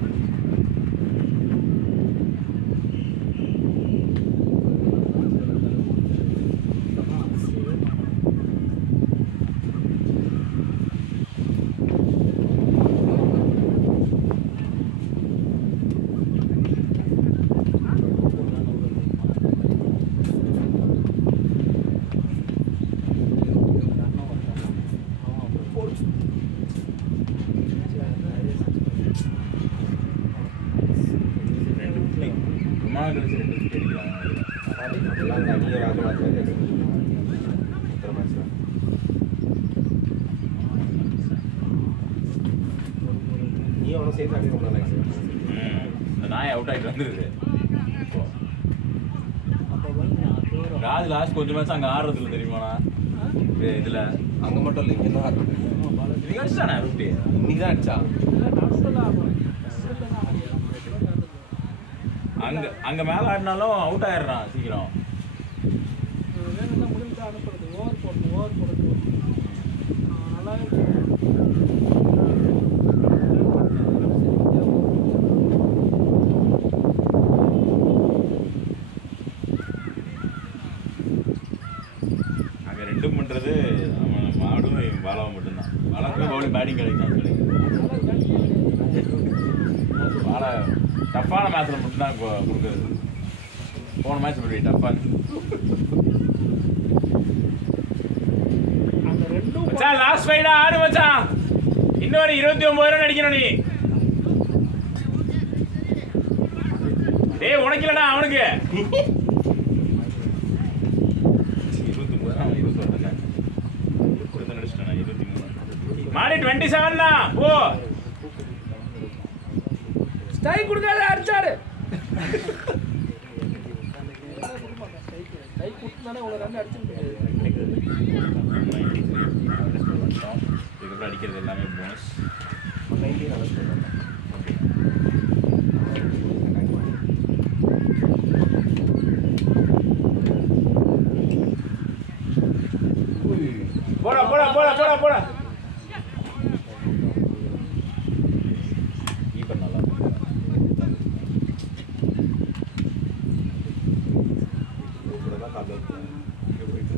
சும்மா கழிச்சு 2 விக்கெட் அடிக்கிறாங்க. நீ அவனும் சேர்த்து அடி பண்ணலாம். இந்த நாய் அவுட் ஆகிட்டு வந்துருது. ராஜ் லாஸ்ட் கொஞ்சம் மேட்ச் அங்கே ஆடுறதுல தெரியுமாண்ணா இதில் அங்க மட்டும் இல்லை, இங்க தான் ஆடுறது. இன்னைக்கு அடிச்சானே 50. இன்னைக்கு தான் அடிச்சா. அங்கே மேலே ஆடினாலும் அவுட் ஆயிடுறான் சீக்கிரம். முடிஞ்சா அனுப்புறது ஓவர் போடுறது நல்லாவே அங்கே ரெண்டும் பண்ணுறது அவன் மாடும் பாலாவும் மட்டும்தான். பாலாவுக்கு பவுலிங் பேட்டிங் கிடைக்கும் சொல்லி பாலா டஃப்பான மேட்ச்சில் மட்டும்தான் கொடுக்குறது. போன மேட்ச் இப்படி டஃப்பாக மச்சான் லாஸ்ட் ஃபைடா ஆடு மச்சான். இன்னொரு 29 ரன் அடிக்கணும் நீ. டேய் உனக்கு இல்லடா அவனுக்கு 29 ரன் 21 ரன் கொடுத்து அடிச்சிட்டானா 23 மாடி 27 தான் போ. ஸ்ட்ரைக் கொடுக்காத அடிச்சாரு. ஸ்ட்ரைக் கொடுத்தானே ஒரு ரன் அடிச்சிருக்காரு. இதுக்கப்புறம் அடிக்கிறது எல்லாமே போனஸ். 90 ரன் சொல்றாங்க. போடா போடா போடா போடா போடா. கீப்பர் நல்லா இப்படிதான் கால் இங்க போயிட்டு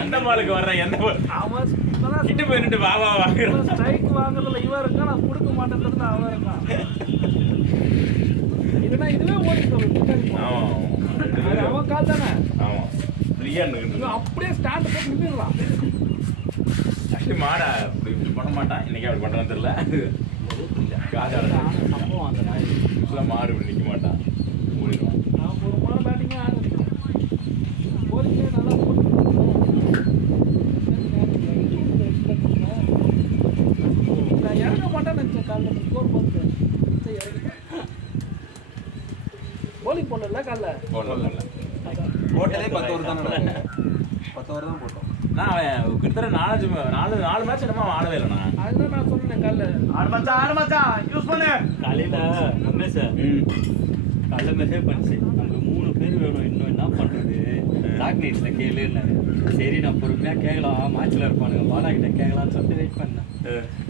எந்த பாலுக்கு வர்றேன் எந்த அவன் கிட்ட போயிட்டு வா வா வாங்குறான். ஸ்ட்ரைக் வாங்குறதுல இவன் இருக்கான், நான் கொடுக்க மாட்டேன்றது அவன் இருக்கான். இல்லைன்னா இதுவே ஓடிட்டு ஆமா அவன் கால் தானே. ஆமா ஃப்ரீயா இருக்கு. இவன் அப்படியே ஸ்டாண்ட் போட்டு நின்றுடலாம். ஆக்சுவலி மாடா இப்படி பண்ண மாட்டான். இன்னைக்கு அப்படி பண்றான்னு தெரியல. காஜால அப்பவும் அந்த நாய் யூஸ்வலாக மாடு இப்படி நிற்க மாட்டான், ஓடிடுவான். அவன் ஒரு மாட பேட்டிங்காக ஆடுறான். போலிங்கே நல்லா போட்டு நான் இறங்க மாட்டேன்னு நினச்சேன். காலைல ஸ்கோர் பார்த்து போலிங் போடல காலைல போடல போட்டதே 10 ஓவர் தான். 10 ஓவர் தான் போட்டோம். நான் அவன் கிட்டத்தட்ட 4 மேட்ச் என்னமோ அவன் ஆடவே இல்லைண்ணா. அதுதான் நான் சொன்னேன் காலைல. ஆடு மச்சான் யூஸ் பண்ணு. காலையில் ரமேஷ் காலைல மெசேஜ் பண்ணிச்சு, அங்கே 3 பேர் வேணும், இன்னும் என்ன பண்ணுறது லாக் நைட்ஸில் கேளுன்னு. சரி நான் பொறுமையாக கேட்கலாம், மேட்ச்சில் இருப்பானுங்க பாலா கிட்ட கேட்கலான்னு சொல்லிட்டு வெயிட் பண்ணேன்.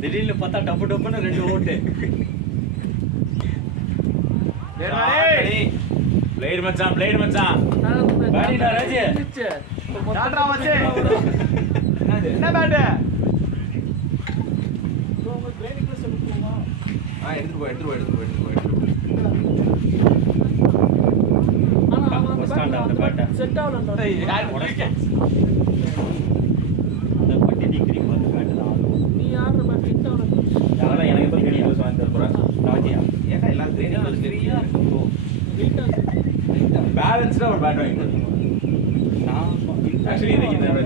திடீர்னு பார்த்தா டப்பு டப்புன்னு 2 ஓட்டு. பிளேயர் மச்சான் பாடிடா ராஜே. டாட்ரா மச்சி. என்ன பேட்? எடுத்துட்டு போ. செட் ஆகல. அந்த பட்டி டிகிரி வந்து பேட்டு தான். நீ ஆடுற பேட் செட் ஆகல. அதெல்லாம் எனக்கு எப்போ ட்ரைனிங் கிளாஸ் வாங்கி தர போகிறேன். ராஜியா ஏன்னா எல்லாம் ட்ரைனிங் ஃப்ரீயாக இருக்கும். பேலன்ஸ்டாக ஒரு பேட் வாங்கி தரணும். நான் ஆக்சுவலி இன்னைக்கு என்னோட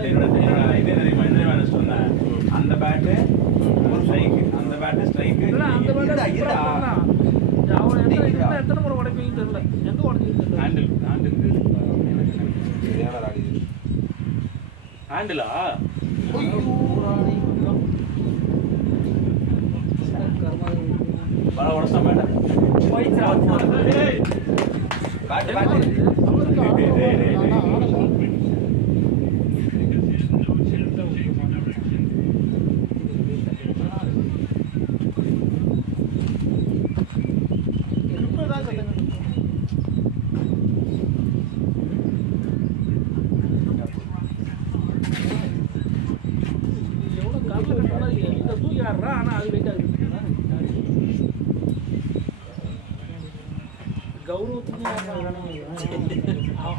இதே தெரியுமா என்ன சொன்னேன். அந்த பேட்டு ஒரு ஸ்ட்ரைக், அந்த பேட்டு ஸ்ட்ரைக்கு. அந்த பேட் அவன் எத்தனை முறை உடைப்பீங்கன்னு தெரியல. எங்க உடைச்சின்னு தெரியல. ஹேண்டிலா கர்மா பல உடச்சா மேடம் காட்டு காட்டு எவ்வளோ காட்டில் கட்டினா இதை தூக்கி ஆடுறா ஆனால் அது வெயிட் ஆகுது கௌரவத்துக்கு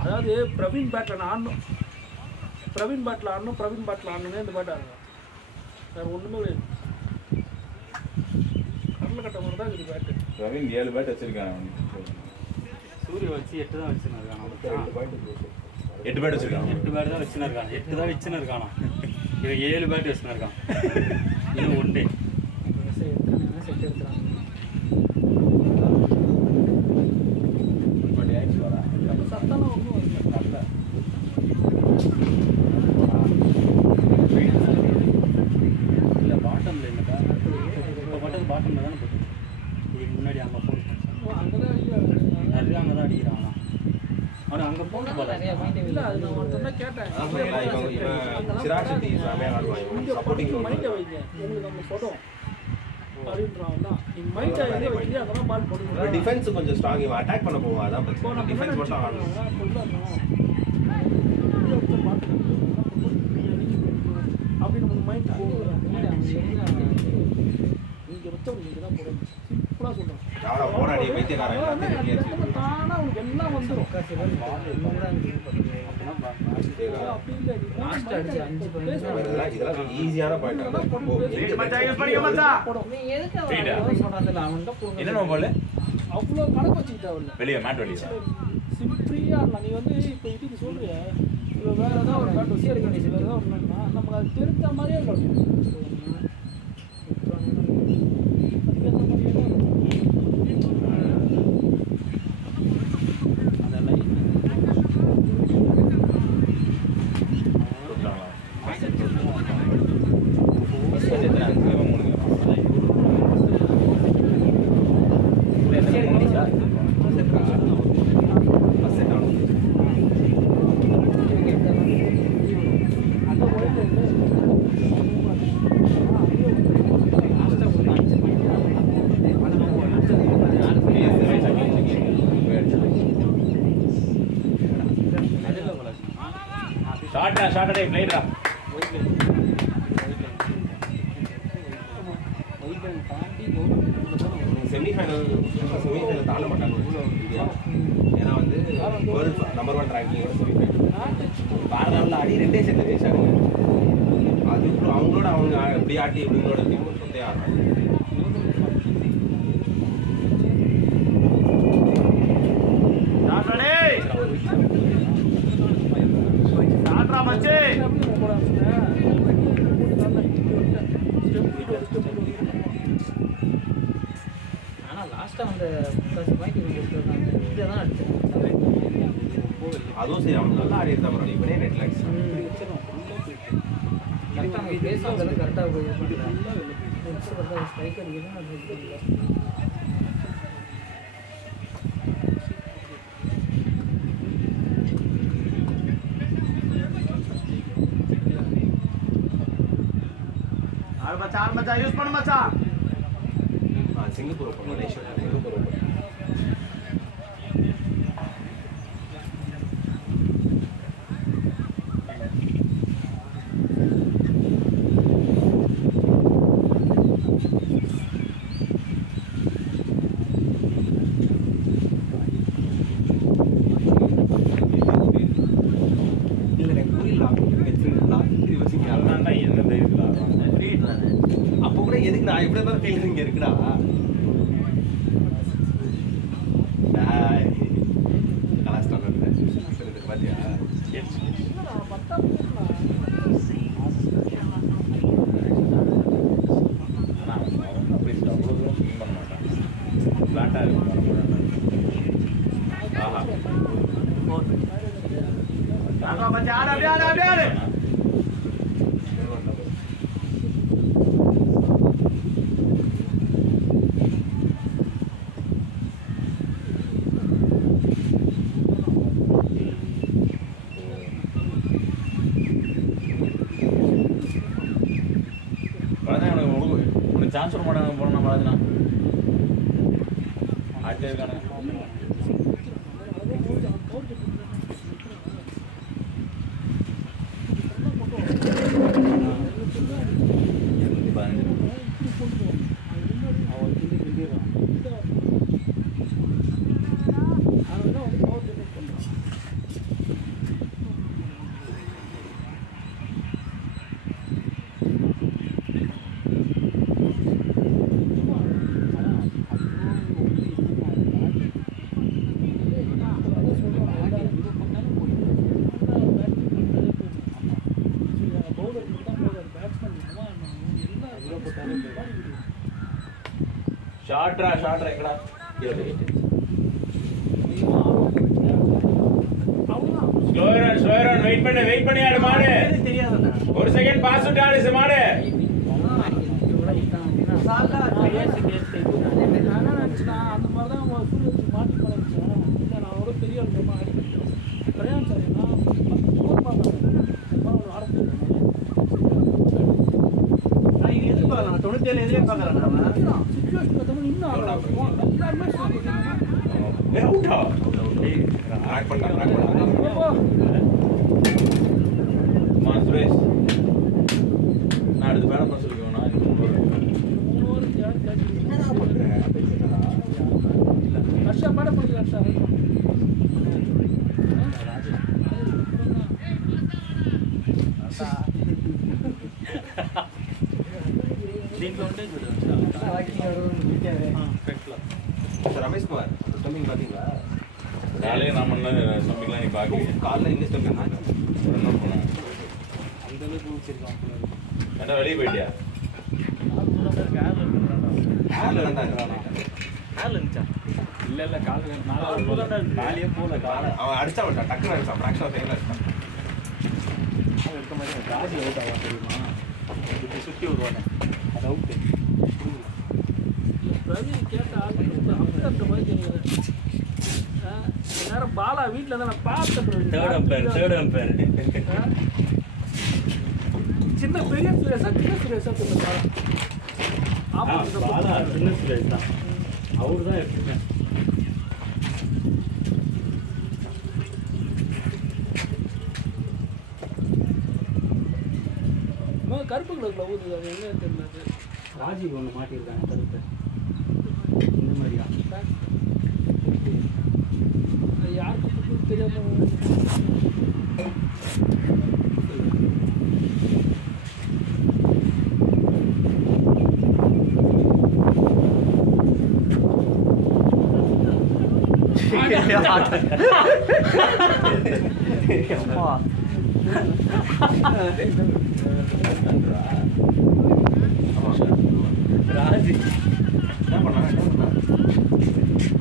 அதாவது பிரவீன் பேட்டில் ஆடணும் பிரவீன் பேட்டில் ஆடணுமே இந்த பேட் ஆடுறேன் வேறு ஒன்றுமே கிடையாது கடலை கட்ட மாதிரி தான் இது பேட்டு பிரவீன் 7 பேட் வச்சிருக்கான் அவன் சூரிய வச்சு 8 தான் வச்சுருக்கான் 8 பேட் வச்சிருக்கான் 8 பேட் தான் வச்சுருக்கான் 8 தான் வச்சுருக்கானா இவன் 7 பேட் வச்சுருக்கான் இது ஒன்றே செட் எடுத்துறாங்க சத்தம்லாம் ஒன்றும் வரல இல்லை பாட்டமில் இல்லைக்கா இப்போ மட்டும் பாட்டமில் தானே போட்டு இதுக்கு முன்னாடி அங்கே போட்டு அங்கே தான் அடிக்கிறாங்க நிறைய அங்கே தான் அடிக்கிறான் அவன் அங்கே போன போல நிறைய மைண்ட் இல்லை அது நான் ஒருத்தர் கேட்டேன் சிராக் ஷெட்டி செமையாக ஆடுவாங்க சப்போர்ட்டிங் மைண்டை வைங்க உங்களுக்கு நம்ம சொல்கிறோம் அப்படின்றான் தான் நீங்கள் மைண்டை எங்கே வைக்கிறீங்க அங்கே தான் பால் போடுங்க டிஃபென்ஸ் கொஞ்சம் ஸ்ட்ராங் இவன் அட்டாக் பண்ண போவான் அதான் இப்போ பிரச்சனை நம்ம டிஃபென்ஸ் மட்டும் ஆடணும் அப்படின்னு நம்ம மைண்ட் போகுது நீங்கள் வச்சவங்க நீங்கள் தான் போடணும் சிம்பிளாக சொல்கிறோம் அவரை போராடி வைத்தியக்காரன் எல்லாத்தையும் ரெடியாச்சு தானாக அவனுக்கு எல்லாம் வந்துடும் அப்படி இல்லை லாஸ்ட் அடிச்சு 5 பாயிண்ட் இதெல்லாம் ஈஸியான பாயிண்ட் என்ன பால் அவ்வளோ கணக்கு வச்சுக்கிட்டா இல்லை வெளியே மேட் வெளியே சிம்பிளியாக ஆடலாம் நீ வந்து இப்போ இதுக்கு சொல்றிய இப்போ வேறு ஏதாவது ஒரு பேட் வச்சு வேறு ஏதாவது ஒன்றுனா நமக்கு அது தெரிஞ்ச மாதிரியே இருக்கணும் அதுக்கேற்ற மாதிரியே தான் இருக்கும் அந்த லைன் அந்த ஒயிட் ஷார்ட்டடே பிளேடா செமிஃபைனல் தாண்ட மாட்டாங்க இந்தியா ஏன்னா வந்து வேர்ல்டு நம்பர் 1 ரேங்கிங்கோட செமிஃபைனல் பாரதாவில் ஆடி 2 செட்டில் ஜெயிச்சாங்க அதுக்கப்புறம் அவங்களோட அவங்க இப்படி ஆட்டி இவங்களோட டீம் சொந்தே ஆடுறாங்க ஆனால் லாஸ்ட்டாக அந்த 30 பாயிண்ட் கொடுத்துருக்காங்க இதை தான் அடிச்சிருக்காங்க அதுவும் சரி அவங்க நல்லா ஆடி இருந்தா பரவாயில்ல இவனே நெட் லாக்ஸ் கரெக்டாக அவங்க பேசுறது கரெக்டாக போய் இது பண்ணுறாங்க ஸ்ட்ரைக் அடிக்கணும் அது இது இல்லை யூஸ் பண்ணு மச்சான் Singapore open Malaysia Singapore open இல்லை எனக்கு புரியல அதான் என்ன தைரியத்தில் அப்போ கூட எதுக்கு நான் இப்படி தான் ஃபீல் இங்கே இருக்குடா கலாஸ்டான் பார்த்தியா அப்படி அவ்வளோ தூரம் ஸ்விம் பண்ண மாட்டான் ஃப்ளாட்டாக இருக்கும் ஆஹா பழதான் உனக்கு சான்ஸ் விட மாட்டாங்க போனா பழதுனா ஆட்டே இருக்கானுங்க. ஷார்ட்ரா எங்கடா ஸ்லோயர் வெயிட் பண்ணி ஆடு மாடு. ஒரு செகண்ட் பாஸ் விட்டு ஆடு மாடு. அந்த மாதிரி தான் மாட்டி பழகிச்சேன். இல்லை நான் ஒரு பெரிய ஆடி கிடையாது சார். நான் 97 எதிரே பார்க்குறேன். சுரேஷ் நான் அடுத்து பேட பண்ண சொல்லிக்கோண்ணா. ரஷ்யா பேட பண்ணிக்கலாம் சார். ரமேஷ் குமார் ஸ்டம்பிங் பார்த்தீங்களா? காலையில் நான் பண்ண ஸ்டம்பிங்லாம் நீ பார்க்க காலைல இங்கே ஸ்டம்பிங் என்ன போனேன் அந்த அளவுக்கு முடிச்சிருக்கான். என்ன வெளியே போயிட்டியா? காலில் வேண்டாம். இல்லை காலையே போகல. அவன் அடிச்சா விட்டான், டக்குன்னு அடிச்சான், ஃப்ராக்ஷன் ஆஃப் செகண்ட்ல அடிச்சான். இருக்க மாதிரி ராஜி அவுட் ஆகும் தெரியுமா? இப்படி சுற்றி வருவானே அது அவுட்டு. பிரவி கேட்ட ஆள் மாதிரி கேட்குறேன். நேரம் பாலா வீட்டில் தான் நான் பார்த்தேன். தேர்ட் அம்பேர் சின்ன பெரிய சுரேஷா சொல்லுங்க. பாலா சின்ன சுரேஷ் தான். அவரு தான் எடுத்துட்டேன். கருப்பு கலர்ல ஊதுது, அது என்ன தெரியல. ராஜீவ் ஒன்று மாட்டியிருக்காங்க கருப்பு இந்த மாதிரியா? யாருக்கு தெரியாம ராஜி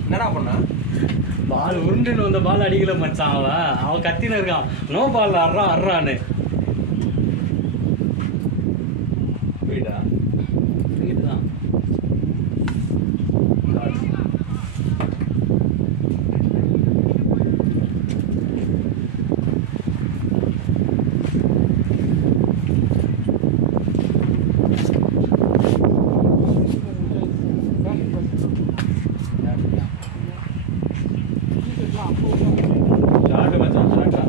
என்னடா பண்ணா? பால் உருண்டுன்னு வந்த பால் அடிக்கல மச்சான். அவன் கத்தின்னு இருக்கான், நோ பால் அர்றான்னு. போயிட்டா வீட்டு தான் ஷார்ட் மச்சான் ஷார்ட்டா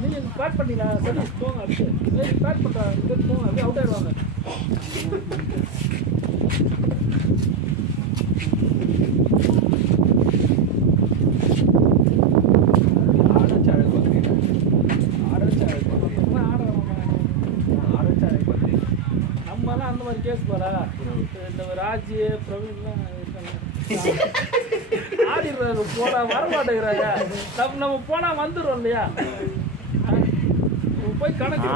நீங்க பேட் பண்ணீங்களா? சரி போங்க, அடுத்து பேட் பண்றாங்க போங்க, அப்படியே அவுட் ஆயிடுவாங்க. நம்மலாம் அந்த மாதிரி கேஸ் போறா. இந்த ராஜி பிரவீன்லாம் ஆடிடுறாங்க, போனா வர மாட்டேங்கிறாங்க. நம்ம போனா வந்துடுறோம் இல்லையா? போய் கணக்கு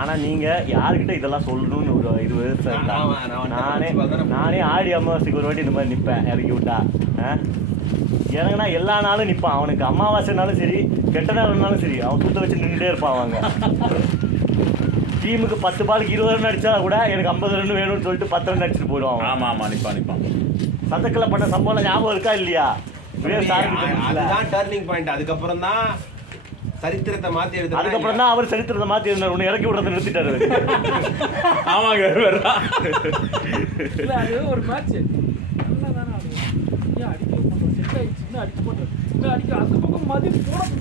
ஆனா நீங்க யாருக்கிட்ட இதெல்லாம் சொல்லணும்னு ஒரு இது நானே ஆடி அமாவாசைக்கு ஒரு வாட்டி இந்த மாதிரி நிப்பேன் இறக்கி விட்டா எனக்குன்னா எல்லா நாளும் நிற்பான். அவனுக்கு அமாவாசைனாலும் சரி கெட்ட நேரம்னாலும் சரி அவன் சுத்த வச்சு நின்றுட்டே இருப்பான். அவங்க டீமுக்கு 10 பாலுக்கு 20 ரன் அடிச்சா கூட எனக்கு 50 ரன் வேணும்னு சொல்லிட்டு 10 ரன் அடிச்சுட்டு போயிடுவான். ஆமா நிப்பான் சதக்கில் பண்ண சம்பவம் ஞாபகம் இருக்கா இல்லையா? அதுதான் டர்னிங் பாயிண்ட். அதுக்கப்புறம் தான் சரித்திரத்தை மாத்தி எடுத்து அதுக்கப்புறம் தான் அவர் சரித்திரத்தை மாத்தி இருந்தார். உன்னை இறக்கி விடுறதை நிறுத்திட்டாரு. ஆமாங்க இல்ல அது ஒரு மேட்ச் நல்லா தானே ஆடுவோம். ஏன் அடிக்க மாட்டோம்? செட் ஆயிடுச்சுன்னா அடிக்க மாட்டோம். இல்லை அடிக்க அந்த பக்கம் மதி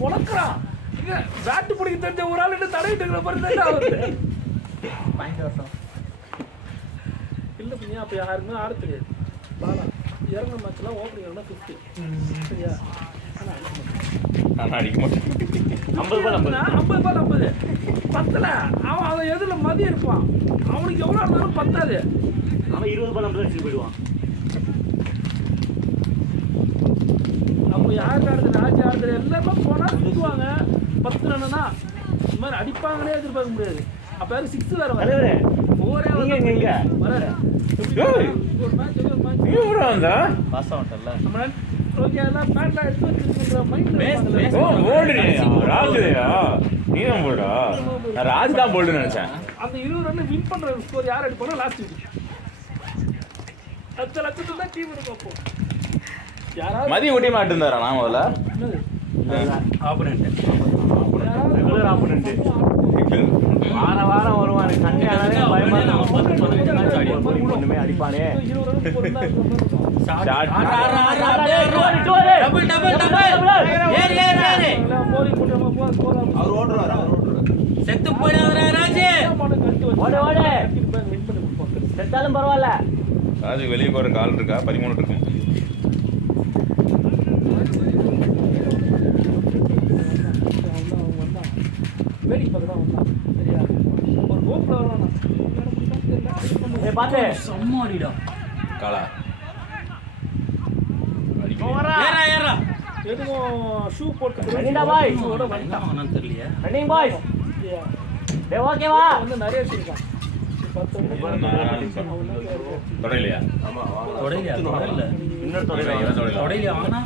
பொழக்கிறான். இங்க பேட்டு பிடிக்க தெரிஞ்ச ஒரு ஆள் என்ன தடையிட்டு இருக்கிற மாதிரி தான் ஆகுது. பாயிண்ட் வரட்டும். இல்லை பின்ன அப்போ யாருமே ஆட தெரியாது. பாலா இறங்குற மேட்ச்லாம் ஓப்பனிங் இருந்தால் 50 சரியா? ஆனால் அடிக்க மாட்டேன். 50 பால் 50 பத்தல. அவன் அதை எதில் மதி இருப்பான். அவனுக்கு எவ்வளோ இருந்தாலும் பத்தாது. அவன் 20 பால் 50 அடிச்சுட்டு போயிடுவான். அப்போ யாருக்கு ஆடுறது ராஜா ஆடுறது எல்லாருமே போனால் சுற்றுவாங்க. 10 ரன்னுனா இந்த மாதிரி அடிப்பாங்களே எதிர்பார்க்க முடியாது. அப்போ யாரும் 6 வேறு வர ஒரே வர ஒரு மேட்ச் பாஸ் ஆகட்டல்ல நம்ம ஓகே அதெல்லாம் பேட்லாம் எடுத்து வச்சுருக்கிற மைண்ட் ராஜ் தான் போல்டு நினைச்சேன். அந்த 20 ரன் வின் பண்ணுற ஸ்கோர் யார் அடிப்பானோ லாஸ்ட் லட்சத்துக்கு தான் டீம் இருக்கும். அப்போ யாராவது மதியம் ஒட்டி மாட்டு இருந்தாரா? நான் முதல்ல ஆப்போனன்ட் வாரம் வருவான். சண்டையானே பயமா ஒண்ணுமே அடிப்பானே. அவர் ஓடுறாரு செத்து போயிடாதடா ராஜே. செத்தாலும் பரவாயில்ல. ராஜு வெளியே போற கால் இருக்கா? 13 இருக்கும். வேடி பார்க்க தான் வந்தான் சரியா? ஒரு கோப்பில் வரானா பாத்து செம்ம அடிடா காலா எதுவும் ஷூ போட்டு தெரியலையா? ரன்னிங் பாய்ஸ் ஓகேவா? வந்து நிறைய வச்சிருக்கான். 10 தொடலையா? தொடலையா? இன்னொரு தொடலையா? ஆனா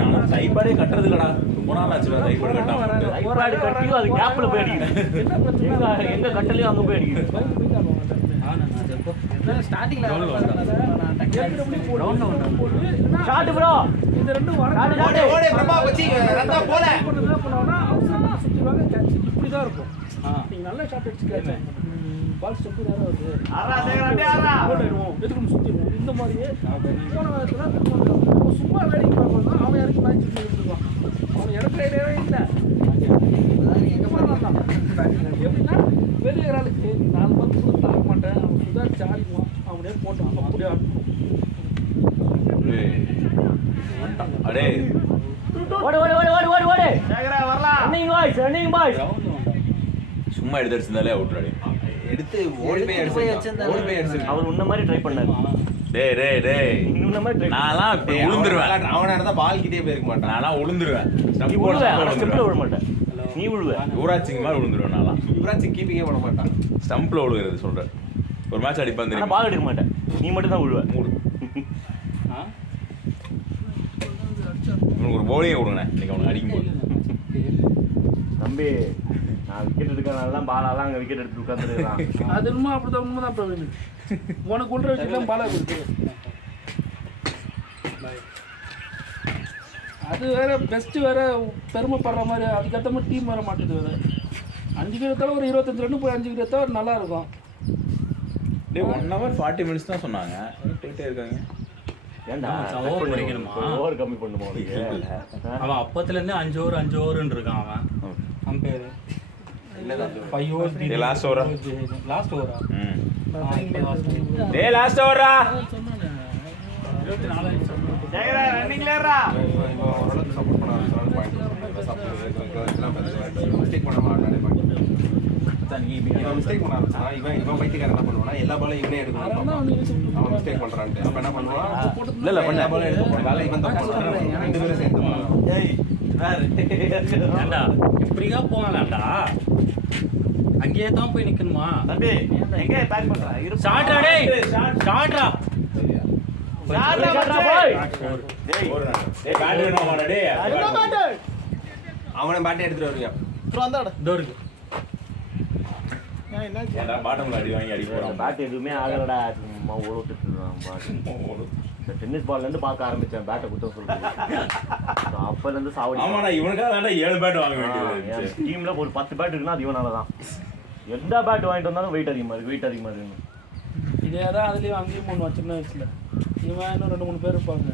நானும் டைப்பாடே கட்டுறது இல்லடா. ரொம்ப நாள் ஆச்சு டைப்பாடு கட்டாம. டைப்பாடு கட்டியும் அது கேப்ல போய் அடிக்குது. எங்க கட்டலையும் அங்க போய் அடிக்குது. ஸ்டார்டிங்ல ஷாட் ப்ரோ. இந்த ரெண்டும் ஓடு பிரபா வச்சி ரத்தா போல சுத்திடுவாங்க. கேட்ச் இப்படி தான் இருக்கும். நீங்க நல்ல ஷாட் அடிச்சு கேட்ச் பால் ஸ்டெப்பு நேரம் வருது. எதுக்கு சுத்திடுவோம் இந்த மாதிரியே போன நேரத்தில் சும்மா வேடிக்கை பார்க்கணும். அவன் இறக்கி மேட்ச் இருக்கான். அவன் இறக்குற இடவே இல்லை. எப்படின்னா வெளியே ஆளுக்கு 4 பந்து கூட தாக்க மாட்டேன். அவன் சுதாரிச்சு ஆடிக்குவான். அவனே போட்டான். அப்படியே அடே ஓடு ஓடு ஓடு ஓடு ஓடு ஓடு. Running boys. சும்மா எடுத்து அடிச்சிருந்தாலே அவுட் அடி. எடுத்து ஓடி போய் அடிச்சு அவர் உன்ன மாதிரி ட்ரை பண்ணாரு. டேய் உன்ன மாதிரி ட்ரை. நான்லாம் உளுந்துருவேன். அவனா இருந்தா பால் கிட்டே போயிருக்க மாட்டான். நான்லாம் உளுந்துருவேன். நீ ஸ்டெப்ல விழ மாட்டேன். நீ விழுவ. யுவராஜ் சிங் மாதிரி விழுந்துருவேன். நான்லாம் யுவராஜ் சிங் கீப்பிங்கே பண்ண மாட்டான். ஸ்டம்ப்ல விழுகிறது சொல்றேன். ஒரு மேட்ச் அடிப்பான் ஆனா தெரியும். பால் எடுக்க மாட்டேன். நீ மட்டும் தான் விழுவ. உனக்கு ஒரு பவுலிங்கே கொடுங்க இன்னைக்கு அவனுக்கு அடிக்கும்போது. தம்பி நான் விக்கெட் எடுக்கிறனால தான் பாலாலாம் அங்கே விக்கெட் எடுத்து உட்காந்துருக்கான். அது இன்னும் அப்படிதான் உண்மைதான் பிரவீன். உனக்கு ஒன்றரை வச்சுக்கலாம் பாலா கொடுத்து அது வேற பெஸ்ட் வேற பெருமைப்படுற மாதிரி அதுக்கேற்ற மாதிரி டீம் வர மாட்டேது வேற. 5 விக்கெட் எடுத்தாலும் ஒரு 25 ரன் போய் 5 விக்கெட் எடுத்தா நல்லா இருக்கும். டேய் 1 hour 40 minutes தான் சொன்னாங்க. போயிட்டே இருக்காங்க. ஏன்டா ஓவர் குறைக்கணுமா? ஓவர் கம்மி பண்ணுமா அவனுக்கு? அவன் அப்பத்துலேருந்து 5 ஓவர்ன்னு இருக்கான் அவன். அம்பேர் 5 ஓவர் லாஸ்ட் ஓவரா? லாஸ்ட் ஓவரா? டேய் லாஸ்ட் ஓவரா? 24 ஓரளவுக்கு சப்போர்ட் பண்ண மிஸ்டேக் பண்ண மாட்டானே. இவன் மிஸ்டேக் பண்ண ஆரம்பிச்சான். இவன் பைத்தியக்காரன் என்ன பண்ணுவானா எல்லா பாலும் இவனே எடுக்கணும். அவன் மிஸ்டேக் பண்றான்ட்டு அப்ப என்ன பண்ணுவான்? இல்ல பண்ண பாலும் எடுத்து போடுறான். இவன் தப்பு பண்றான். 2 பேரும் சேர்ந்து ஏண்டா இப்படிக்கா போகலாம்டா அங்கேயே தான் போய் நிக்கணுமா தம்பி எங்க பேக் பண்றா ஷாட்ரா டேய் ஷாட்ரா டேய் பேட் வேணுமாடா டேய் அவனை பேட்டை எடுத்துட்டு வருவியா இதோ இருக்கு ஏன்டா பாட்டம்ல அடி வாங்கி அடி போறான் பேட் எதுவுமே ஆகலடா சும்மா ஓடிட்டு இருக்கான் பாட்டு டென்னிஸ் பால்ல இருந்து பார்க்க ஆரம்பிச்சேன் பேட்டை குத்த சொல்றேன் அப்பல இருந்து சாவடி ஆமாடா இவனுக்காக தான்டா 7 பேட் வாங்க வேண்டியது டீம்ல ஒரு 10 பேட் இருக்குன்னா அது இவனால தான் எந்த பேட் வாங்கிட்டு வந்தாலும் வெயிட் அதிகமா இருக்கு இதே தான் அதுலேயும் அங்கேயும் பண்ணுவோம் சின்ன வயசில் இவன் இன்னும் 2-3 பேர் இருப்பாங்க.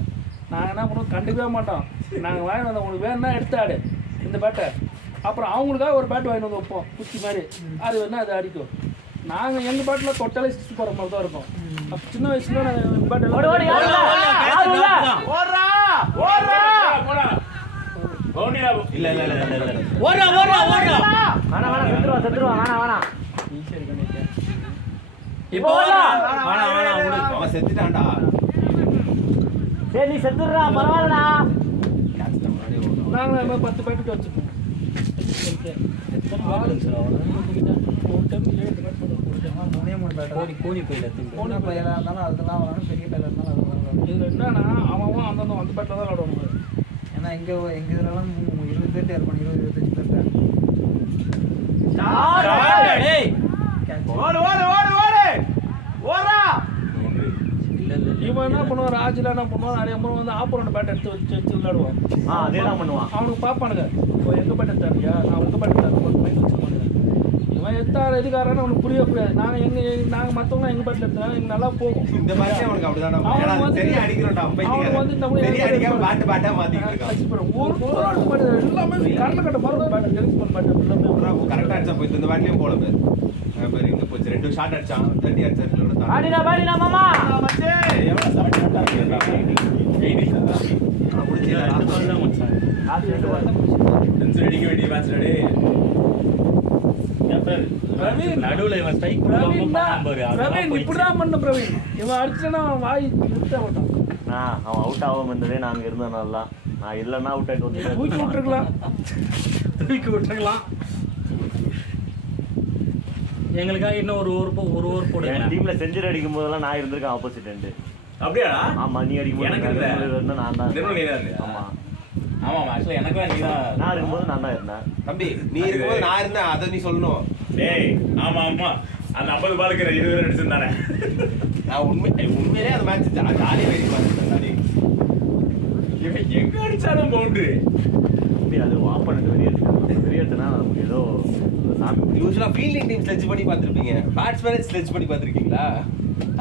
நாங்கள் என்ன பண்ணுவோம் கண்டுக்கவே மாட்டோம். நாங்கள் வாங்கி வந்த உங்களுக்கு வேணும்னா எடுத்து ஆடு இந்த பேட்டை. அப்புறம் அவங்களுக்காக ஒரு பேட் வாங்கிட்டு வந்து வைப்போம் குச்சி மாதிரி. அது வேணா அது அடிக்கும். நாங்கள் எங்கள் பேட்டில் தொட்டாலே சிக்ஸ் போகிற மாதிரி தான் இருக்கும். அப்போ சின்ன வயசுல நாங்கள் பேட்டில் இல்ல ஓடுறா இப்போ அவன் செத்துட்டான்டா சரி நீ செத்துடுறா பரவாயில்லடா நாங்கள் 10 பேக்கெட் வச்சுப்போம். கோணி பையில சின்ன பையலாக இருந்தாலும் அதெல்லாம் வரணும், பெரிய பையலாக இருந்தாலும் அது வரணும். இதில் என்னன்னா அவன் அந்த பேட்டில் தான் விளாடுவாங்க. ஏன்னா எங்கள் இதுலலாம் 20 பேர்ட்டே இருப்பாங்க, 20-25 பேர்ட்ட. இவன் என்ன பண்ணுவான், ராஜில் என்ன பண்ணுவான், நிறைய முறை வந்து ஆப்போனண்ட் பேட் எடுத்து வச்சு விளையாடுவான். அதே தான் பண்ணுவான். அவனுக்கு பார்ப்பானுங்க, இப்போ எங்கள் பேட் எடுத்தாருயா, நான் உங்கள் பேட் எடுத்தாரு மைண்ட் வச்சுருவாங்க. இவன் எடுத்தாரு எதுக்காரன்னு அவனுக்கு புரியாது. நாங்கள் மற்றவங்க எங்கள் பேட்டில் எடுத்தா எங்களுக்கு நல்லா போகும். இந்த மாதிரி அவனுக்கு அப்படிதான்டா அவனுக்கு வந்து சரியா அடிக்கிறோம்டா அவனுக்கு வந்து இந்த மாதிரி சரியா அடிக்காம பேட்டா மாத்திட்டு இருக்கான். ஒரு பேட் எல்லாமே கரண்ட் கட்ட மாதிரி பேட் டென்னிஸ் பண்ண பேட் எல்லாமே கரெக்டா அடிச்சா போய் இந்த பேட்லயும் போல பேர் பேர் இங்க போச்சு 2 ஷாட் அடிச்சான் 30 அடிச்சாரு பாடிடா மாமா எவ்வளவு ஷாட் அடிச்சா சென்சரி அடிக்க வேண்டிய மேட்ச் டே நடுவுல இவன் ஸ்ட்ரைக் பிரவீன் இப்படிதான் பண்ண பிரவீன். இவன் அடிச்சனா வாய் விட்ட மாட்டான். அவன் அவுட் ஆகாம இருந்ததே நாங்க இருந்தனால தான். நான் இல்லைன்னா அவுட் ஆயிட்டு வந்து தூக்கி விட்டுருக்கலாம். எங்களுக்காக இன்னும் ஒரு ஓவர் போடுங்க. டீம்ல செஞ்சுரி அடிக்கும் போதெல்லாம் நான் இருந்திருக்கேன் ஆப்போசிட் எண்டு. அப்படியாடா? ஆமா நீ அடிக்கும் எனக்கு போது நான் தான். ஆமா ஆமா ஆக்சுவலா எனக்கு நீதான். நான் இருக்கும்போது நான் தான் இருந்தேன். தம்பி நீ இருக்கும்போது நான் இருந்தேன், அதை நீ சொல்லணும். டேய் ஆமா ஆமா அந்த 50 பாலுக்கு 20 ரன் அடிச்சிருந்தானே. நான் உண்மையிலே அந்த மேட்ச் ஜாலியாக வெயிட் பார்த்தேன். இவன் எங்க அடிச்சாலும் பவுண்டரி. அது ஆஃப் பண்ணிட்டு வெளியேற்றுனா நமக்கு ஏதோ யூஸ்வலாக ஃபீல்டிங் டீம் ஸ்லெட்ச் பண்ணி பார்த்துருப்பீங்க, பேட்ஸ்மேனே ஸ்லெட்ச் பண்ணி பார்த்துருக்கீங்களா?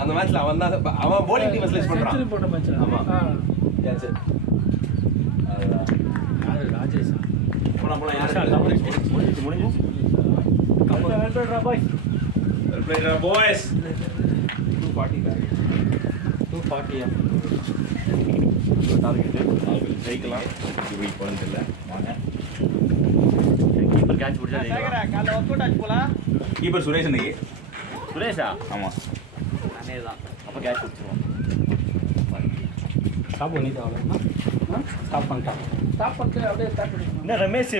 அந்த மேட்ச்ல அவன் தான் அவன் bowling டீமை ஸ்லெட்ச் பண்றான். செஞ்சுரி போட்ட மேட்ச். ஆமா. யாரு ராஜேஷ் போலாம் யாரு முடிஞ்சு பாய்ஸ் 240 ஜெயிக்கலாம். இப்படி போனது இல்லை. வாங்க கீப்பர் கேட்ச் பிடிச்சா கீப்பர் சுரேஷ் இன்னைக்கு. சுரேஷா? ஆமா நானே தான். அப்போ கேட்ச் பிடிச்சிருவோம். ஸ்டாப் பண்ணிட்டு அவ்வளோ ஸ்டாப் பண்ணிட்டான். ஸ்டாப் பண்ணிட்டு அப்படியே ஸ்டார்ட் பண்ணிக்கலாம். என்ன ரமேஷ்